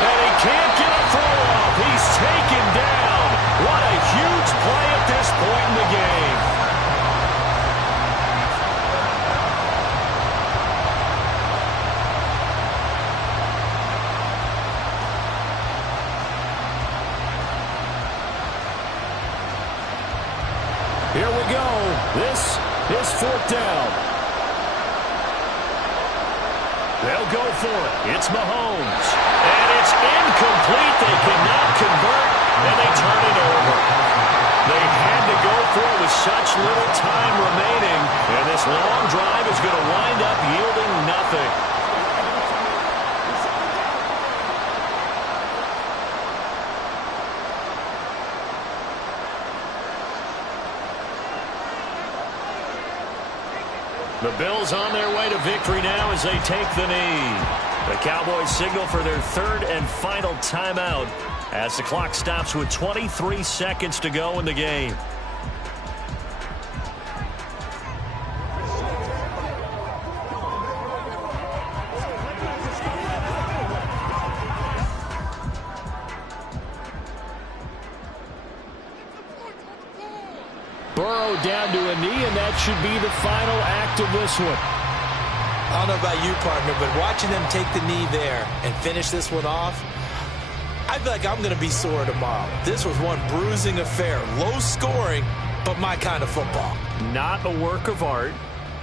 And he can't get a throw off. He's taken down. What a huge play at this point in the game. Here we go. This is 4th down. They'll go for it. It's Mahomes. And it's incomplete. They cannot convert, and they turn it over. They had to go for it with such little time remaining, and this long drive is going to wind up yielding nothing. The Bills on their way to victory now as they take the knee. The Cowboys signal for their 3rd and final timeout as the clock stops with 23 seconds to go in the game. Burrow down to a knee, and that should be the final act of this one. I don't know about you, partner, but watching them take the knee there and finish this one off, I feel like I'm going to be sore tomorrow. This was one bruising affair. Low scoring, but my kind of football. Not a work of art,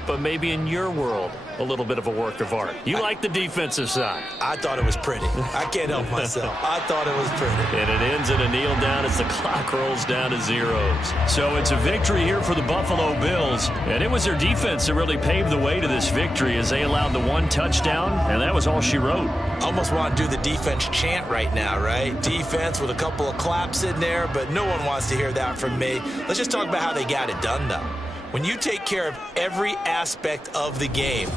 but maybe in your world, a little bit of a work of art. You like the defensive side. I thought it was pretty. I can't help myself. I thought it was pretty. And it ends in a kneel down as the clock rolls down to zeros. So it's a victory here for the Buffalo Bills. And it was their defense that really paved the way to this victory as they allowed the 1 touchdown, and that was all she wrote. Almost want to do the defense chant right now, right? Defense with a couple of claps in there, but no one wants to hear that from me. Let's just talk about how they got it done, though. When you take care of every aspect of the game,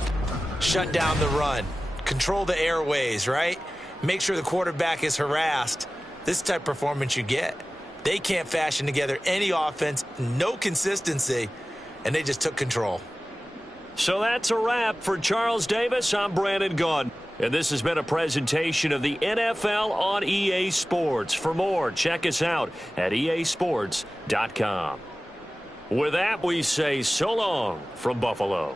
shut down the run, control the airways, right? Make sure the quarterback is harassed. This is the type of performance you get. They can't fashion together any offense, no consistency, and they just took control. So that's a wrap for Charles Davis. I'm Brandon Gaudin. And this has been a presentation of the NFL on EA Sports. For more, check us out at easports.com. With that, we say so long from Buffalo.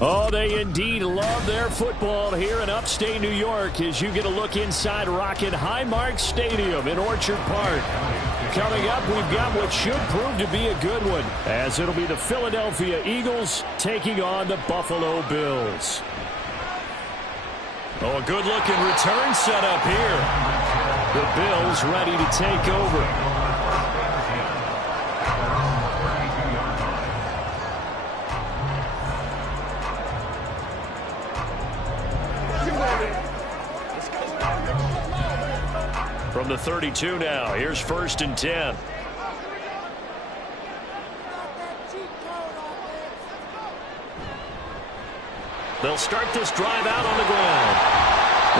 Oh, they indeed love their football here in upstate New York as you get a look inside Rocket Highmark Stadium in Orchard Park. Coming up, we've got what should prove to be a good one, as it'll be the Philadelphia Eagles taking on the Buffalo Bills. Oh, a good-looking return setup here. The Bills ready to take over. From the 32 now, here's 1st and 10. They'll start this drive out on the ground.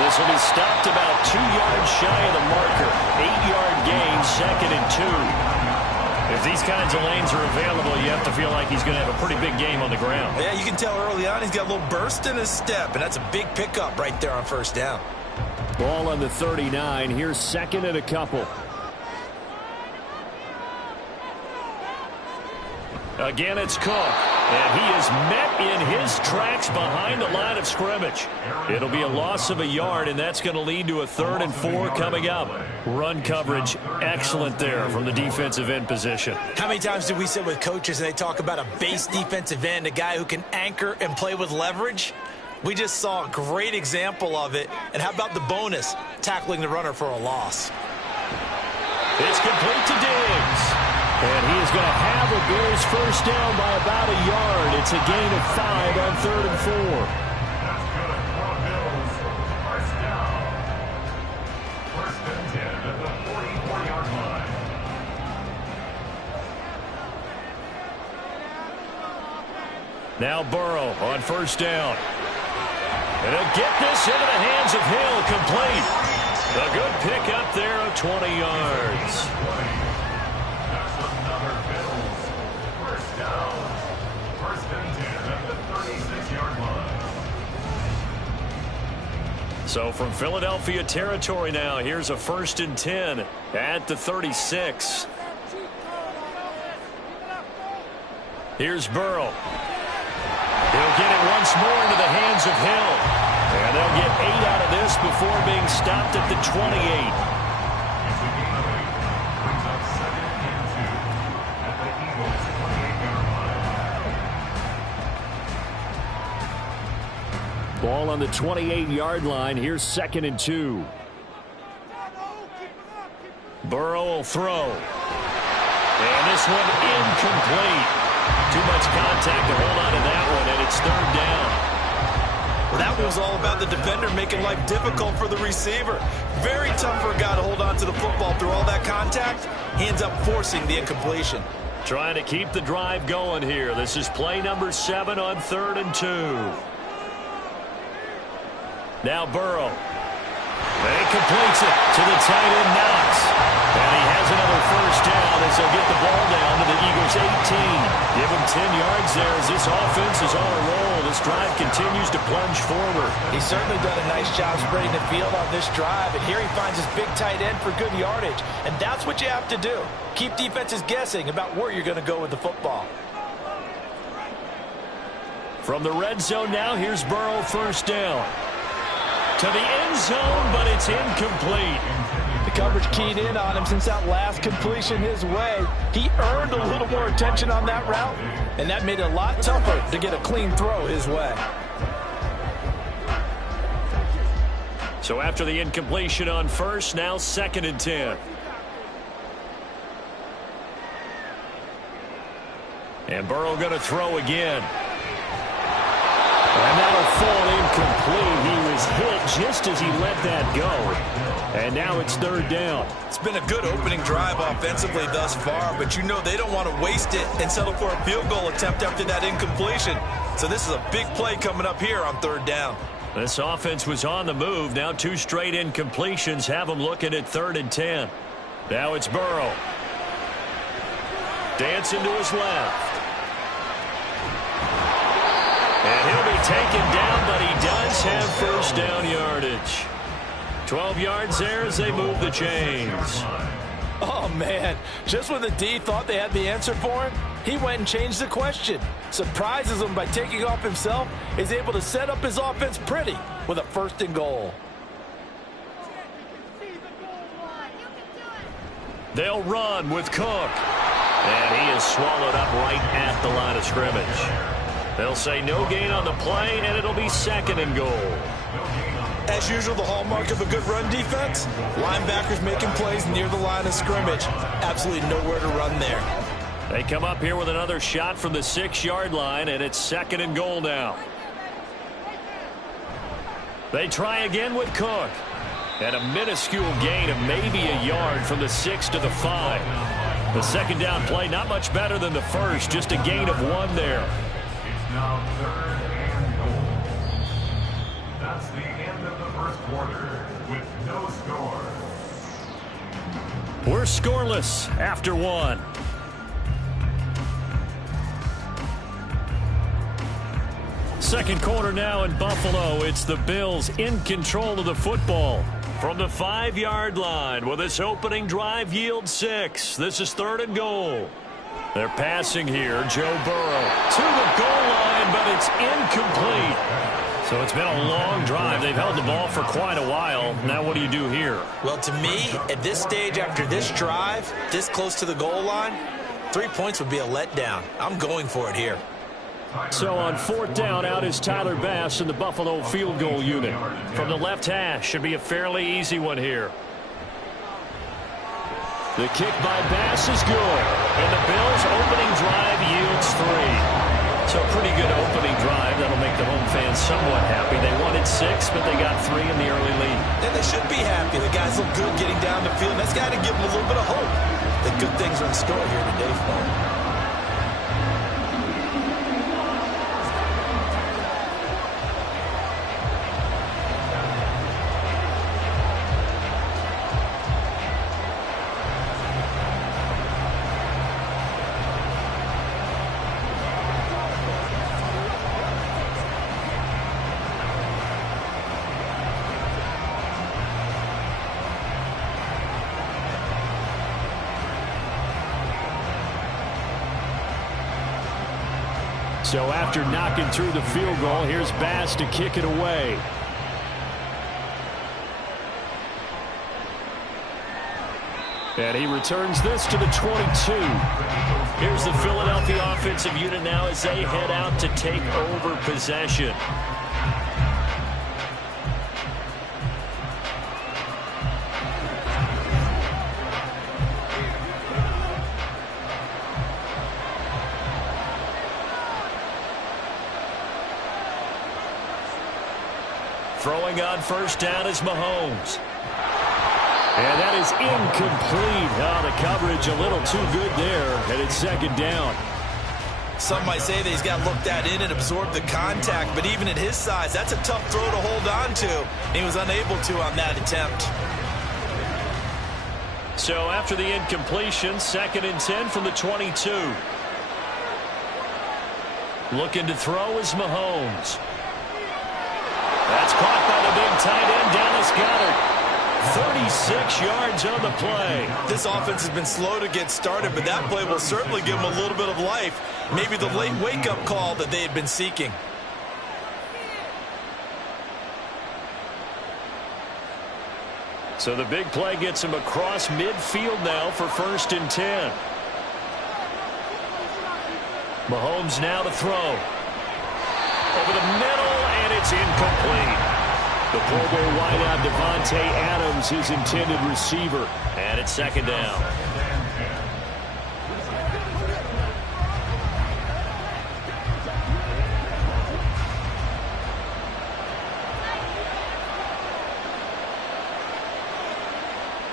This will be stopped about 2 yards shy of the marker. 8-yard gain, 2nd and 2. If these kinds of lanes are available, you have to feel like he's going to have a pretty big game on the ground. Yeah, you can tell early on he's got a little burst in his step, and that's a big pickup right there on 1st down. Ball on the 39. Here's 2nd and a couple. Again, it's Cook, and he is met in his tracks behind the line of scrimmage. It'll be a loss of a yard, and that's going to lead to a 3rd and 4 coming up. Run coverage, excellent there from the defensive end position. How many times do we sit with coaches and they talk about a base defensive end, a guy who can anchor and play with leverage? We just saw a great example of it. And how about the bonus, tackling the runner for a loss? It's complete to Diggs. And he is going to have a Bills 1st down by about a yard. It's a gain of 5 on 3rd and 4. That's good for the Bills. 1st down. 1st and 10 at the 44-yard line. Now Burrow on 1st down. And he'll get this into the hands of Hill, complete. A good pick up there of 20 yards. That's another Bills. 1st down. 1st and 10 at the 36-yard line. So from Philadelphia territory now, here's a 1st and 10 at the 36. Here's Burrow. He'll get it once more into the hands of Hill. And they'll get 8 out of this before being stopped at the 28. It's a gain of 8. Brings up 2nd and 2 at the Eagles' 28-yard line. Ball on the 28-yard line. Here's 2nd and 2. Burrow will throw. And this one incomplete. Too much contact to hold on to that one, and it's 3rd down. Well, that one was all about the defender making life difficult for the receiver. Very tough for a guy to hold on to the football through all that contact. He ends up forcing the incompletion. Trying to keep the drive going here. This is play number 7 on 3rd and 2. Now Burrow. And he completes it to the tight end, Knox. And he has another 1st down. as they'll get the ball down to the Eagles' 18. Give them 10 yards there as this offense is on a roll. This drive continues to plunge forward. He's certainly done a nice job spreading the field on this drive, and here he finds his big tight end for good yardage. And that's what you have to do. Keep defenses guessing about where you're going to go with the football. From the red zone now, here's Burrow, first down. To the end zone, but it's incomplete. The coverage keyed in on him since that last completion his way. He earned a little more attention on that route, and that made it a lot tougher to get a clean throw his way. So after the incompletion on first, now 2nd and 10. And Burrow going to throw again. And that'll fall incomplete. He was hit just as he let that go. And now it's 3rd down. It's been a good opening drive offensively thus far, but you know they don't want to waste it and settle for a field goal attempt after that incompletion. So this is a big play coming up here on 3rd down. This offense was on the move. Now 2 straight incompletions have them looking at 3rd and 10. Now it's Burrow. Dancing to his left. And he'll be taken down, but he does have first down yardage. 12 yards there as they move the chains. Oh, man. Just when the D thought they had the answer for him, he went and changed the question. Surprises him by taking off himself. Is able to set up his offense pretty with a 1st and goal. They'll run with Cook. And he is swallowed up right at the line of scrimmage. They'll say no gain on the play, and it'll be 2nd and goal. As usual, the hallmark of a good run defense, linebackers making plays near the line of scrimmage. Absolutely nowhere to run there. They come up here with another shot from the 6-yard line, and it's 2nd and goal now. They try again with Cook. And a minuscule gain of maybe a yard from the 6 to the 5. The 2nd down play, not much better than the first, just a gain of 1 there. It's now 3rd and goal. That's the end of the first quarter with no score. We're scoreless after 1. Second quarter now in Buffalo. It's the Bills in control of the football. From the 5-yard line, will this opening drive yield 6? This is 3rd and goal. They're passing here. Joe Burrow to the goal line, but it's incomplete. So it's been a long drive. They've held the ball for quite a while. Now what do you do here? Well, to me, at this stage after this drive, this close to the goal line, 3 points would be a letdown. I'm going for it here. So on 4th down, out is Tyler Bass in the Buffalo field goal unit. From the left hash, should be a fairly easy one here. The kick by Bass is good. And the Bills' opening drive yields 3. So pretty good opening drive. That'll make the home fans somewhat happy. They wanted 6, but they got 3 in the early lead. And they should be happy. The guys look good getting down the field. That's got to give them a little bit of hope that good things are in store here today for them. So after knocking through the field goal, here's Bass to kick it away. And he returns this to the 22. Here's the Philadelphia offensive unit now as they head out to take over possession. Throwing on 1st down is Mahomes. And that is incomplete. Oh, the coverage a little too good there, and it's 2nd down. Some might say that he's got looked at in and absorbed the contact, but even at his size, that's a tough throw to hold on to. He was unable to on that attempt. So after the incompletion, 2nd and 10 from the 22. Looking to throw is Mahomes. That's caught by the big tight end, Dallas Goedert. 36 yards on the play. This offense has been slow to get started, but that play will certainly give them a little bit of life. Maybe the late wake-up call that they had been seeking. So the big play gets him across midfield now for 1st and 10. Mahomes now to throw. Over the middle, and it's incomplete. The Pro Bowl wideout Devontae Adams, his intended receiver. And it's 2nd down.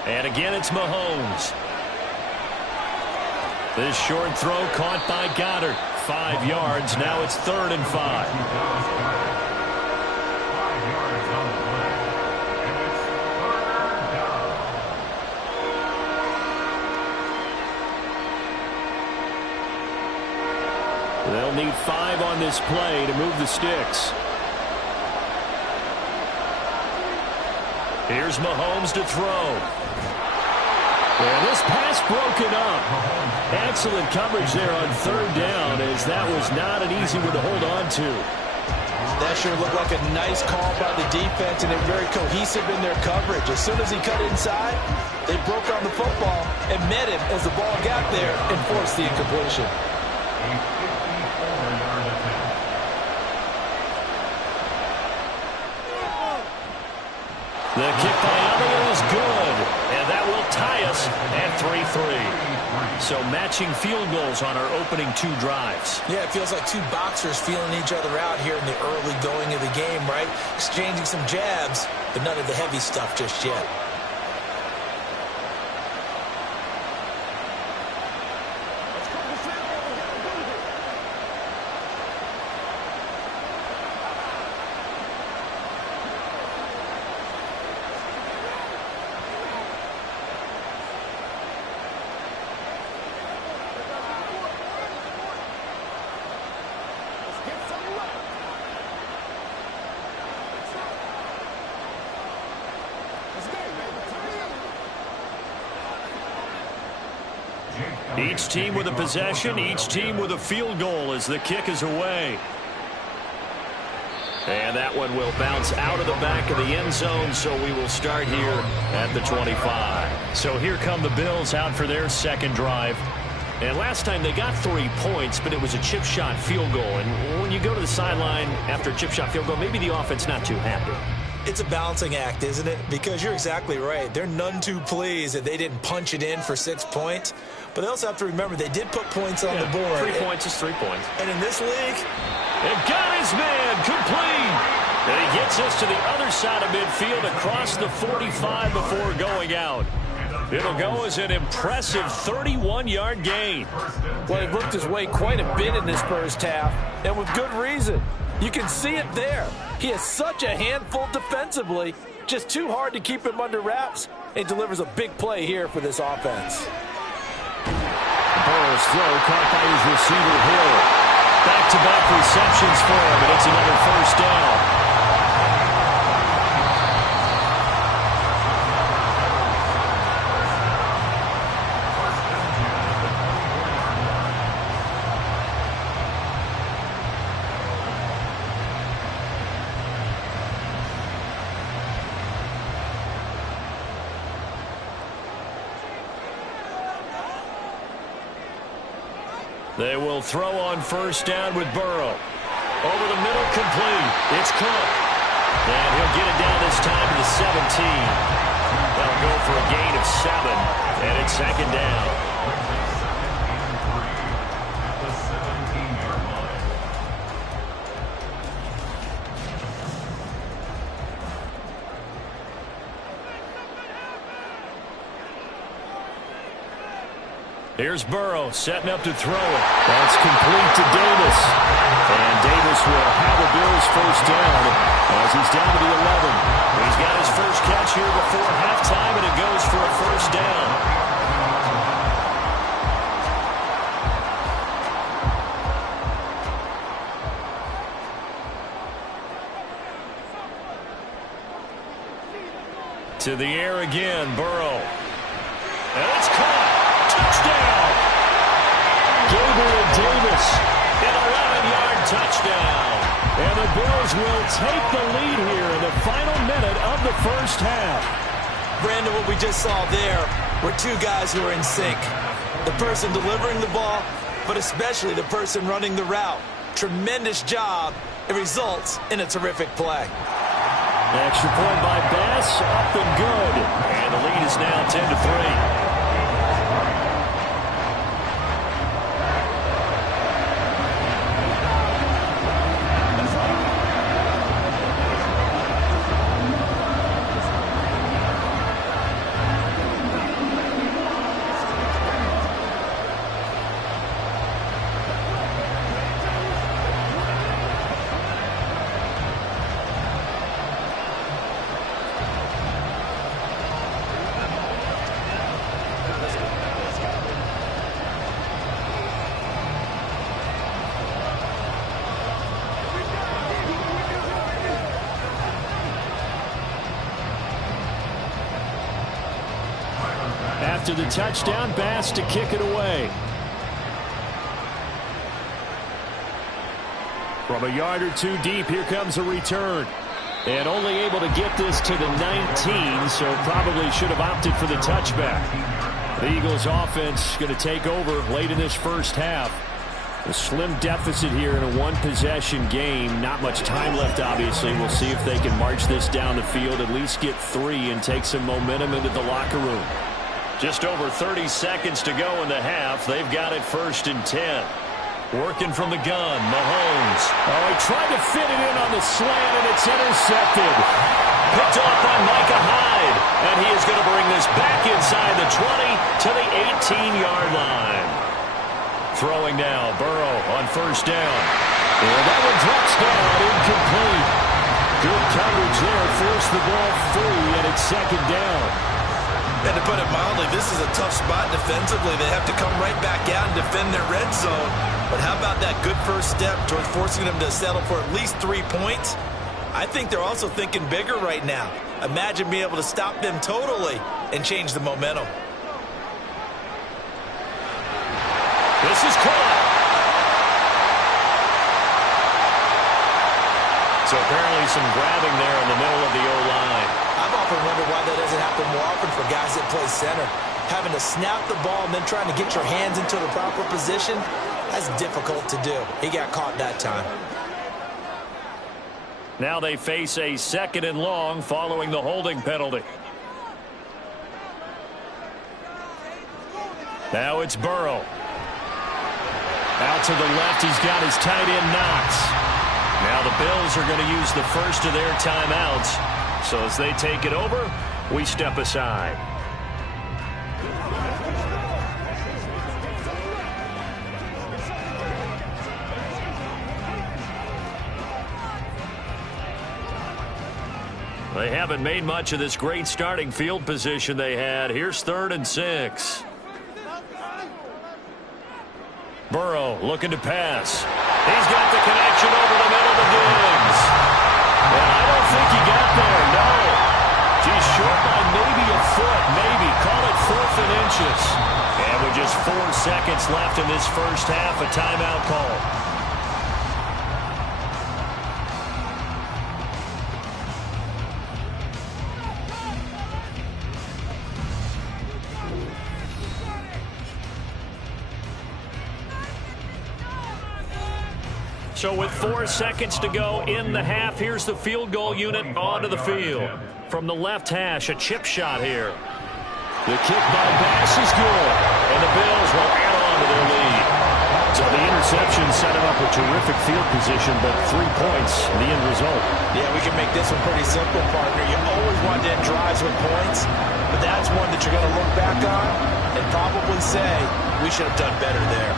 And again, it's Mahomes. This short throw caught by Goddard. 5 yards. Now it's 3rd and 5. 5 yards on the play. And it's 3rd down. They'll need 5 on this play to move the sticks. Here's Mahomes to throw. And this pass broken up. Excellent coverage there on 3rd down, as that was not an easy one to hold on to. That sure looked like a nice call by the defense, and they're very cohesive in their coverage. As soon as he cut inside, they broke on the football and met him as the ball got there and forced the incompletion. A 54-yard attempt. The kick by Elliott is good, and that will tie us at 3-3. So matching field goals on our opening 2 drives. Yeah, it feels like 2 boxers feeling each other out here in the early going of the game, right? Exchanging some jabs, but none of the heavy stuff just yet. Each team with a possession, each team with a field goal as the kick is away. And that one will bounce out of the back of the end zone, so we will start here at the 25. So here come the Bills out for their 2nd drive. And last time they got 3 points, but it was a chip shot field goal. And when you go to the sideline after a chip shot field goal, maybe the offense not too happy. It's a balancing act, isn't it? Because you're exactly right. They're none too pleased that they didn't punch it in for 6 points. But they also have to remember they did put points on the board. 3 points is 3 points. And in this league, and got his man complete. And he gets us to the other side of midfield across the 45 before going out. It'll go as an impressive 31-yard gain. Well, he worked his way quite a bit in this first half, and with good reason. You can see it there. He is such a handful defensively, just too hard to keep him under wraps, and delivers a big play here for this offense. Burrow's throw caught by his receiver, Hill. Back-to-back receptions for him, and it's another 1st down. They will throw on 1st down with Burrow. Over the middle, complete. It's Cook. And he'll get it down this time to the 17. That'll go for a gain of 7. And it's 2nd down. At the 17-yard line. Here's Burrow setting up to throw it. That's complete to Davis. And Davis will have the Bills 1st down as he's down to the 11. He's got his first catch here before halftime, and it goes for a 1st down. To the air again, Burrow. And it's caught. Touchdown. Gabriel Davis. An 11-yard touchdown. And the Bills will take the lead here in the final minute of the first half. Brandon, what we just saw there were two guys who are in sync. The person delivering the ball, but especially the person running the route. Tremendous job. It results in a terrific play. Extra point by Bass, up and good. And the lead is now 10-3. After the touchdown, Bass to kick it away. From a yard or two deep, here comes a return. And only able to get this to the 19, so probably should have opted for the touchback. The Eagles offense going to take over late in this first half. A slim deficit here in a one-possession game. Not much time left, obviously. We'll see if they can march this down the field, at least get 3 and take some momentum into the locker room. Just over 30 seconds to go in the half. They've got it 1st and 10. Working from the gun, Mahomes. Oh, he tried to fit it in on the slant, and it's intercepted. Picked off by Micah Hyde. And he is going to bring this back inside the 20 to the 18-yard line. Throwing now, Burrow on 1st down. And that one drops down, incomplete. Good coverage there, forced the ball free, and it's 2nd down. And to put it mildly, this is a tough spot defensively. They have to come right back out and defend their red zone. But how about that good first step towards forcing them to settle for at least 3 points? I think they're also thinking bigger right now. Imagine being able to stop them totally and change the momentum. This is caught. So apparently some grabbing there in the middle of the O-line. I've often wondered why that doesn't happen more often for guys that play center. Having to snap the ball and then trying to get your hands into the proper position, that's difficult to do. He got caught that time. Now they face a 2nd and long following the holding penalty. Now it's Burrow. Out to the left, he's got his tight end Knox. Now the Bills are going to use the first of their timeouts. So as they take it over, we step aside. They haven't made much of this great starting field position they had. Here's 3rd and 6. Burrow looking to pass. He's got the connection over the middle to Diggs. And I don't think he got there, no. He's short by maybe a foot, maybe. Call it 4th and inches. And with just 4 seconds left in this first half, a timeout call. So with 4 seconds to go in the half, here's the field goal unit onto the field. From the left hash, a chip shot here. The kick by Bass is good. And the Bills will add on to their lead. So the interception set him up a terrific field position, but 3 points, the end result. Yeah, we can make this one pretty simple, partner. You always want to end drives with points, but that's one that you're going to look back on and probably say, we should have done better there.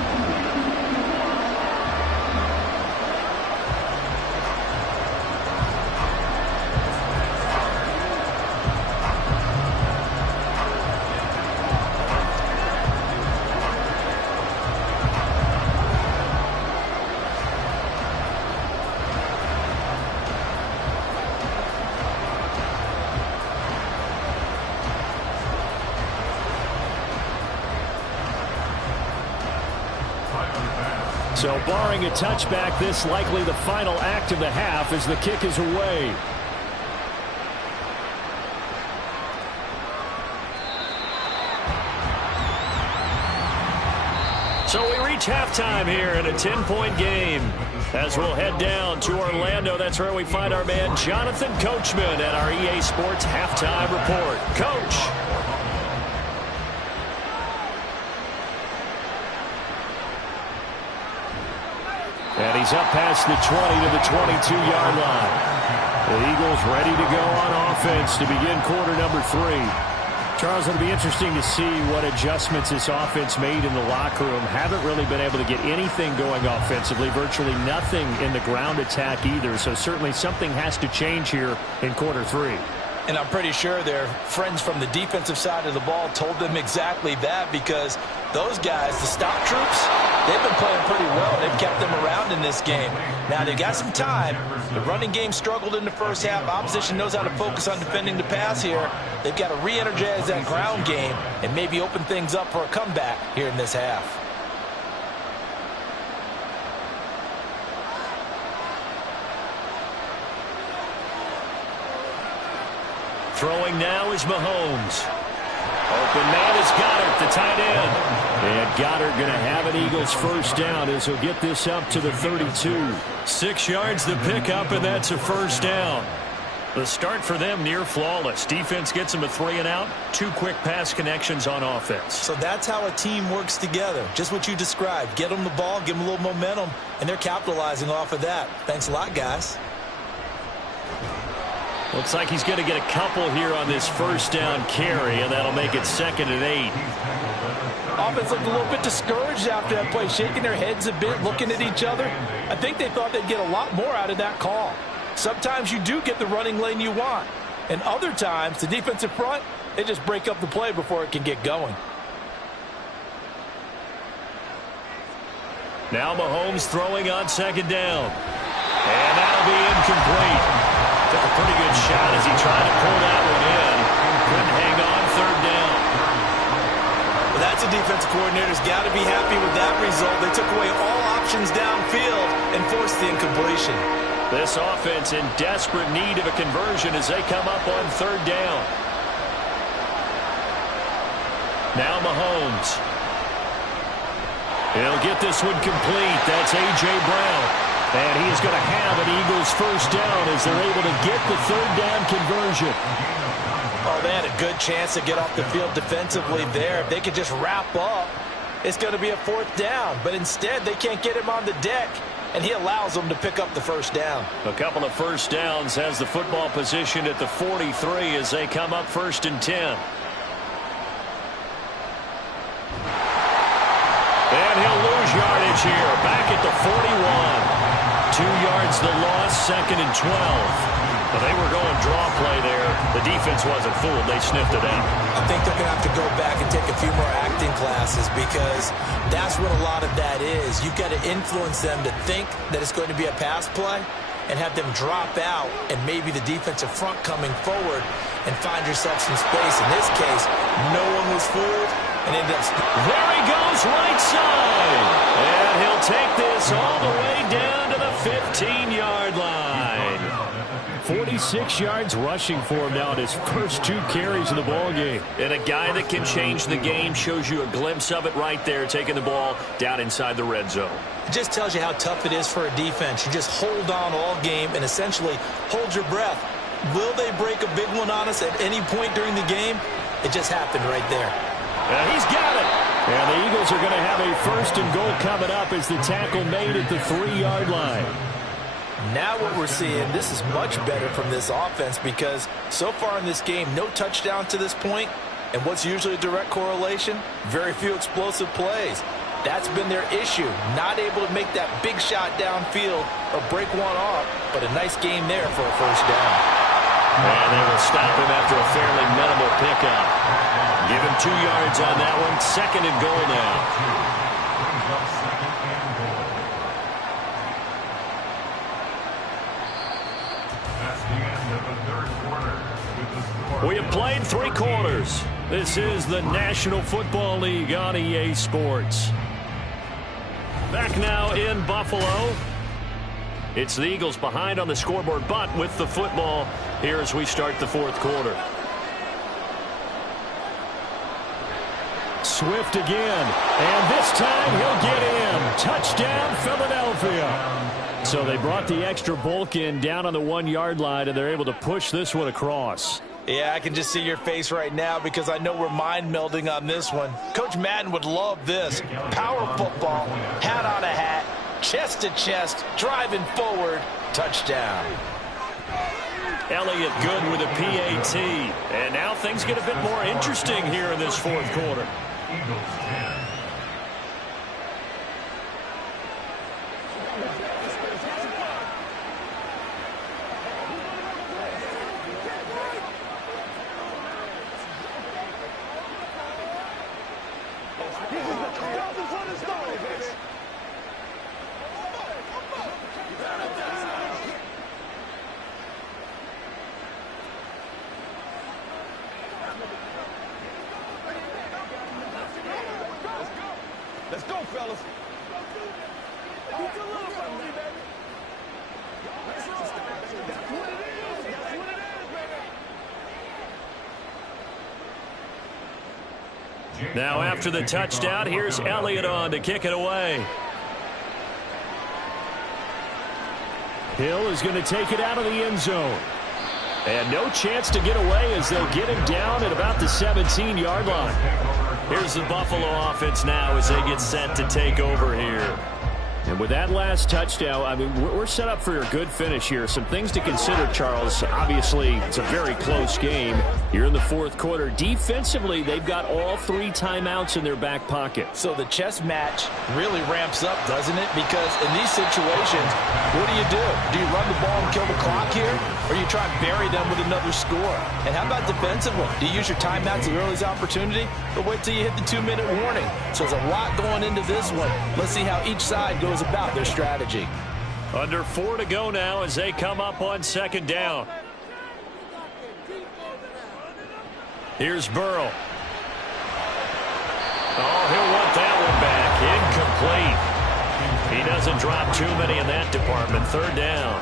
So barring a touchback, this likely the final act of the half as the kick is away. So we reach halftime here in a 10-point game. As we'll head down to Orlando, that's where we find our man Jonathan Coachman at our EA Sports Halftime Report. Coach. And he's up past the 20 to the 22-yard line. The Eagles ready to go on offense to begin quarter number 3. Charles, it'll be interesting to see what adjustments this offense made in the locker room. Haven't really been able to get anything going offensively, virtually nothing in the ground attack either. So certainly something has to change here in quarter 3. And I'm pretty sure their friends from the defensive side of the ball told them exactly that, because those guys, the stock troops, they've been playing pretty well. They've kept them around in this game. Now, they've got some time. The running game struggled in the first half. Opposition knows how to focus on defending the pass here. They've got to re-energize that ground game and maybe open things up for a comeback here in this half. Throwing now is Mahomes. Open man is Goddard, the tight end. And Goddard going to have an Eagles first down as he'll get this up to the 32. 6 yards the pickup, and that's a first down. The start for them near flawless. Defense gets them a 3 and out. 2 quick pass connections on offense. So that's how a team works together. Just what you described. Get them the ball, give them a little momentum, and they're capitalizing off of that. Thanks a lot, guys. Looks like he's going to get a couple here on this first down carry, and that'll make it 2nd and 8. Offense looked a little bit discouraged after that play, shaking their heads a bit, looking at each other. I think they thought they'd get a lot more out of that call. Sometimes you do get the running lane you want, and other times the defensive front, they just break up the play before it can get going. Now Mahomes throwing on 2nd down, and that'll be incomplete. Took a pretty good shot as he tried to pull that one in. Couldn't hang on 3rd down. Well, that's a defensive coordinator's got to be happy with that result. They took away all options downfield and forced the incompletion. This offense in desperate need of a conversion as they come up on 3rd down. Now Mahomes. He'll get this one complete. That's A.J. Brown. And he is going to have an Eagles first down as they're able to get the 3rd down conversion. Oh, they had a good chance to get off the field defensively there. If they could just wrap up, it's going to be a 4th down. But instead, they can't get him on the deck, and he allows them to pick up the first down. A couple of first downs, has the football position at the 43 as they come up 1st and 10. And he'll lose yardage here, back at the 41. 2 yards the loss, 2nd and 12. But they were going draw play there. The defense wasn't fooled. They sniffed it out. I think they're going to have to go back and take a few more acting classes, because that's what a lot of that is. You've got to influence them to think that it's going to be a pass play and have them drop out, and maybe the defensive front coming forward and find yourself some space. In this case, no one was fooled and ended up... There he goes, right side. And he'll take this all the way down to the 15-yard line. 46 yards rushing for him now in his first 2 carries of the ball game. And a guy that can change the game, shows you a glimpse of it right there, taking the ball down inside the red zone. It just tells you how tough it is for a defense. You just hold on all game and essentially hold your breath. Will they break a big one on us at any point during the game? It just happened right there. And he's got it. And the Eagles are going to have a 1st and goal coming up as the tackle made at the 3-yard line. Now what we're seeing, this is much better from this offense, because so far in this game, no touchdown to this point, and what's usually a direct correlation? Very few explosive plays. That's been their issue, not able to make that big shot downfield or break one off, but a nice game there for a first down. And they will stop him after a fairly minimal pickup. Give him 2 yards on that one. 2nd and goal now. We have played 3 quarters. This is the National Football League on EA Sports. Back now in Buffalo. It's the Eagles behind on the scoreboard, but with the football here as we start the fourth quarter. Swift again, and this time he'll get in. Touchdown, Philadelphia. So they brought the extra bulk in down on the 1-yard line, and they're able to push this one across. Yeah, I can just see your face right now because I know we're mind melding on this one. Coach Madden would love this. Power football, hat on a hat, chest to chest, driving forward, touchdown. Elliott good with a PAT. And now things get a bit more interesting here in this fourth quarter. Eagles 10. Let's go, fellas. Now after the touchdown, here's Elliott on to kick it away. Hill is going to take it out of the end zone. And no chance to get away as they'll get him down at about the 17-yard line. Here's the Buffalo offense now as they get set to take over here. And with that last touchdown, I mean, we're set up for a good finish here. Some things to consider, Charles. Obviously, it's a very close game. You're in the fourth quarter. Defensively, they've got all 3 timeouts in their back pocket. So the chess match really ramps up, doesn't it? Because in these situations, what do? Do you run the ball and kill the clock here? Or you try and bury them with another score? And how about defensively? Do you use your timeouts as early as opportunity? Or wait till you hit the 2-minute warning? So there's a lot going into this one. Let's see how each side goes about their strategy. Under 4 to go now as they come up on second down. Here's Burrow. Oh, he'll want that one back. Incomplete. He doesn't drop too many in that department. Third down.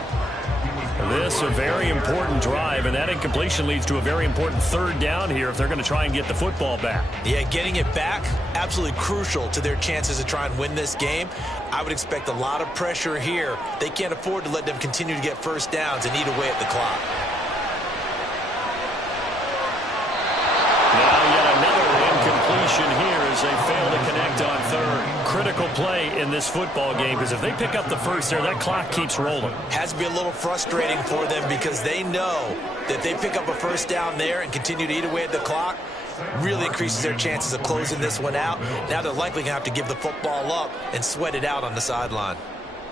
This a very important drive, and that incompletion leads to a very important third down here if they're going to try and get the football back. Yeah, getting it back, absolutely crucial to their chances to try and win this game. I would expect a lot of pressure here. They can't afford to let them continue to get first downs and eat away at the clock. Now yet another incompletion here as they fail to connect on third. Critical play in this football game because if they pick up the first there, that clock keeps rolling. Has to be a little frustrating for them because they know that they pick up a first down there and continue to eat away at the clock, really increases their chances of closing this one out. Now they're likely going to have to give the football up and sweat it out on the sideline.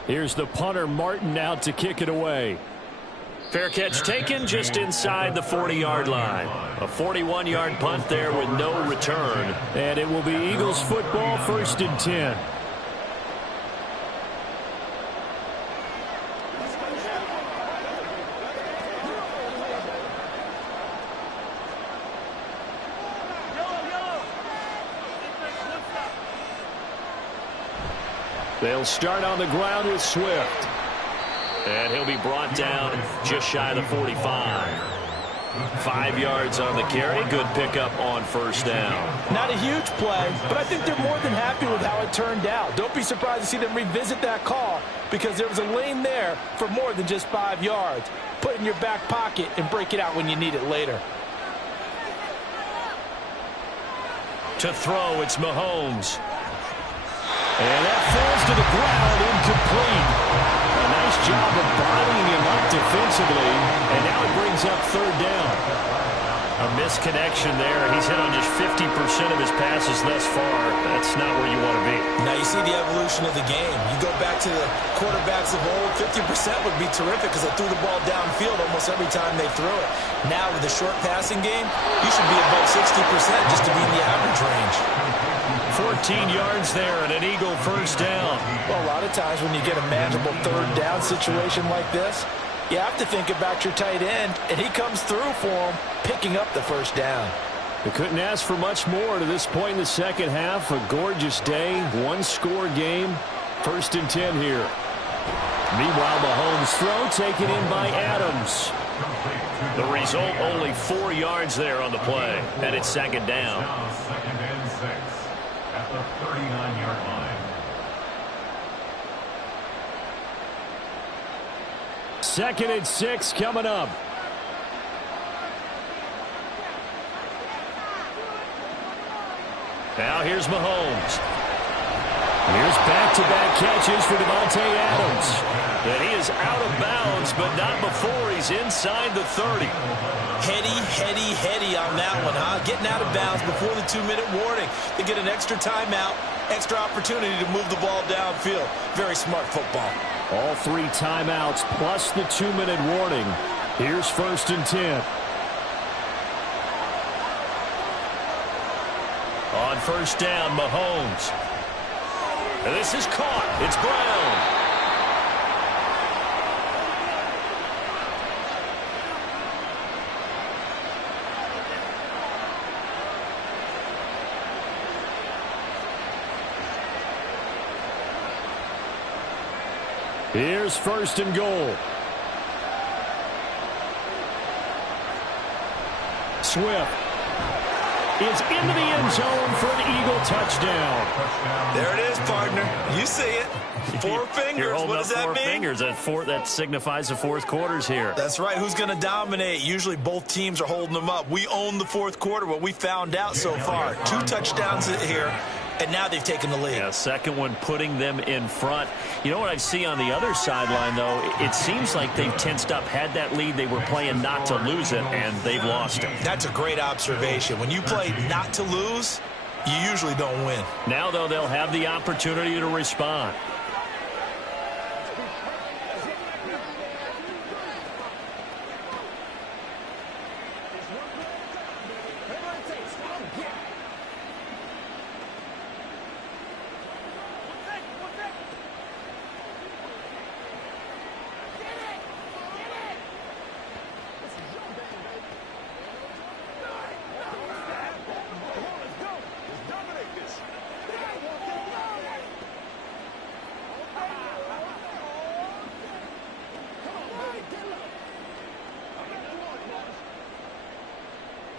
Here's the punter, Martin, out to kick it away. Fair catch taken just inside the 40-yard line. A 41-yard punt there with no return. And it will be Eagles football, 1st and 10. They'll start on the ground with Swift. And he'll be brought down just shy of the 45. 5 yards on the carry. Good pickup on first down. Not a huge play, but I think they're more than happy with how it turned out. Don't be surprised to see them revisit that call because there was a lane there for more than just 5 yards. Put it in your back pocket and break it out when you need it later. To throw, it's Mahomes. And that falls to the ground, incomplete. A nice job of bodying him up defensively, and now it brings up third down. A misconnection there. He's hit on just 50% of his passes thus far. That's not where you want to be. Now you see the evolution of the game. You go back to the quarterbacks of old, 50% would be terrific because they threw the ball downfield almost every time they threw it. Now with the short passing game, you should be above 60% just to be in the average range. 14 yards there and an Eagle first down. Well, a lot of times when you get a manageable third down situation like this, you have to think about your tight end, and he comes through for him, picking up the first down. They couldn't ask for much more to this point in the second half. A gorgeous day, 1-score game. First and 10 here. Meanwhile, Mahomes' throw taken in by Adams. The result, only 4 yards there on the play, and it's second down. Now 2nd and 6 at the 39-yard line. Second and 6 coming up. Now here's Mahomes. Here's back-to-back catches for Davante Adams. And he is out of bounds, but not before he's inside the 30. Heady on that one, huh? Getting out of bounds before the 2-minute warning. They get an extra timeout, extra opportunity to move the ball downfield. Very smart football. All 3 timeouts plus the 2-minute warning. Here's first and 10. On first down, Mahomes. And this is caught. It's Brown. Here's first and goal. Swift is into the end zone for an Eagle touchdown. There it is, partner. You see it. 4 fingers. You're holding What up does that 4 mean? fingers. That signifies the fourth quarter's here. That's right. Who's going to dominate? Usually both teams are holding them up. We own the fourth quarter, what we found out so far. 2 touchdowns here, and now they've taken the lead. Yeah, second one putting them in front. You know what I see on the other sideline, though? It seems like they've tensed up, had that lead. They were playing not to lose it, and they've lost it. That's a great observation. When you play not to lose, you usually don't win. Now, though, they'll have the opportunity to respond.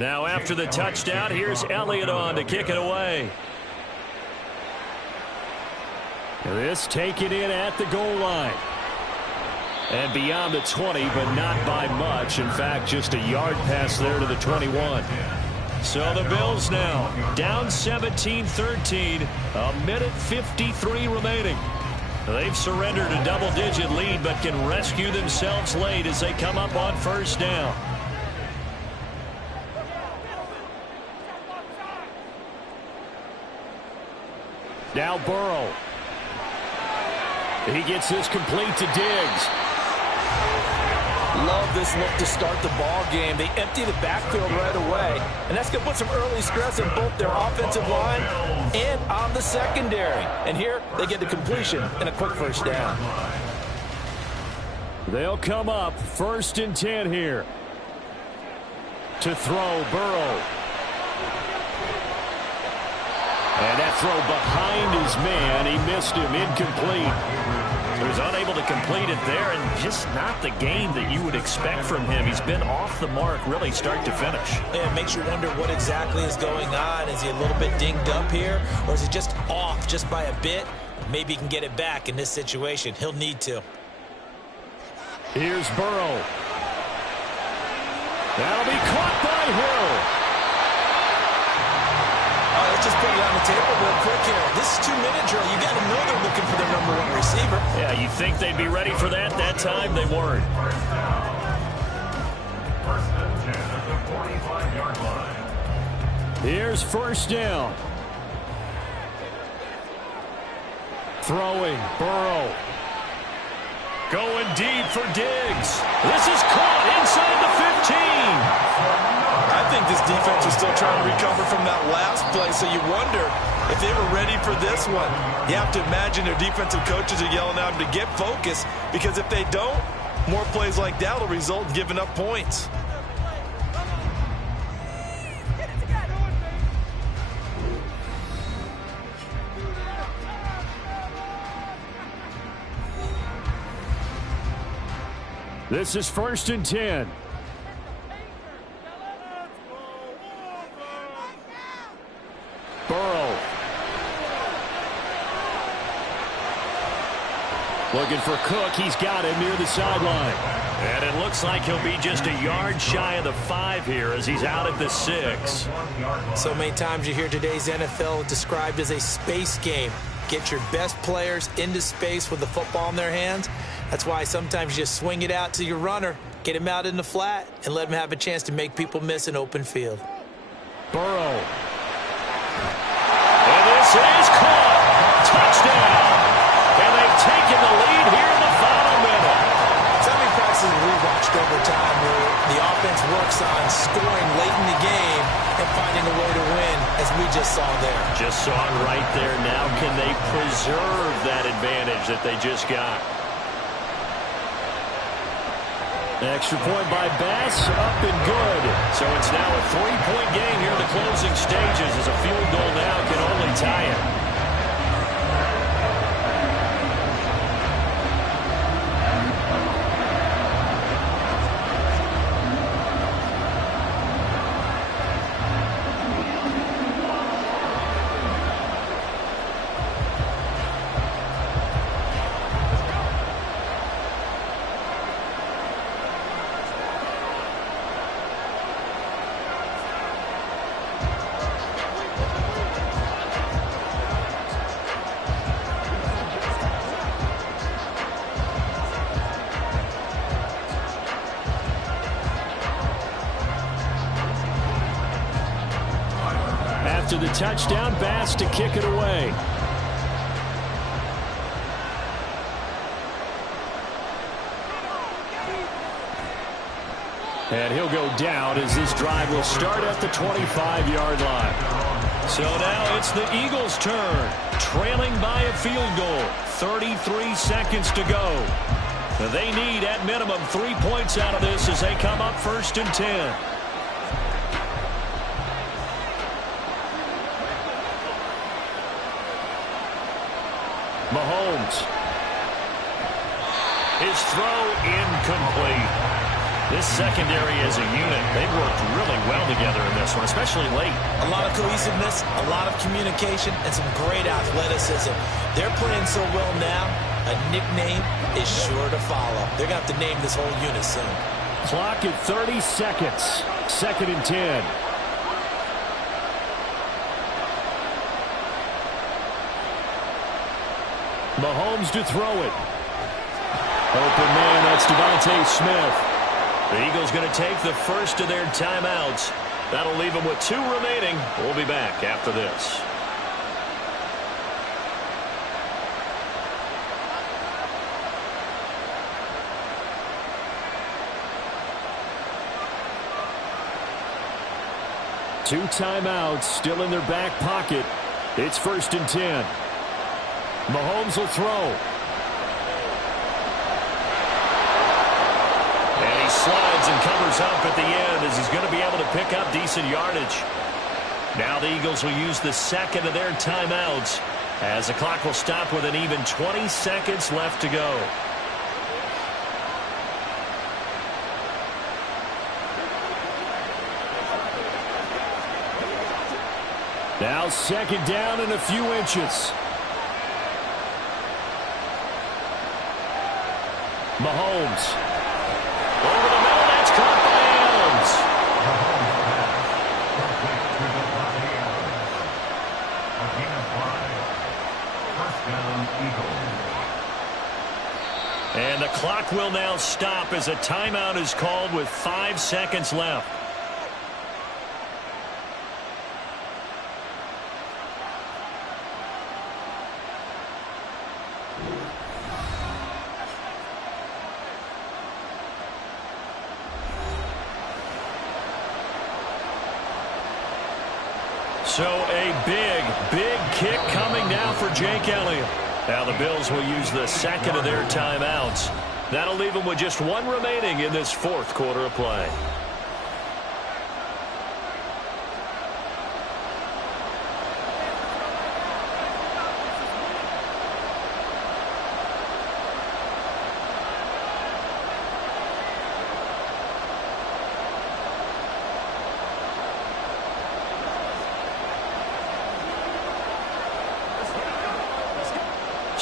Now after the touchdown, here's Elliott on to kick it away. This taken in at the goal line. And beyond the 20, but not by much. In fact, just a yard pass there to the 21. So the Bills now down 17-13, a minute 53 remaining. They've surrendered a double-digit lead, but can rescue themselves late as they come up on first down. Now Burrow. He gets this complete to Diggs. Love this look to start the ball game. They empty the backfield right away, and that's going to put some early stress on both their offensive line and on the secondary. And here they get the completion and a quick first down. They'll come up first and 10 here. To throw, Burrow. And that throw behind his man. He missed him, incomplete. He was unable to complete it there, and just not the game that you would expect from him. He's been off the mark, really, start to finish. Yeah, it makes you wonder what exactly is going on. Is he a little bit dinged up here, or is he just off just by a bit? Maybe he can get it back in this situation. He'll need to. Here's Burrow. That'll be caught by Hill. Let's just put it on the table real quick here. This is 2-minute drill. You got to know they're looking for their #1 receiver. Yeah, you think they'd be ready for that? That time they weren't. First and 10 at the 45-yard line. Here's first down. Throwing, Burrow. Going deep for Diggs. This is caught inside the 15. I think this defense is still trying to recover from that last play, so you wonder if they were ready for this one. You have to imagine their defensive coaches are yelling at them to get focused, because if they don't, more plays like that will result in giving up points. This is 1st and 10. Burrow. Looking for Cook. He's got him near the sideline. And it looks like he'll be just a yard shy of the 5 here as he's out at the 6. So many times you hear today's NFL described as a space game. Get your best players into space with the football in their hands. That's why sometimes you just swing it out to your runner, get him out in the flat, and let him have a chance to make people miss an open field. Burrow. And this is caught. Touchdown. And they've taken the lead here in the final minute. So many practices we've watched over time where the offense works on scoring late in the game and finding a way to win, as we just saw there. Just saw it right there. Now can they preserve that advantage that they just got? Extra point by Bass, up and good. So it's now a 3-point game here in the closing stages as a field goal now can only tie it. After the touchdown, Bass to kick it away. And he'll go down as this drive will start at the 25-yard line. So now it's the Eagles' turn, trailing by a field goal. 33 seconds to go. They need, at minimum, 3 points out of this as they come up 1st and 10. Mahomes. His throw incomplete. This secondary as a unit, they've worked really well together in this one, especially late. A lot of cohesiveness, a lot of communication, and some great athleticism. They're playing so well now, a nickname is sure to follow. They're going to have to name this whole unit soon. Clock at 30 seconds. 2nd and 10. Mahomes to throw it. Open man, that's Devontae Smith. The Eagles going to take the first of their timeouts. That'll leave them with 2 remaining. We'll be back after this. Two timeouts still in their back pocket. It's 1st and 10. Mahomes will throw. And he slides and covers up at the end as he's going to be able to pick up decent yardage. Now the Eagles will use the second of their timeouts as the clock will stop with an even 20 seconds left to go. Now 2nd down and a few inches. Mahomes. Over the middle, that's caught by Adams. And the clock will now stop as a timeout is called with 5 seconds left. So a big kick coming now for Jake Elliott. Now the Bills will use the second of their timeouts. That'll leave them with just 1 remaining in this 4th quarter of play.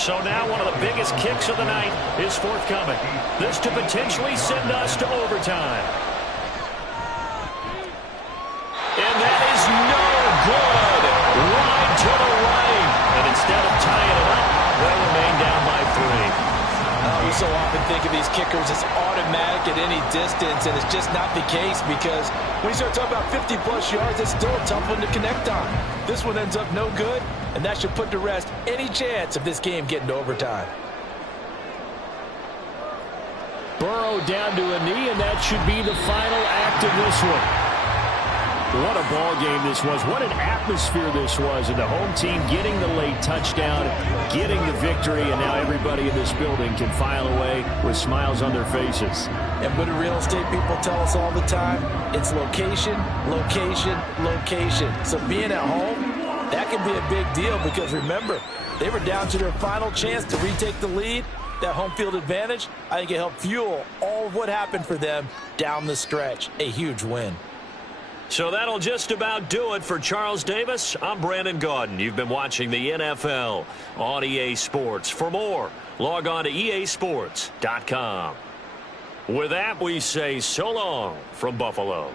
So now one of the biggest kicks of the night is forthcoming. This to potentially send us to overtime. And that is no good. Wide to the right. And instead of tying it up, they'll remain down by 3. We so often think of these kickers as automatic at any distance, and it's just not the case because when you start talking about 50-plus yards, it's still a tough one to connect on. This one ends up no good, and that should put to rest any chance of this game getting to overtime. Burrow down to a knee, and that should be the final act of this one. What a ball game this was. What an atmosphere this was. And the home team getting the late touchdown, getting the victory, and now everybody in this building can file away with smiles on their faces. And what do real estate people tell us all the time? It's location, location, location. So being at home, that can be a big deal because remember, they were down to their final chance to retake the lead. That home field advantage, I think it helped fuel all of what happened for them down the stretch. A huge win. So that'll just about do it for Charles Davis. I'm Brandon Gaudin. You've been watching the NFL on EA Sports. For more, log on to easports.com. With that, we say so long from Buffalo.